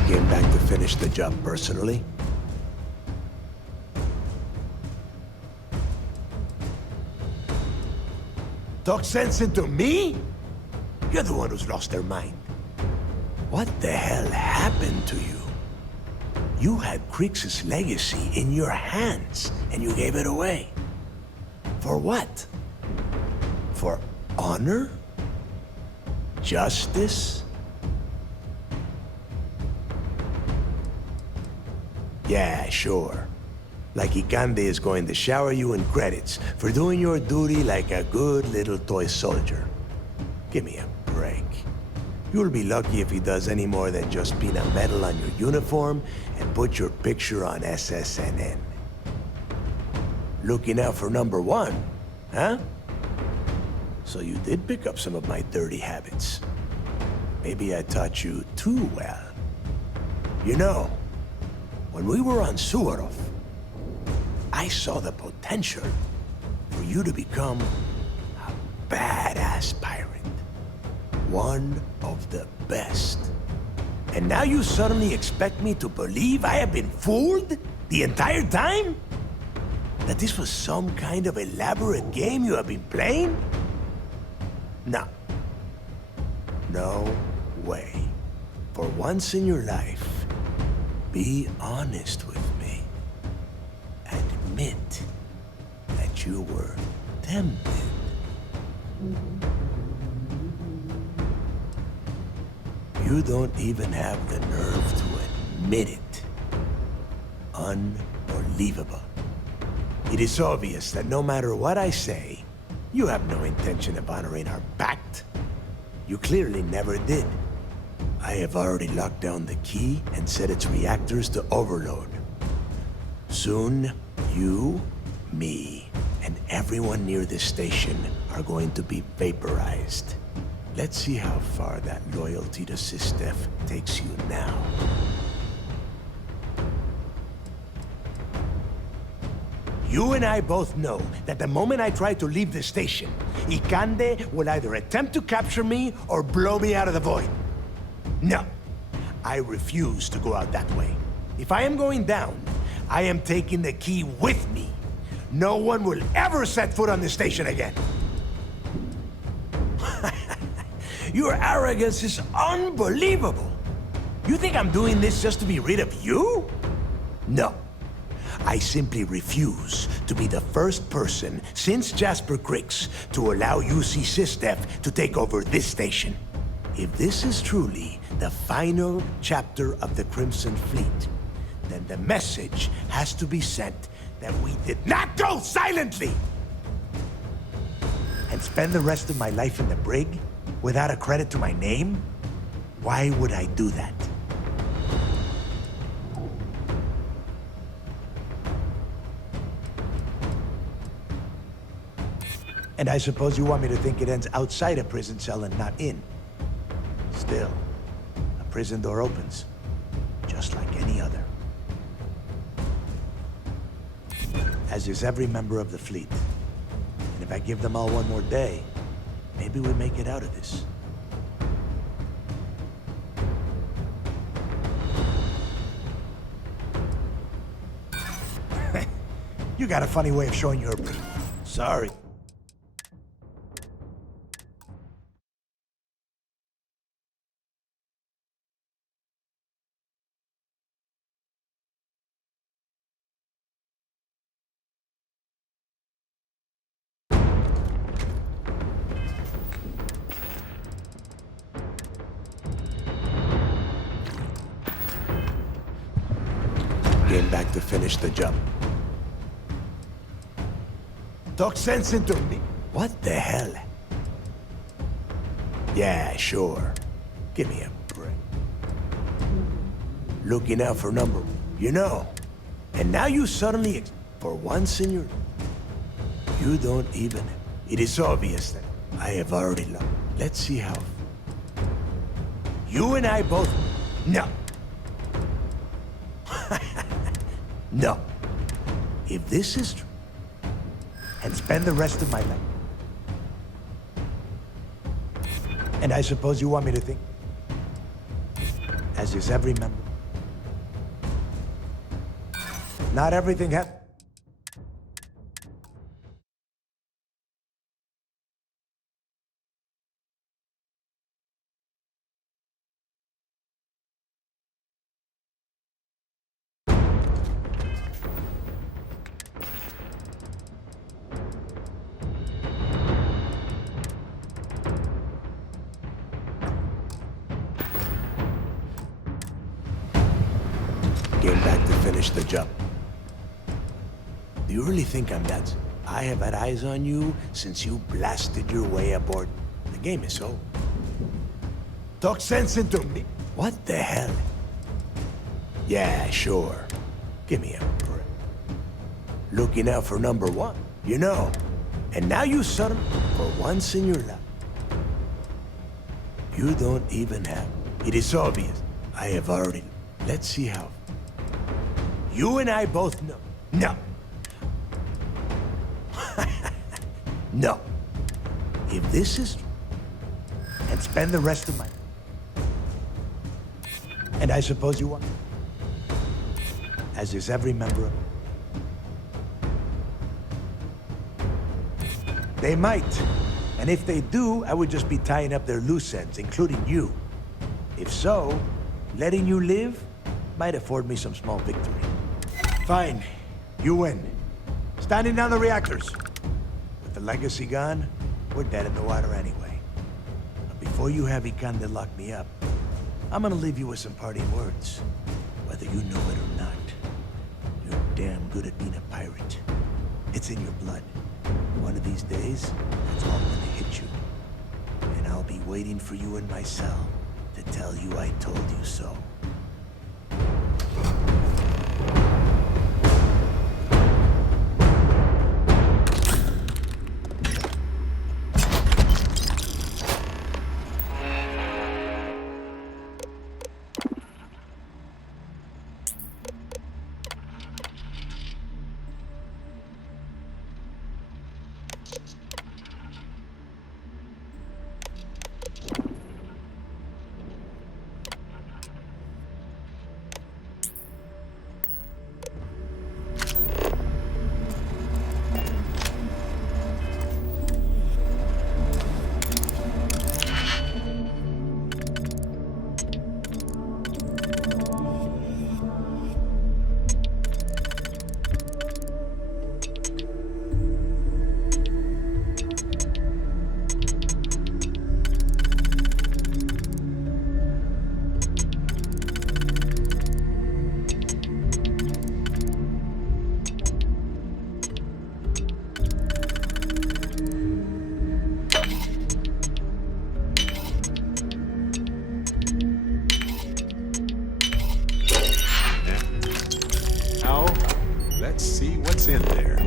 Came back to finish the job personally? Talk sense into me? You're the one who's lost their mind. What the hell happened to you? You had Krix's legacy in your hands, and you gave it away. For what? For honor? Justice? Yeah, sure. Like Ikande is going to shower you in credits for doing your duty like a good little toy soldier. Give me a break. You'll be lucky if he does any more than just pin a medal on your uniform and put your picture on SSNN. Looking out for number one, huh? So you did pick up some of my dirty habits. Maybe I taught you too well. You know, when we were on Suvorov, I saw the potential for you to become a badass pirate. One of the best. And now you suddenly expect me to believe I have been fooled the entire time? That this was some kind of elaborate game you have been playing? No. No way. For once in your life, Be honest with me. Admit that you were tempted. You don't even have the nerve to admit it. Unbelievable. It is obvious that no matter what I say, you have no intention of honoring our pact. You clearly never did. I have already locked down the key and set its reactors to overload. Soon, you, me, and everyone near this station are going to be vaporized. Let's see how far that loyalty to Sistef takes you now. You and I both know that the moment I try to leave the station, Ikande will either attempt to capture me or blow me out of the void. No, I refuse to go out that way. If I am going down, I am taking the key with me. No one will ever set foot on the station again. Your arrogance is unbelievable. You think I'm doing this just to be rid of you? No. I simply refuse to be the first person since Jasper Creeks to allow UC Sistef to take over this station. If this is truly the final chapter of the Crimson Fleet, then the message has to be sent that we did not go silently! And spend the rest of my life in the brig without a credit to my name? Why would I do that? And I suppose you want me to think it ends outside a prison cell and not in. Still, a prison door opens, just like any other. As is every member of the fleet. And if I give them all one more day, maybe we make it out of this. You got a funny way of showing your... Sorry. Came back to finish the job. Talk sense into me. What the hell? Yeah, sure. Give me a break. Looking out for number, you know. And now you suddenly, for once in your... You don't even... It is obvious that I have already lost. Let's see how... You and I both... No. No. If this is true, and spend the rest of my life. And I suppose you want me to think, as is every member. Not everything has... Came back to finish the job. Do you really think I'm that? I have had eyes on you since you blasted your way aboard. The game is over. Talk sense into me. What the hell? Yeah, sure. Give me a break. Looking out for number one, you know. And now you suddenly, for once in your life, you don't even have... It is obvious. I have already... Let's see how... You and I both know. No. No. If this is true, and spend the rest of my... And I suppose you want... As is every member of... They might. And if they do, I would just be tying up their loose ends, including you. If so, letting you live might afford me some small victory. Fine. You win. Standing down the reactors. With the legacy gone, we're dead in the water anyway. But before you have Ikande lock me up, I'm gonna leave you with some parting words. Whether you know it or not, you're damn good at being a pirate. It's in your blood. One of these days, that's all gonna hit you. And I'll be waiting for you in my cell to tell you I told you so. Let's see what's in there.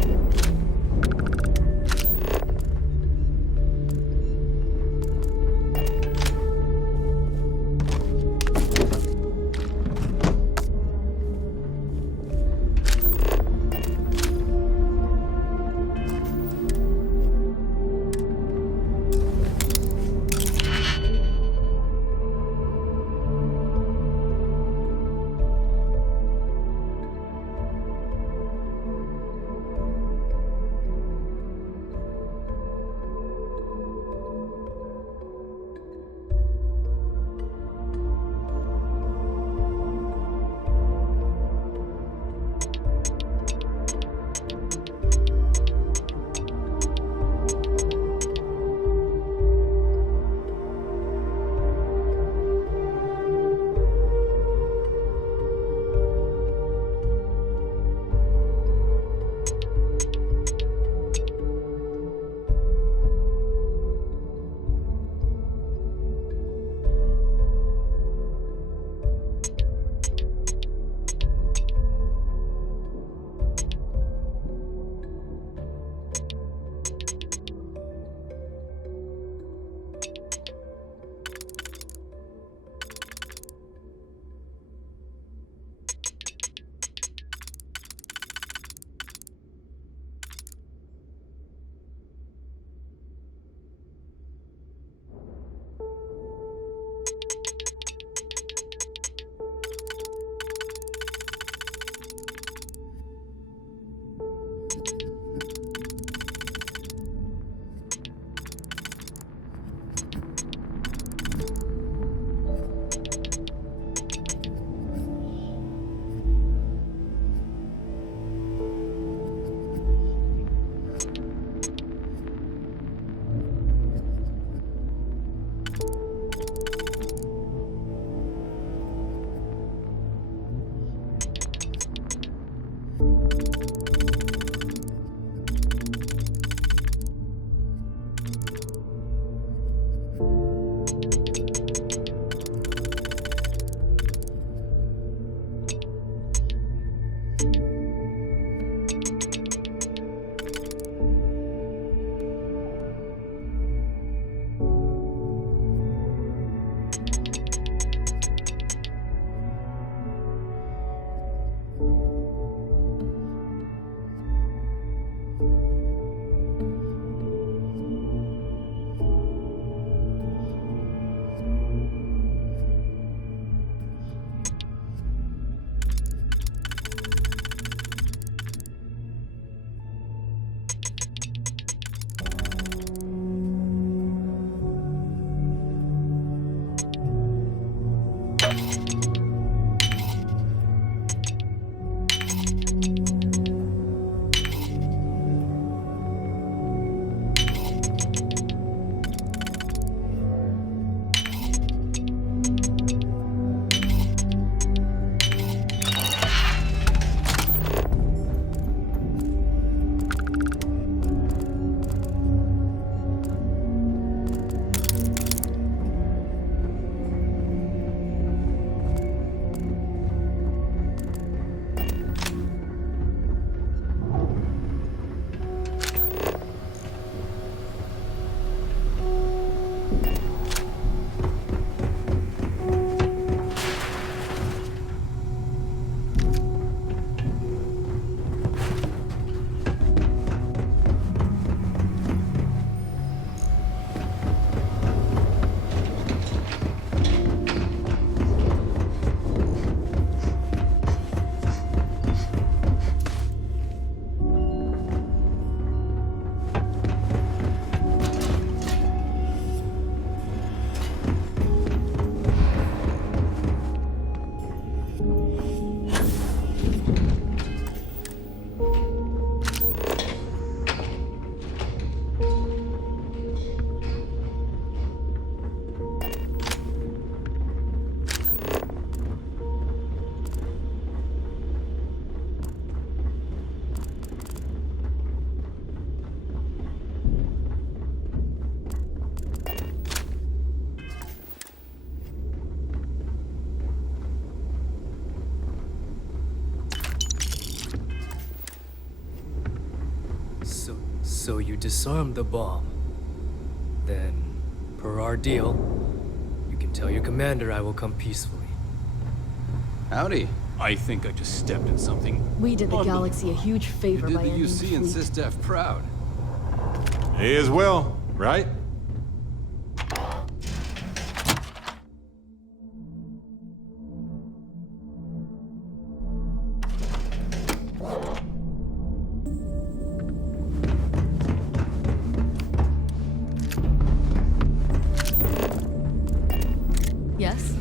So you disarmed the bomb. Then, per our deal, you can tell your commander I will come peacefully. Howdy. I think I just stepped in something. We did the galaxy a huge favor by ending the UC and fleet. SysDef proud. May as well, right? Yes?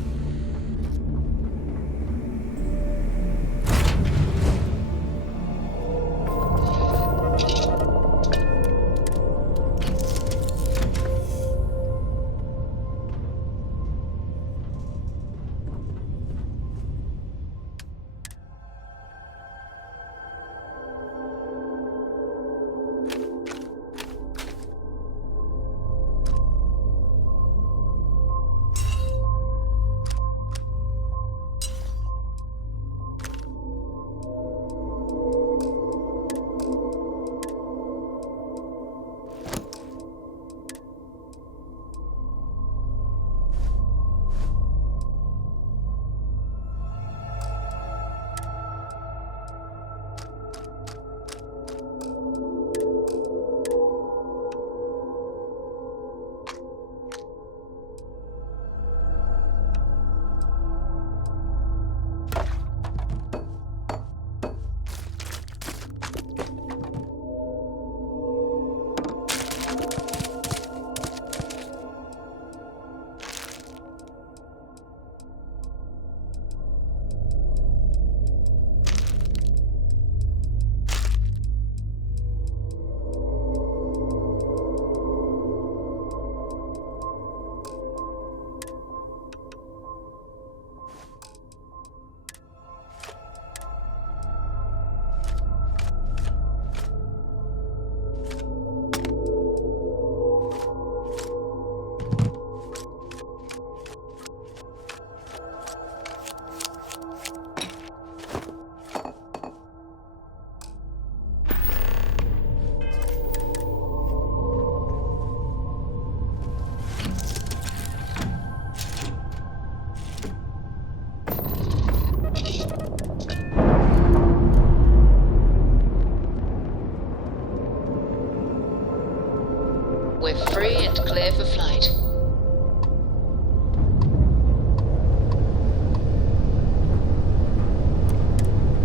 We're free and clear for flight.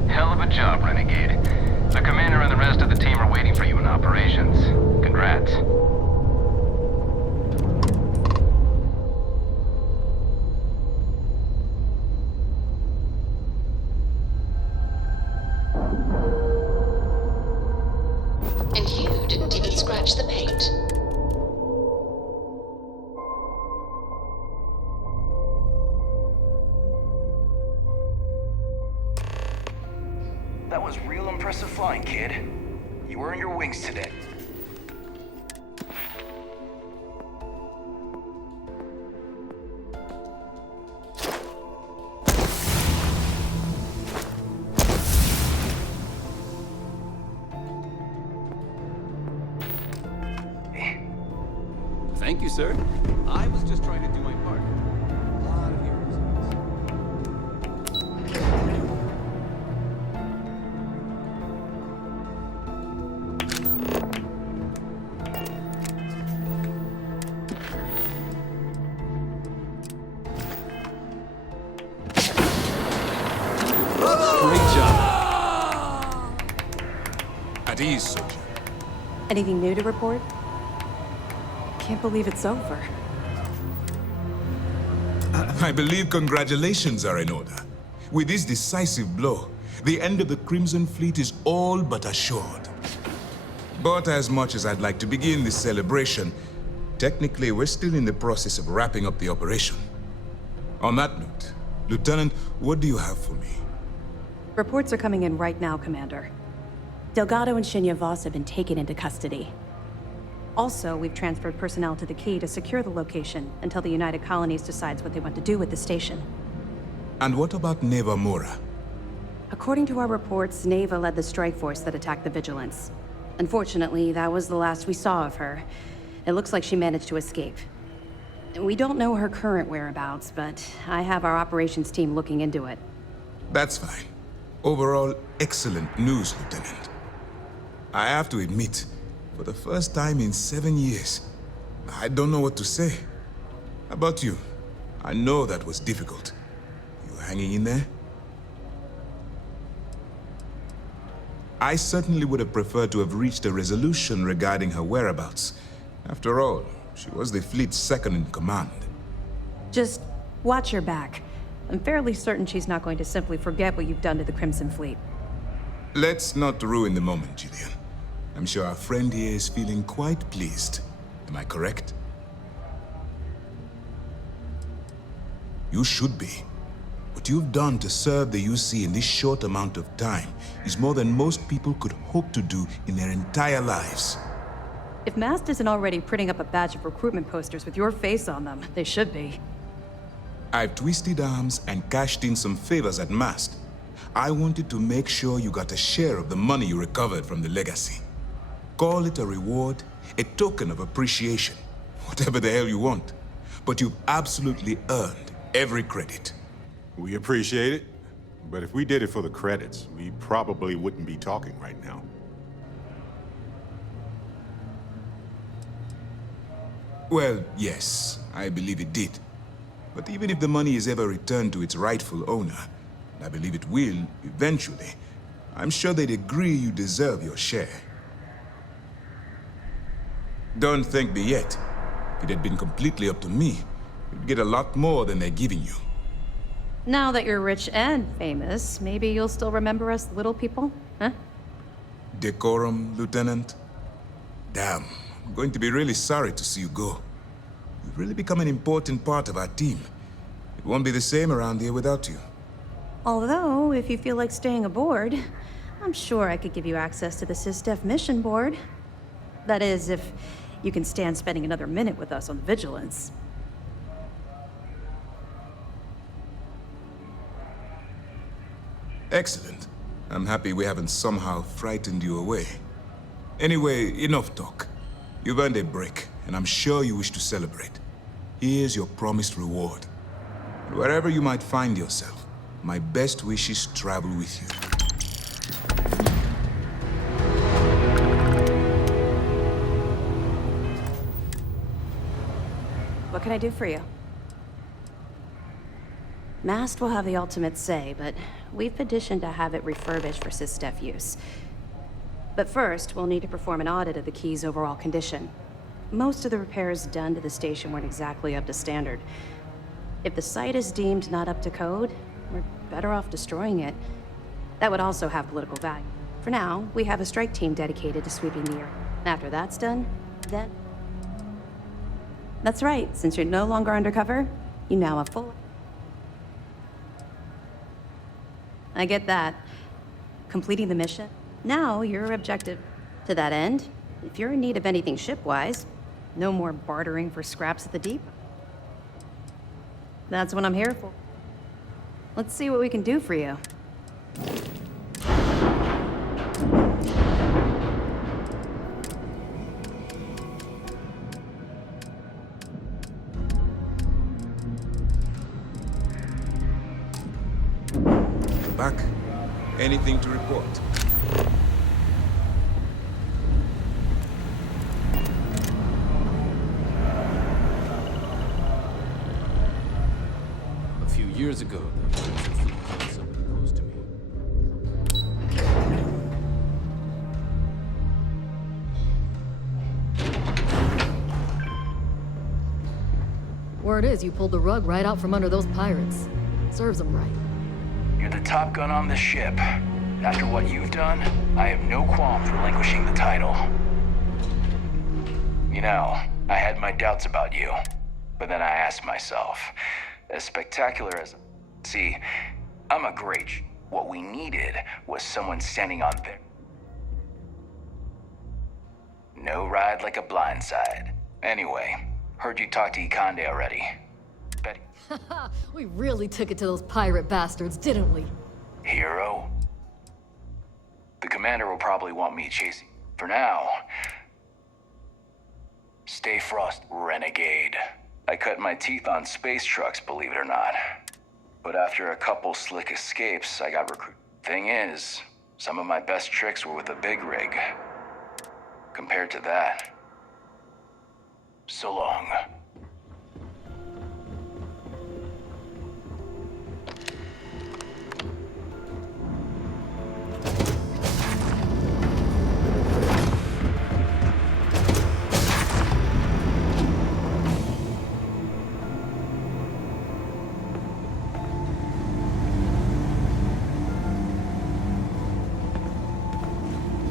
Hell of a job, Renegade. The commander and the rest of the team are waiting for you in operations. Congrats. And you didn't even scratch the paint. That was real impressive flying, kid. You earned your wings today. Thank you, sir. I was just trying to do my part. A lot of heroes. Great job. At ease, soldier. Anything new to report? Can't believe it's over. I believe congratulations are in order. With this decisive blow, the end of the Crimson Fleet is all but assured. But as much as I'd like to begin this celebration, technically we're still in the process of wrapping up the operation. On that note, Lieutenant, what do you have for me? Reports are coming in right now, Commander. Delgado and Shinya Voss have been taken into custody. Also, we've transferred personnel to the Key to secure the location until the United Colonies decides what they want to do with the station. And what about Neva Mora? According to our reports, Neva led the strike force that attacked the Vigilance. Unfortunately, that was the last we saw of her. It looks like she managed to escape. We don't know her current whereabouts, but I have our operations team looking into it. That's fine. Overall, excellent news, Lieutenant. I have to admit, for the first time in 7 years, I don't know what to say. How about you? I know that was difficult. You hanging in there? I certainly would have preferred to have reached a resolution regarding her whereabouts. After all, she was the fleet's second in command. Just watch your back. I'm fairly certain she's not going to simply forget what you've done to the Crimson Fleet. Let's not ruin the moment, Jillian. I'm sure our friend here is feeling quite pleased. Am I correct? You should be. What you've done to serve the UC in this short amount of time is more than most people could hope to do in their entire lives. If MAST isn't already printing up a batch of recruitment posters with your face on them, they should be. I've twisted arms and cashed in some favors at MAST. I wanted to make sure you got a share of the money you recovered from the legacy. Call it a reward, a token of appreciation, whatever the hell you want. But you've absolutely earned every credit. We appreciate it, but if we did it for the credits, we probably wouldn't be talking right now. Well, yes, I believe it did. But even if the money is ever returned to its rightful owner, and I believe it will, eventually, I'm sure they'd agree you deserve your share. Don't thank me yet. If it had been completely up to me, you'd get a lot more than they're giving you. Now that you're rich and famous, maybe you'll still remember us little people, huh? Decorum, Lieutenant? Damn, I'm going to be really sorry to see you go. You've really become an important part of our team. It won't be the same around here without you. Although, if you feel like staying aboard, I'm sure I could give you access to the SysDef mission board. That is, if you can stand spending another minute with us on the Vigilance. Excellent. I'm happy we haven't somehow frightened you away. Anyway, enough talk. You've earned a break, and I'm sure you wish to celebrate. Here's your promised reward. And wherever you might find yourself, my best wishes travel with you. What can I do for you? MAST will have the ultimate say, but we've petitioned to have it refurbished for SysDef use. But first, we'll need to perform an audit of the key's overall condition. Most of the repairs done to the station weren't exactly up to standard. If the site is deemed not up to code, we're better off destroying it. That would also have political value. For now, we have a strike team dedicated to sweeping the earth. After that's done, then... That's right, since you're no longer undercover, you now have full... I get that. Completing the mission. Now, your objective. To that end, if you're in need of anything ship-wise, no more bartering for scraps at the deep. That's what I'm here for. Let's see what we can do for you. Back. Anything to report? A few years ago, the Crimson Fleet did something close to me. Word is you pulled the rug right out from under those pirates. Serves them right. You're the top gun on this ship. After what you've done, I have no qualms relinquishing the title. You know, I had my doubts about you, but then I asked myself, as spectacular as... See, I'm a great... What we needed was someone standing on there. No ride like a blindside. Anyway, heard you talk to Ikande already. Betty... We really took it to those pirate bastards, didn't we? Hero? The commander will probably want me chasing. For now, stay frost, renegade. I cut my teeth on space trucks, believe it or not. But after a couple slick escapes, I got recruited. Thing is, some of my best tricks were with a big rig. Compared to that, so long.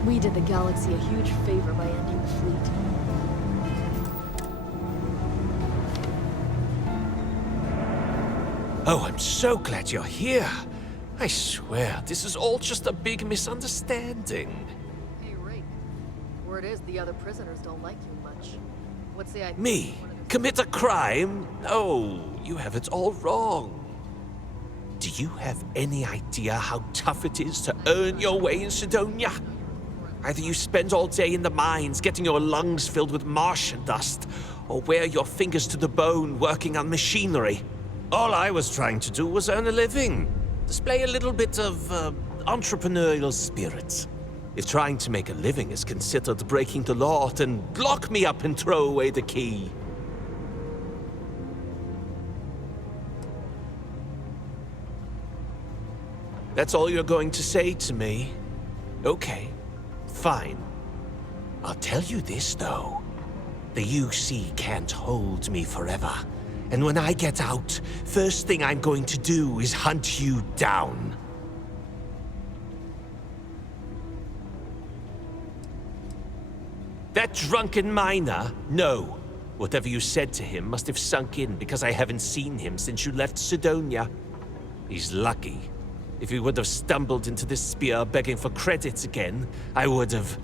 We did the galaxy a huge favor by ending the fleet. Oh, I'm so glad you're here. I swear, this is all just a big misunderstanding. Hey, Rick. Word is the other prisoners don't like you much. What's the idea? Me? Commit a crime? No, you have it all wrong. Do you have any idea how tough it is to earn your way in Sidonia? Either you spend all day in the mines getting your lungs filled with Martian dust, or wear your fingers to the bone working on machinery. All I was trying to do was earn a living. Display a little bit of entrepreneurial spirit. If trying to make a living is considered breaking the law, then lock me up and throw away the key. That's all you're going to say to me? Okay. Fine. I'll tell you this, though. The UC can't hold me forever. And when I get out, first thing I'm going to do is hunt you down. That drunken miner? No. Whatever you said to him must have sunk in because I haven't seen him since you left Sidonia. He's lucky. If he would have stumbled into this spear begging for credits again, I would have...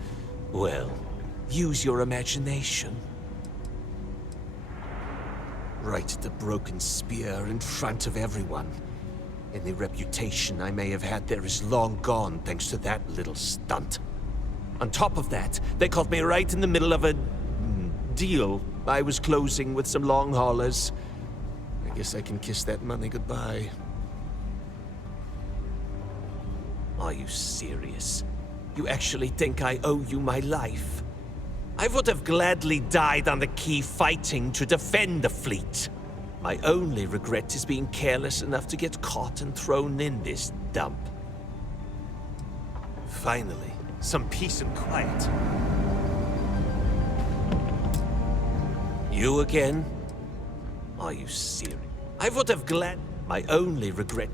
well, use your imagination. Right at the broken spear in front of everyone. Any reputation I may have had there is long gone thanks to that little stunt. On top of that, they caught me right in the middle of a... deal I was closing with some long haulers. I guess I can kiss that money goodbye. Are you serious? You actually think I owe you my life? I would have gladly died on the quay fighting to defend the fleet. My only regret is being careless enough to get caught and thrown in this dump. Finally, some peace and quiet. You again? Are you serious? I would have my only regret...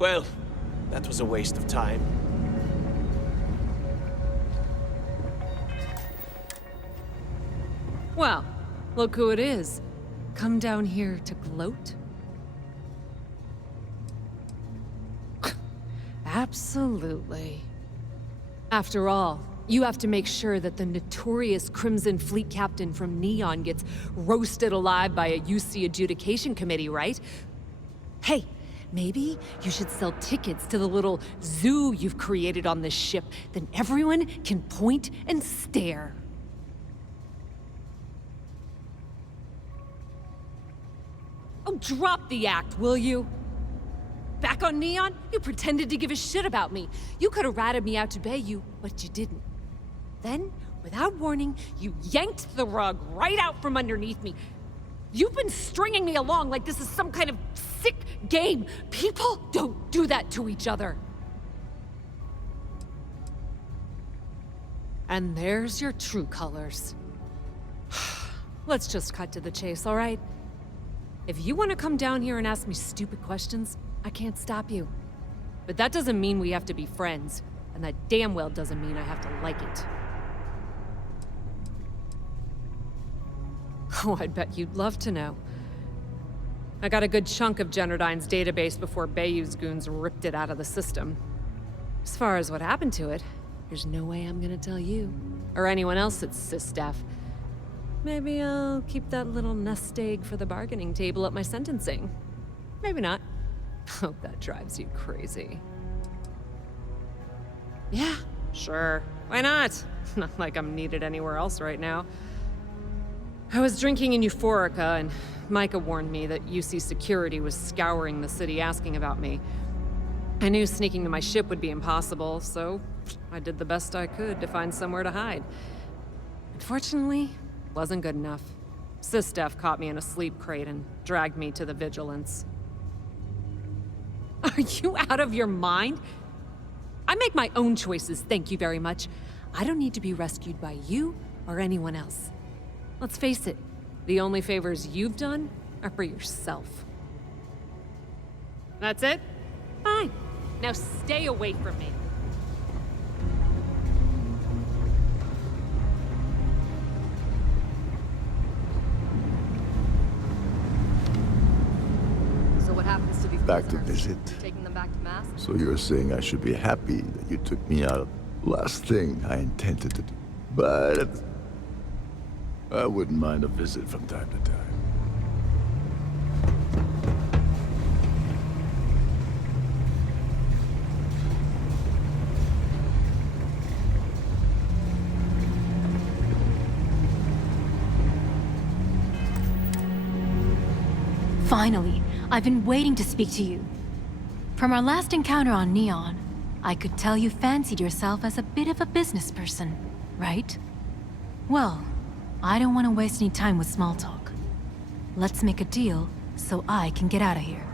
Well, that was a waste of time. Well, look who it is. Come down here to gloat? Absolutely. After all, you have to make sure that the notorious Crimson Fleet captain from Neon gets roasted alive by a UC adjudication committee, right? Hey, maybe you should sell tickets to the little zoo you've created on this ship. Then everyone can point and stare. Oh, drop the act, will you? Back on Neon, you pretended to give a shit about me. You could have ratted me out to bay you, but you didn't. Then, without warning, you yanked the rug right out from underneath me. You've been stringing me along like this is some kind of sick game. People don't do that to each other. And there's your true colors. Let's just cut to the chase, all right? If you want to come down here and ask me stupid questions, I can't stop you. But that doesn't mean we have to be friends. And that damn well doesn't mean I have to like it. Oh, I'd bet you'd love to know. I got a good chunk of Generdyne's database before Bayou's goons ripped it out of the system. As far as what happened to it, there's no way I'm gonna tell you. Or anyone else at SysDef. Maybe I'll keep that little nest egg for the bargaining table at my sentencing. Maybe not. Hope that drives you crazy. Yeah, sure. Why not? Not like I'm needed anywhere else right now. I was drinking in Euphorica, and Micah warned me that UC security was scouring the city asking about me. I knew sneaking to my ship would be impossible, so I did the best I could to find somewhere to hide. Unfortunately, wasn't good enough. SysDef caught me in a sleep crate and dragged me to the Vigilance. Are you out of your mind? I make my own choices, thank you very much. I don't need to be rescued by you or anyone else. Let's face it, the only favors you've done are for yourself. That's it? Fine. Now stay away from me. So what happens to these Back to prisoners? visit. Taking them back to mass? So you're saying I should be happy that you took me out? Last thing I intended to do. But I wouldn't mind a visit from time to time. Finally, I've been waiting to speak to you. From our last encounter on Neon, I could tell you fancied yourself as a bit of a business person, right? Well, I don't want to waste any time with small talk. Let's make a deal so I can get out of here.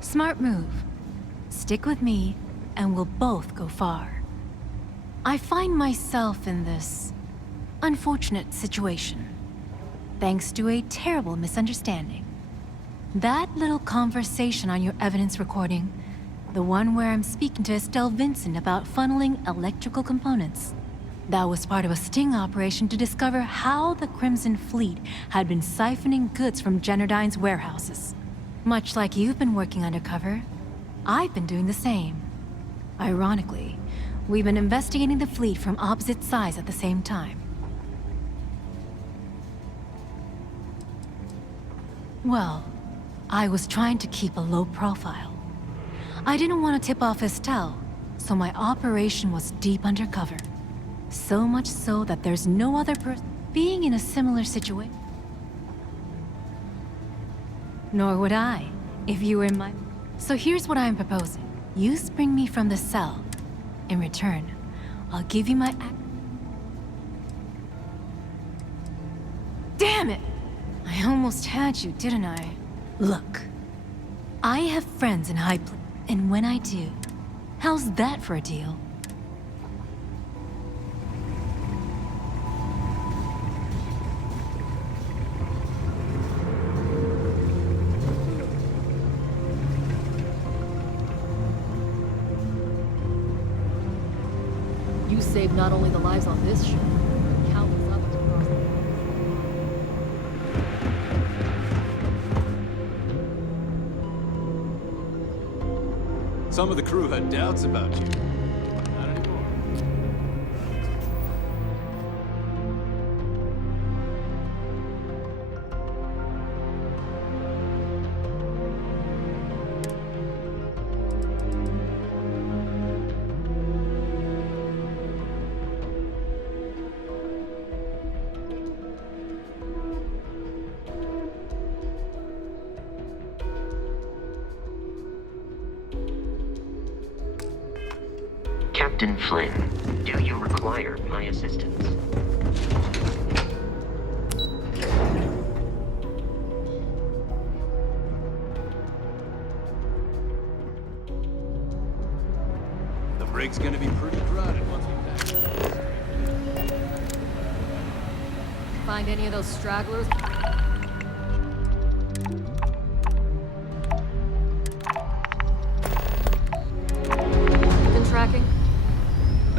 Smart move. Stick with me, and we'll both go far. I find myself in this unfortunate situation, thanks to a terrible misunderstanding. That little conversation on your evidence recording, the one where I'm speaking to Estelle Vincent about funneling electrical components, that was part of a sting operation to discover how the Crimson Fleet had been siphoning goods from Generdyne's warehouses. Much like you've been working undercover, I've been doing the same. Ironically, we've been investigating the fleet from opposite sides at the same time. Well, I was trying to keep a low profile. I didn't want to tip off Estelle, so my operation was deep undercover. So much so that there's no other person being in a similar situation. Nor would I, if you were in my... So here's what I'm proposing. You spring me from the cell. In return, I'll give you my... Damn it! I almost had you, didn't I? Look, I have friends in High Plains, and when I do, how's that for a deal? You saved not only the lives on this ship, but countless others across the world. Some of the crew had doubts about you. Not anymore. Captain Flynn, do you require my assistance? The brig's gonna be pretty crowded once we pack. Find any of those stragglers?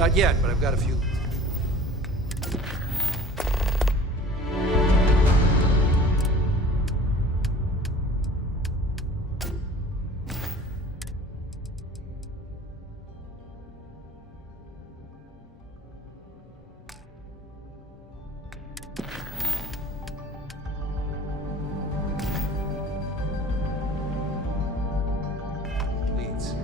Not yet, but I've got a few. Leads.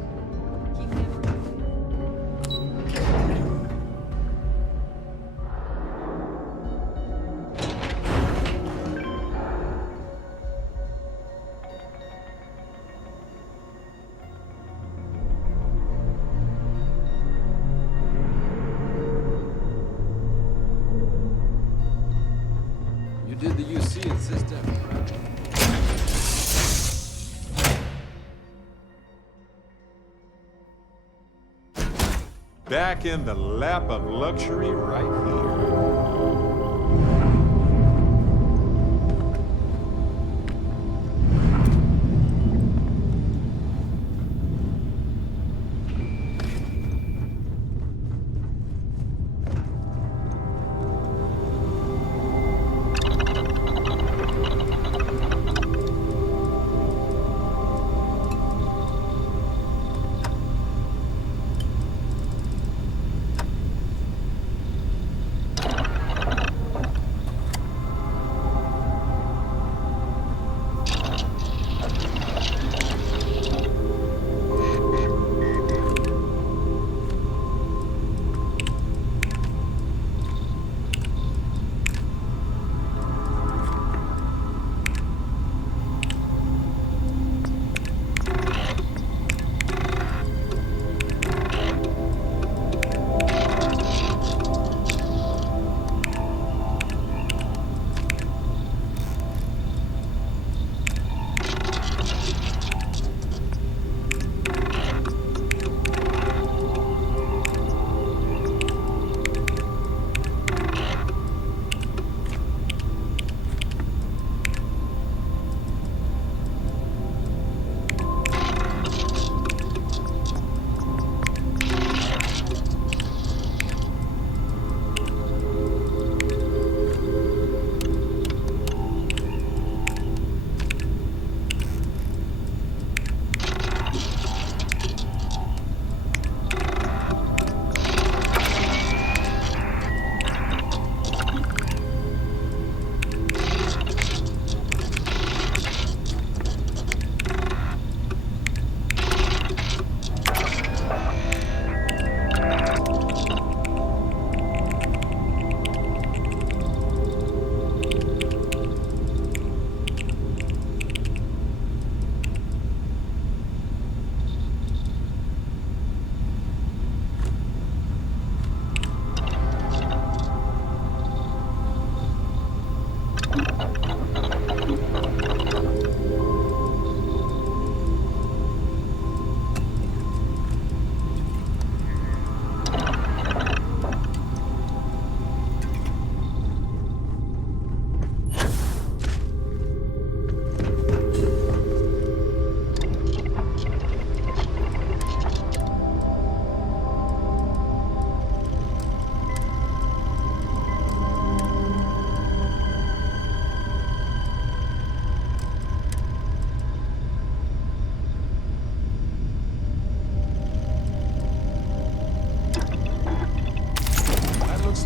You did the UC in system. Back in the lap of luxury right here.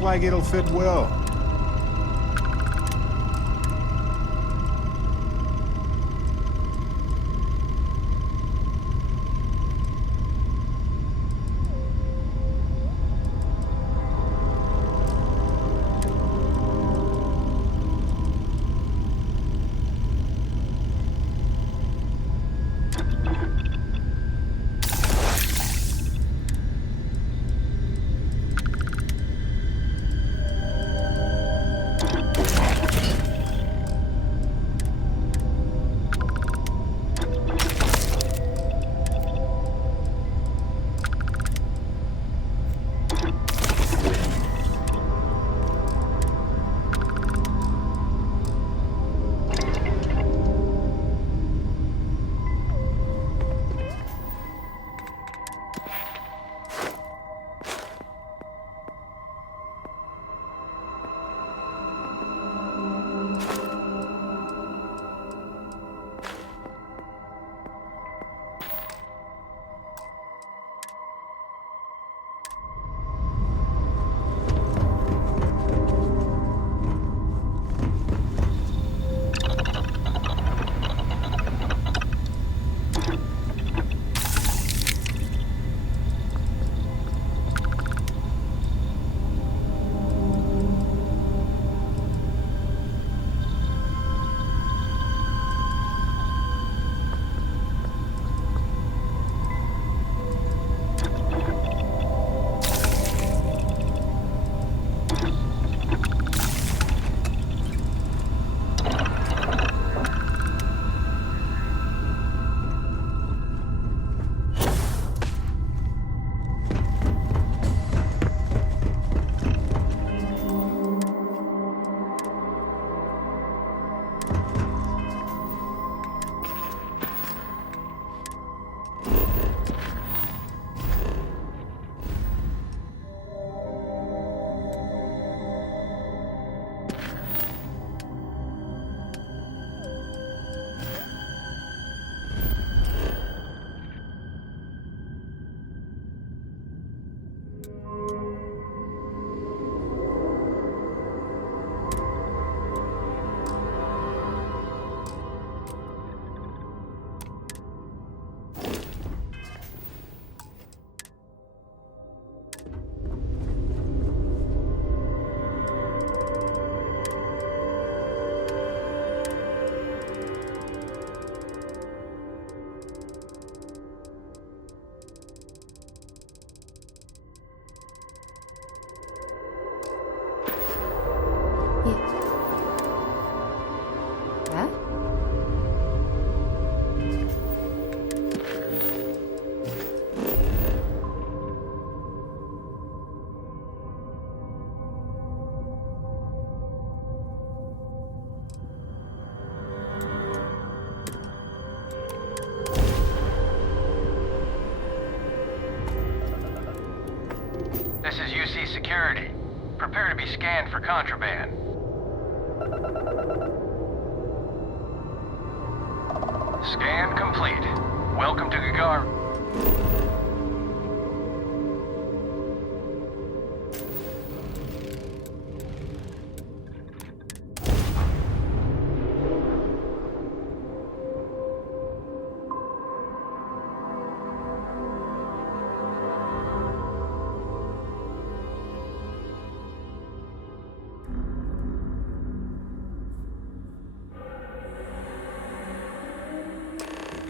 Like it'll fit well. security. Prepare to be scanned for contraband. Scan complete. Welcome to Gagar.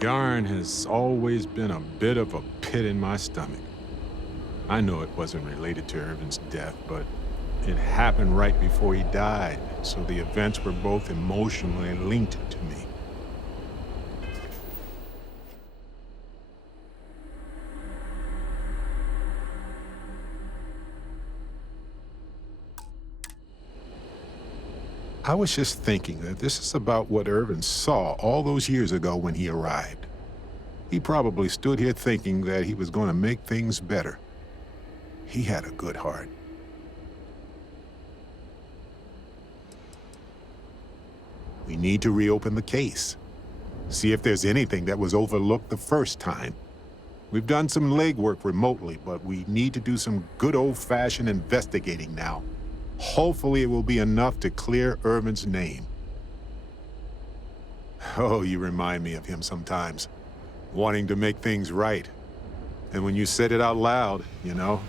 Garn has always been a bit of a pit in my stomach. I know it wasn't related to Irvin's death, but it happened right before he died, so the events were both emotionally linked to me. I was just thinking that this is about what Irvin saw all those years ago when he arrived. He probably stood here thinking that he was going to make things better. He had a good heart. We need to reopen the case. See if there's anything that was overlooked the first time. We've done some legwork remotely, but we need to do some good old-fashioned investigating now. Hopefully it will be enough to clear Irvin's name. Oh, you remind me of him sometimes, wanting to make things right. And when you said it out loud, you know,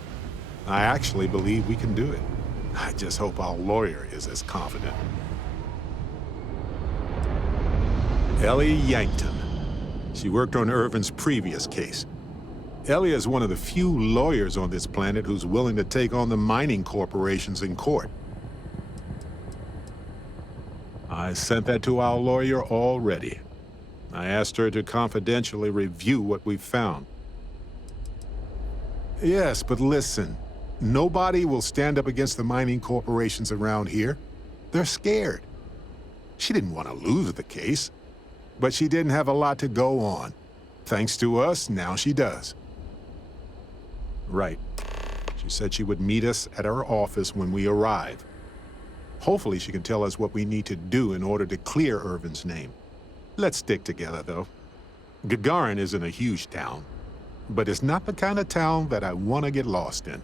I actually believe we can do it. I just hope our lawyer is as confident. Ellie Yankton. She worked on Irvin's previous case. Ellie is one of the few lawyers on this planet who's willing to take on the mining corporations in court. I sent that to our lawyer already. I asked her to confidentially review what we found. Yes, but listen, nobody will stand up against the mining corporations around here. They're scared. She didn't want to lose the case, but she didn't have a lot to go on. Thanks to us, now she does. Right. She said she would meet us at our office when we arrive. Hopefully she can tell us what we need to do in order to clear Irvin's name. Let's stick together, though. Gagarin isn't a huge town, but it's not the kind of town that I want to get lost in.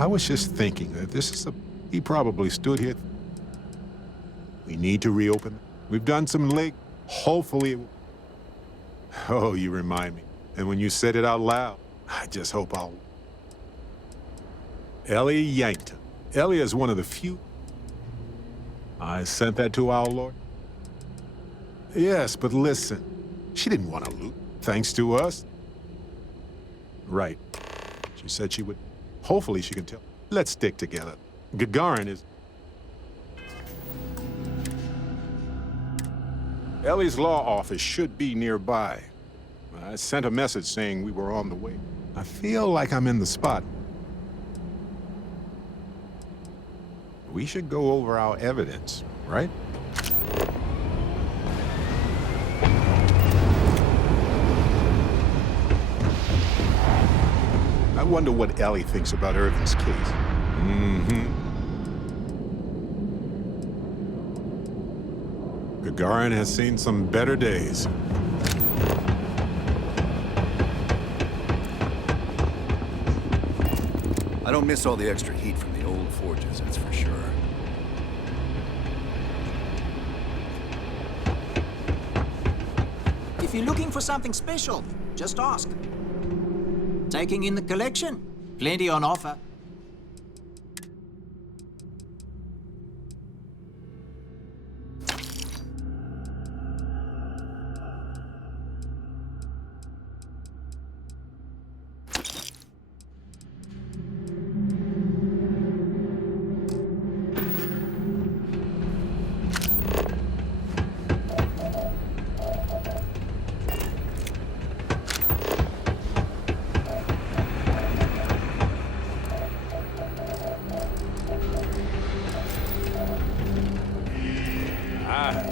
I was just thinking that this is he probably stood here. We need to reopen. We've done some hopefully. Oh, you remind me. And when you said it out loud, I just hope Ellie Yankton. Ellie is one of the few. I sent that to our lawyer. Yes, but listen. She didn't want to loot, thanks to us. Right. She said she would. Hopefully she can tell. Let's stick together. Gagarin is... Ellie's law office should be nearby. I sent a message saying we were on the way. I feel like I'm in the spot. We should go over our evidence, right? I wonder what Ellie thinks about Irvin's case. Gagarin has seen some better days. I don't miss all the extra heat from the old forges, that's for sure. If you're looking for something special, just ask. Taking in the collection? Plenty on offer.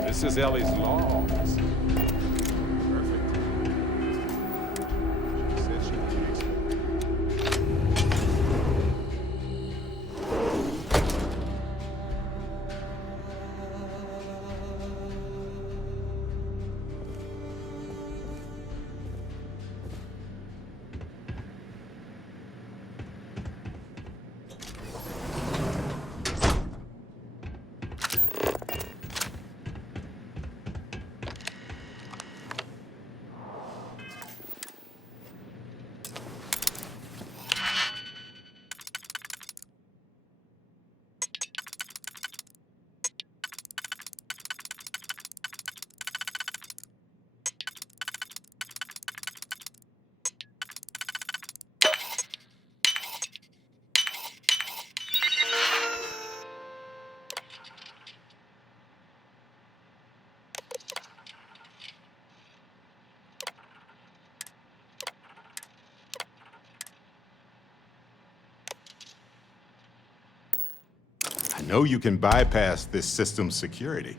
This is Ellie's law office. Perfect. She said she would fix it. I know you can bypass this system's security.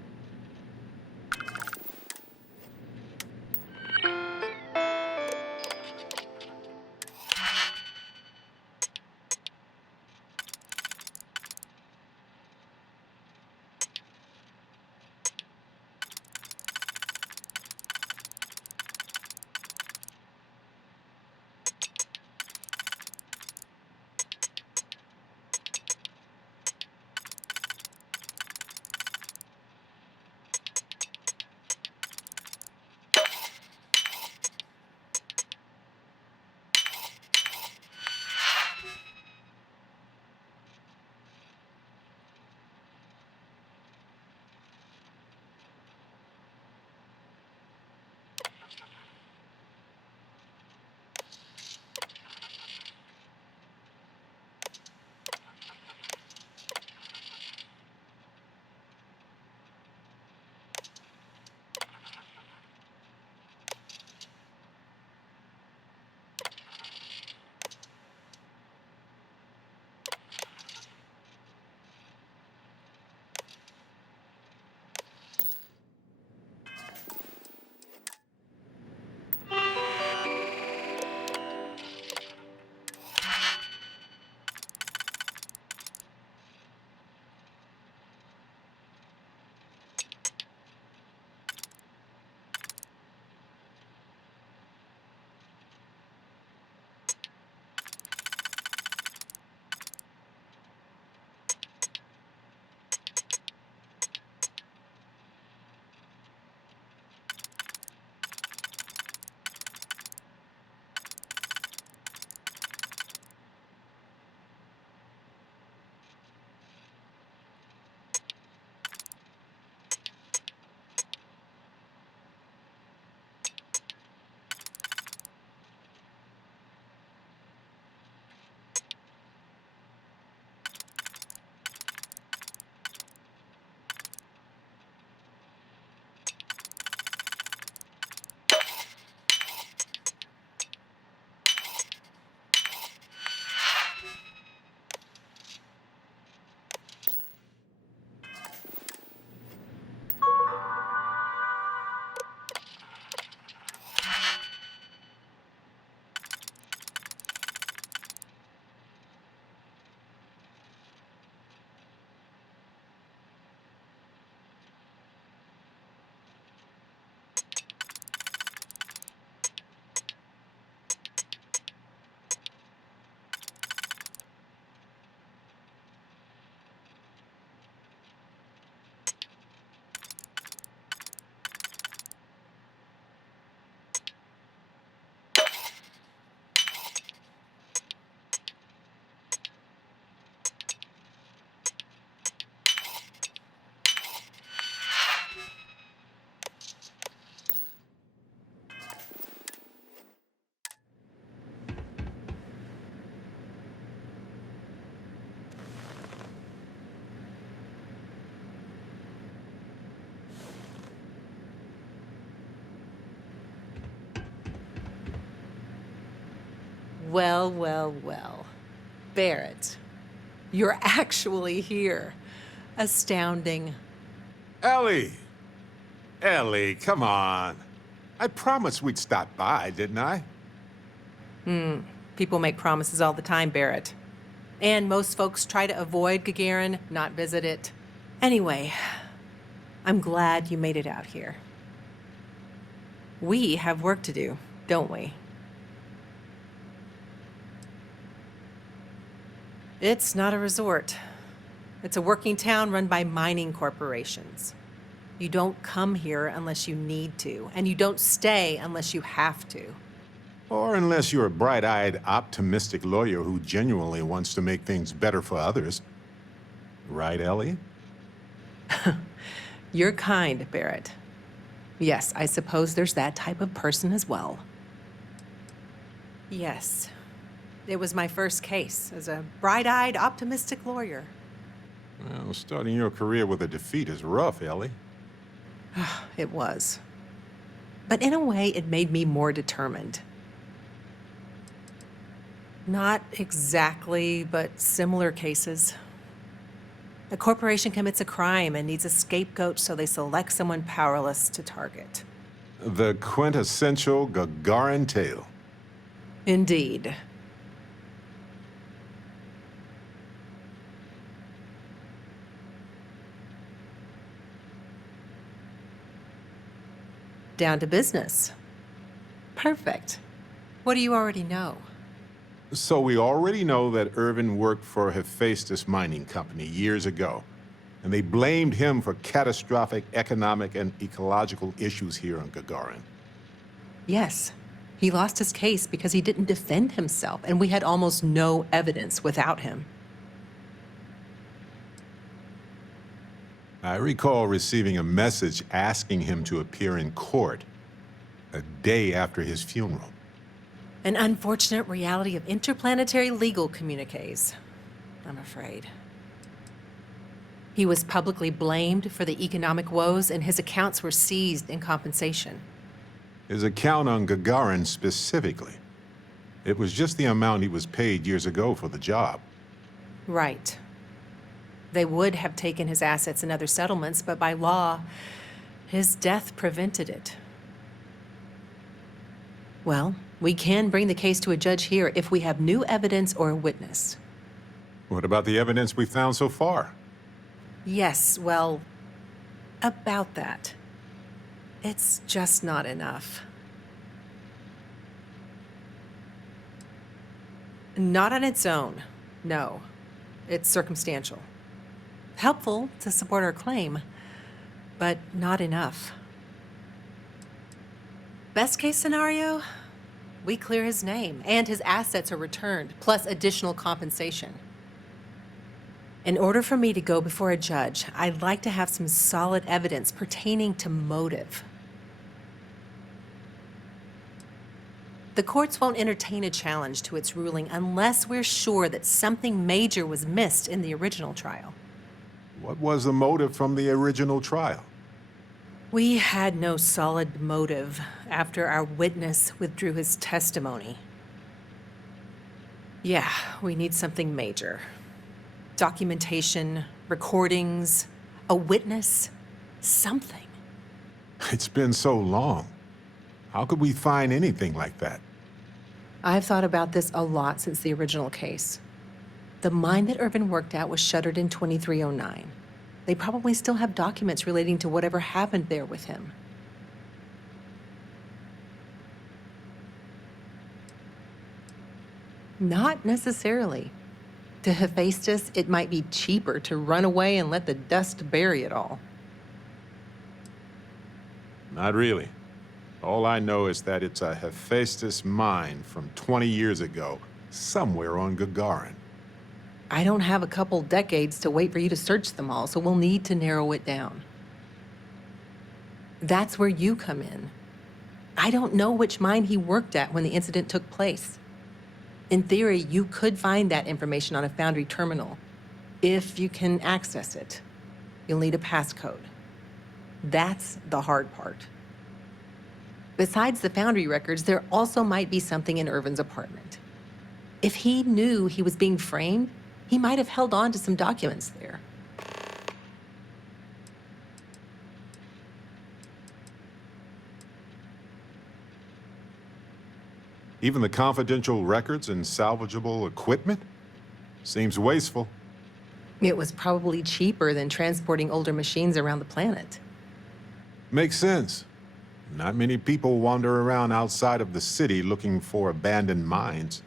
Well, well, well. Barrett, you're actually here. Astounding. Ellie! Ellie, come on. I promised we'd stop by, didn't I? People make promises all the time, Barrett. And most folks try to avoid Gagarin, not visit it. Anyway, I'm glad you made it out here. We have work to do, don't we? It's not a resort. It's a working town run by mining corporations. You don't come here unless you need to, and you don't stay unless you have to. Or unless you're a bright-eyed, optimistic lawyer who genuinely wants to make things better for others. Right, Ellie? You're kind, Barrett. Yes, I suppose there's that type of person as well. Yes. It was my first case as a bright-eyed, optimistic lawyer. Well, starting your career with a defeat is rough, Ellie. It was. But in a way, it made me more determined. Not exactly, but similar cases. A corporation commits a crime and needs a scapegoat, so they select someone powerless to target. The quintessential Gagarin tale. Indeed. Down to business. Perfect. What do you already know? So we already know that Irvin worked for Hephaestus Mining Company years ago, and they blamed him for catastrophic economic and ecological issues here on Gagarin. Yes. He lost his case because he didn't defend himself, and we had almost no evidence without him. I recall receiving a message asking him to appear in court a day after his funeral. An unfortunate reality of interplanetary legal communiques, I'm afraid. He was publicly blamed for the economic woes, and his accounts were seized in compensation. His account on Gagarin specifically. It was just the amount he was paid years ago for the job. Right. They would have taken his assets and other settlements, but by law, his death prevented it. Well, we can bring the case to a judge here if we have new evidence or a witness. What about the evidence we found so far? Yes, well, about that. It's just not enough. Not on its own, no. It's circumstantial. Helpful to support our claim, but not enough. Best case scenario, we clear his name and his assets are returned, plus additional compensation. In order for me to go before a judge, I'd like to have some solid evidence pertaining to motive. The courts won't entertain a challenge to its ruling unless we're sure that something major was missed in the original trial. What was the motive from the original trial? We had no solid motive after our witness withdrew his testimony. Yeah, we need something major. Documentation, recordings, a witness, something. It's been so long. How could we find anything like that? I've thought about this a lot since the original case. The mine that Irvin worked at was shuttered in 2309. They probably still have documents relating to whatever happened there with him. Not necessarily. To Hephaestus, it might be cheaper to run away and let the dust bury it all. Not really. All I know is that it's a Hephaestus mine from 20 years ago, somewhere on Gagarin. I don't have a couple decades to wait for you to search them all, so we'll need to narrow it down. That's where you come in. I don't know which mine he worked at when the incident took place. In theory, you could find that information on a Foundry terminal, if you can access it. You'll need a passcode. That's the hard part. Besides the Foundry records, there also might be something in Irvin's apartment. If he knew he was being framed, he might have held on to some documents there. Even the confidential records and salvageable equipment? Seems wasteful. It was probably cheaper than transporting older machines around the planet. Makes sense. Not many people wander around outside of the city looking for abandoned mines.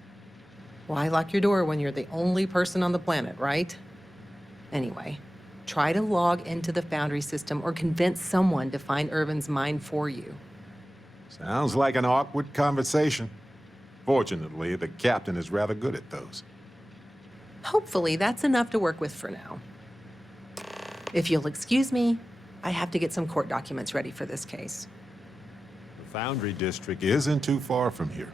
Why lock your door when you're the only person on the planet, right? Anyway, try to log into the Foundry system or convince someone to find Irvin's mine for you. Sounds like an awkward conversation. Fortunately, the captain is rather good at those. Hopefully, that's enough to work with for now. If you'll excuse me, I have to get some court documents ready for this case. The Foundry district isn't too far from here.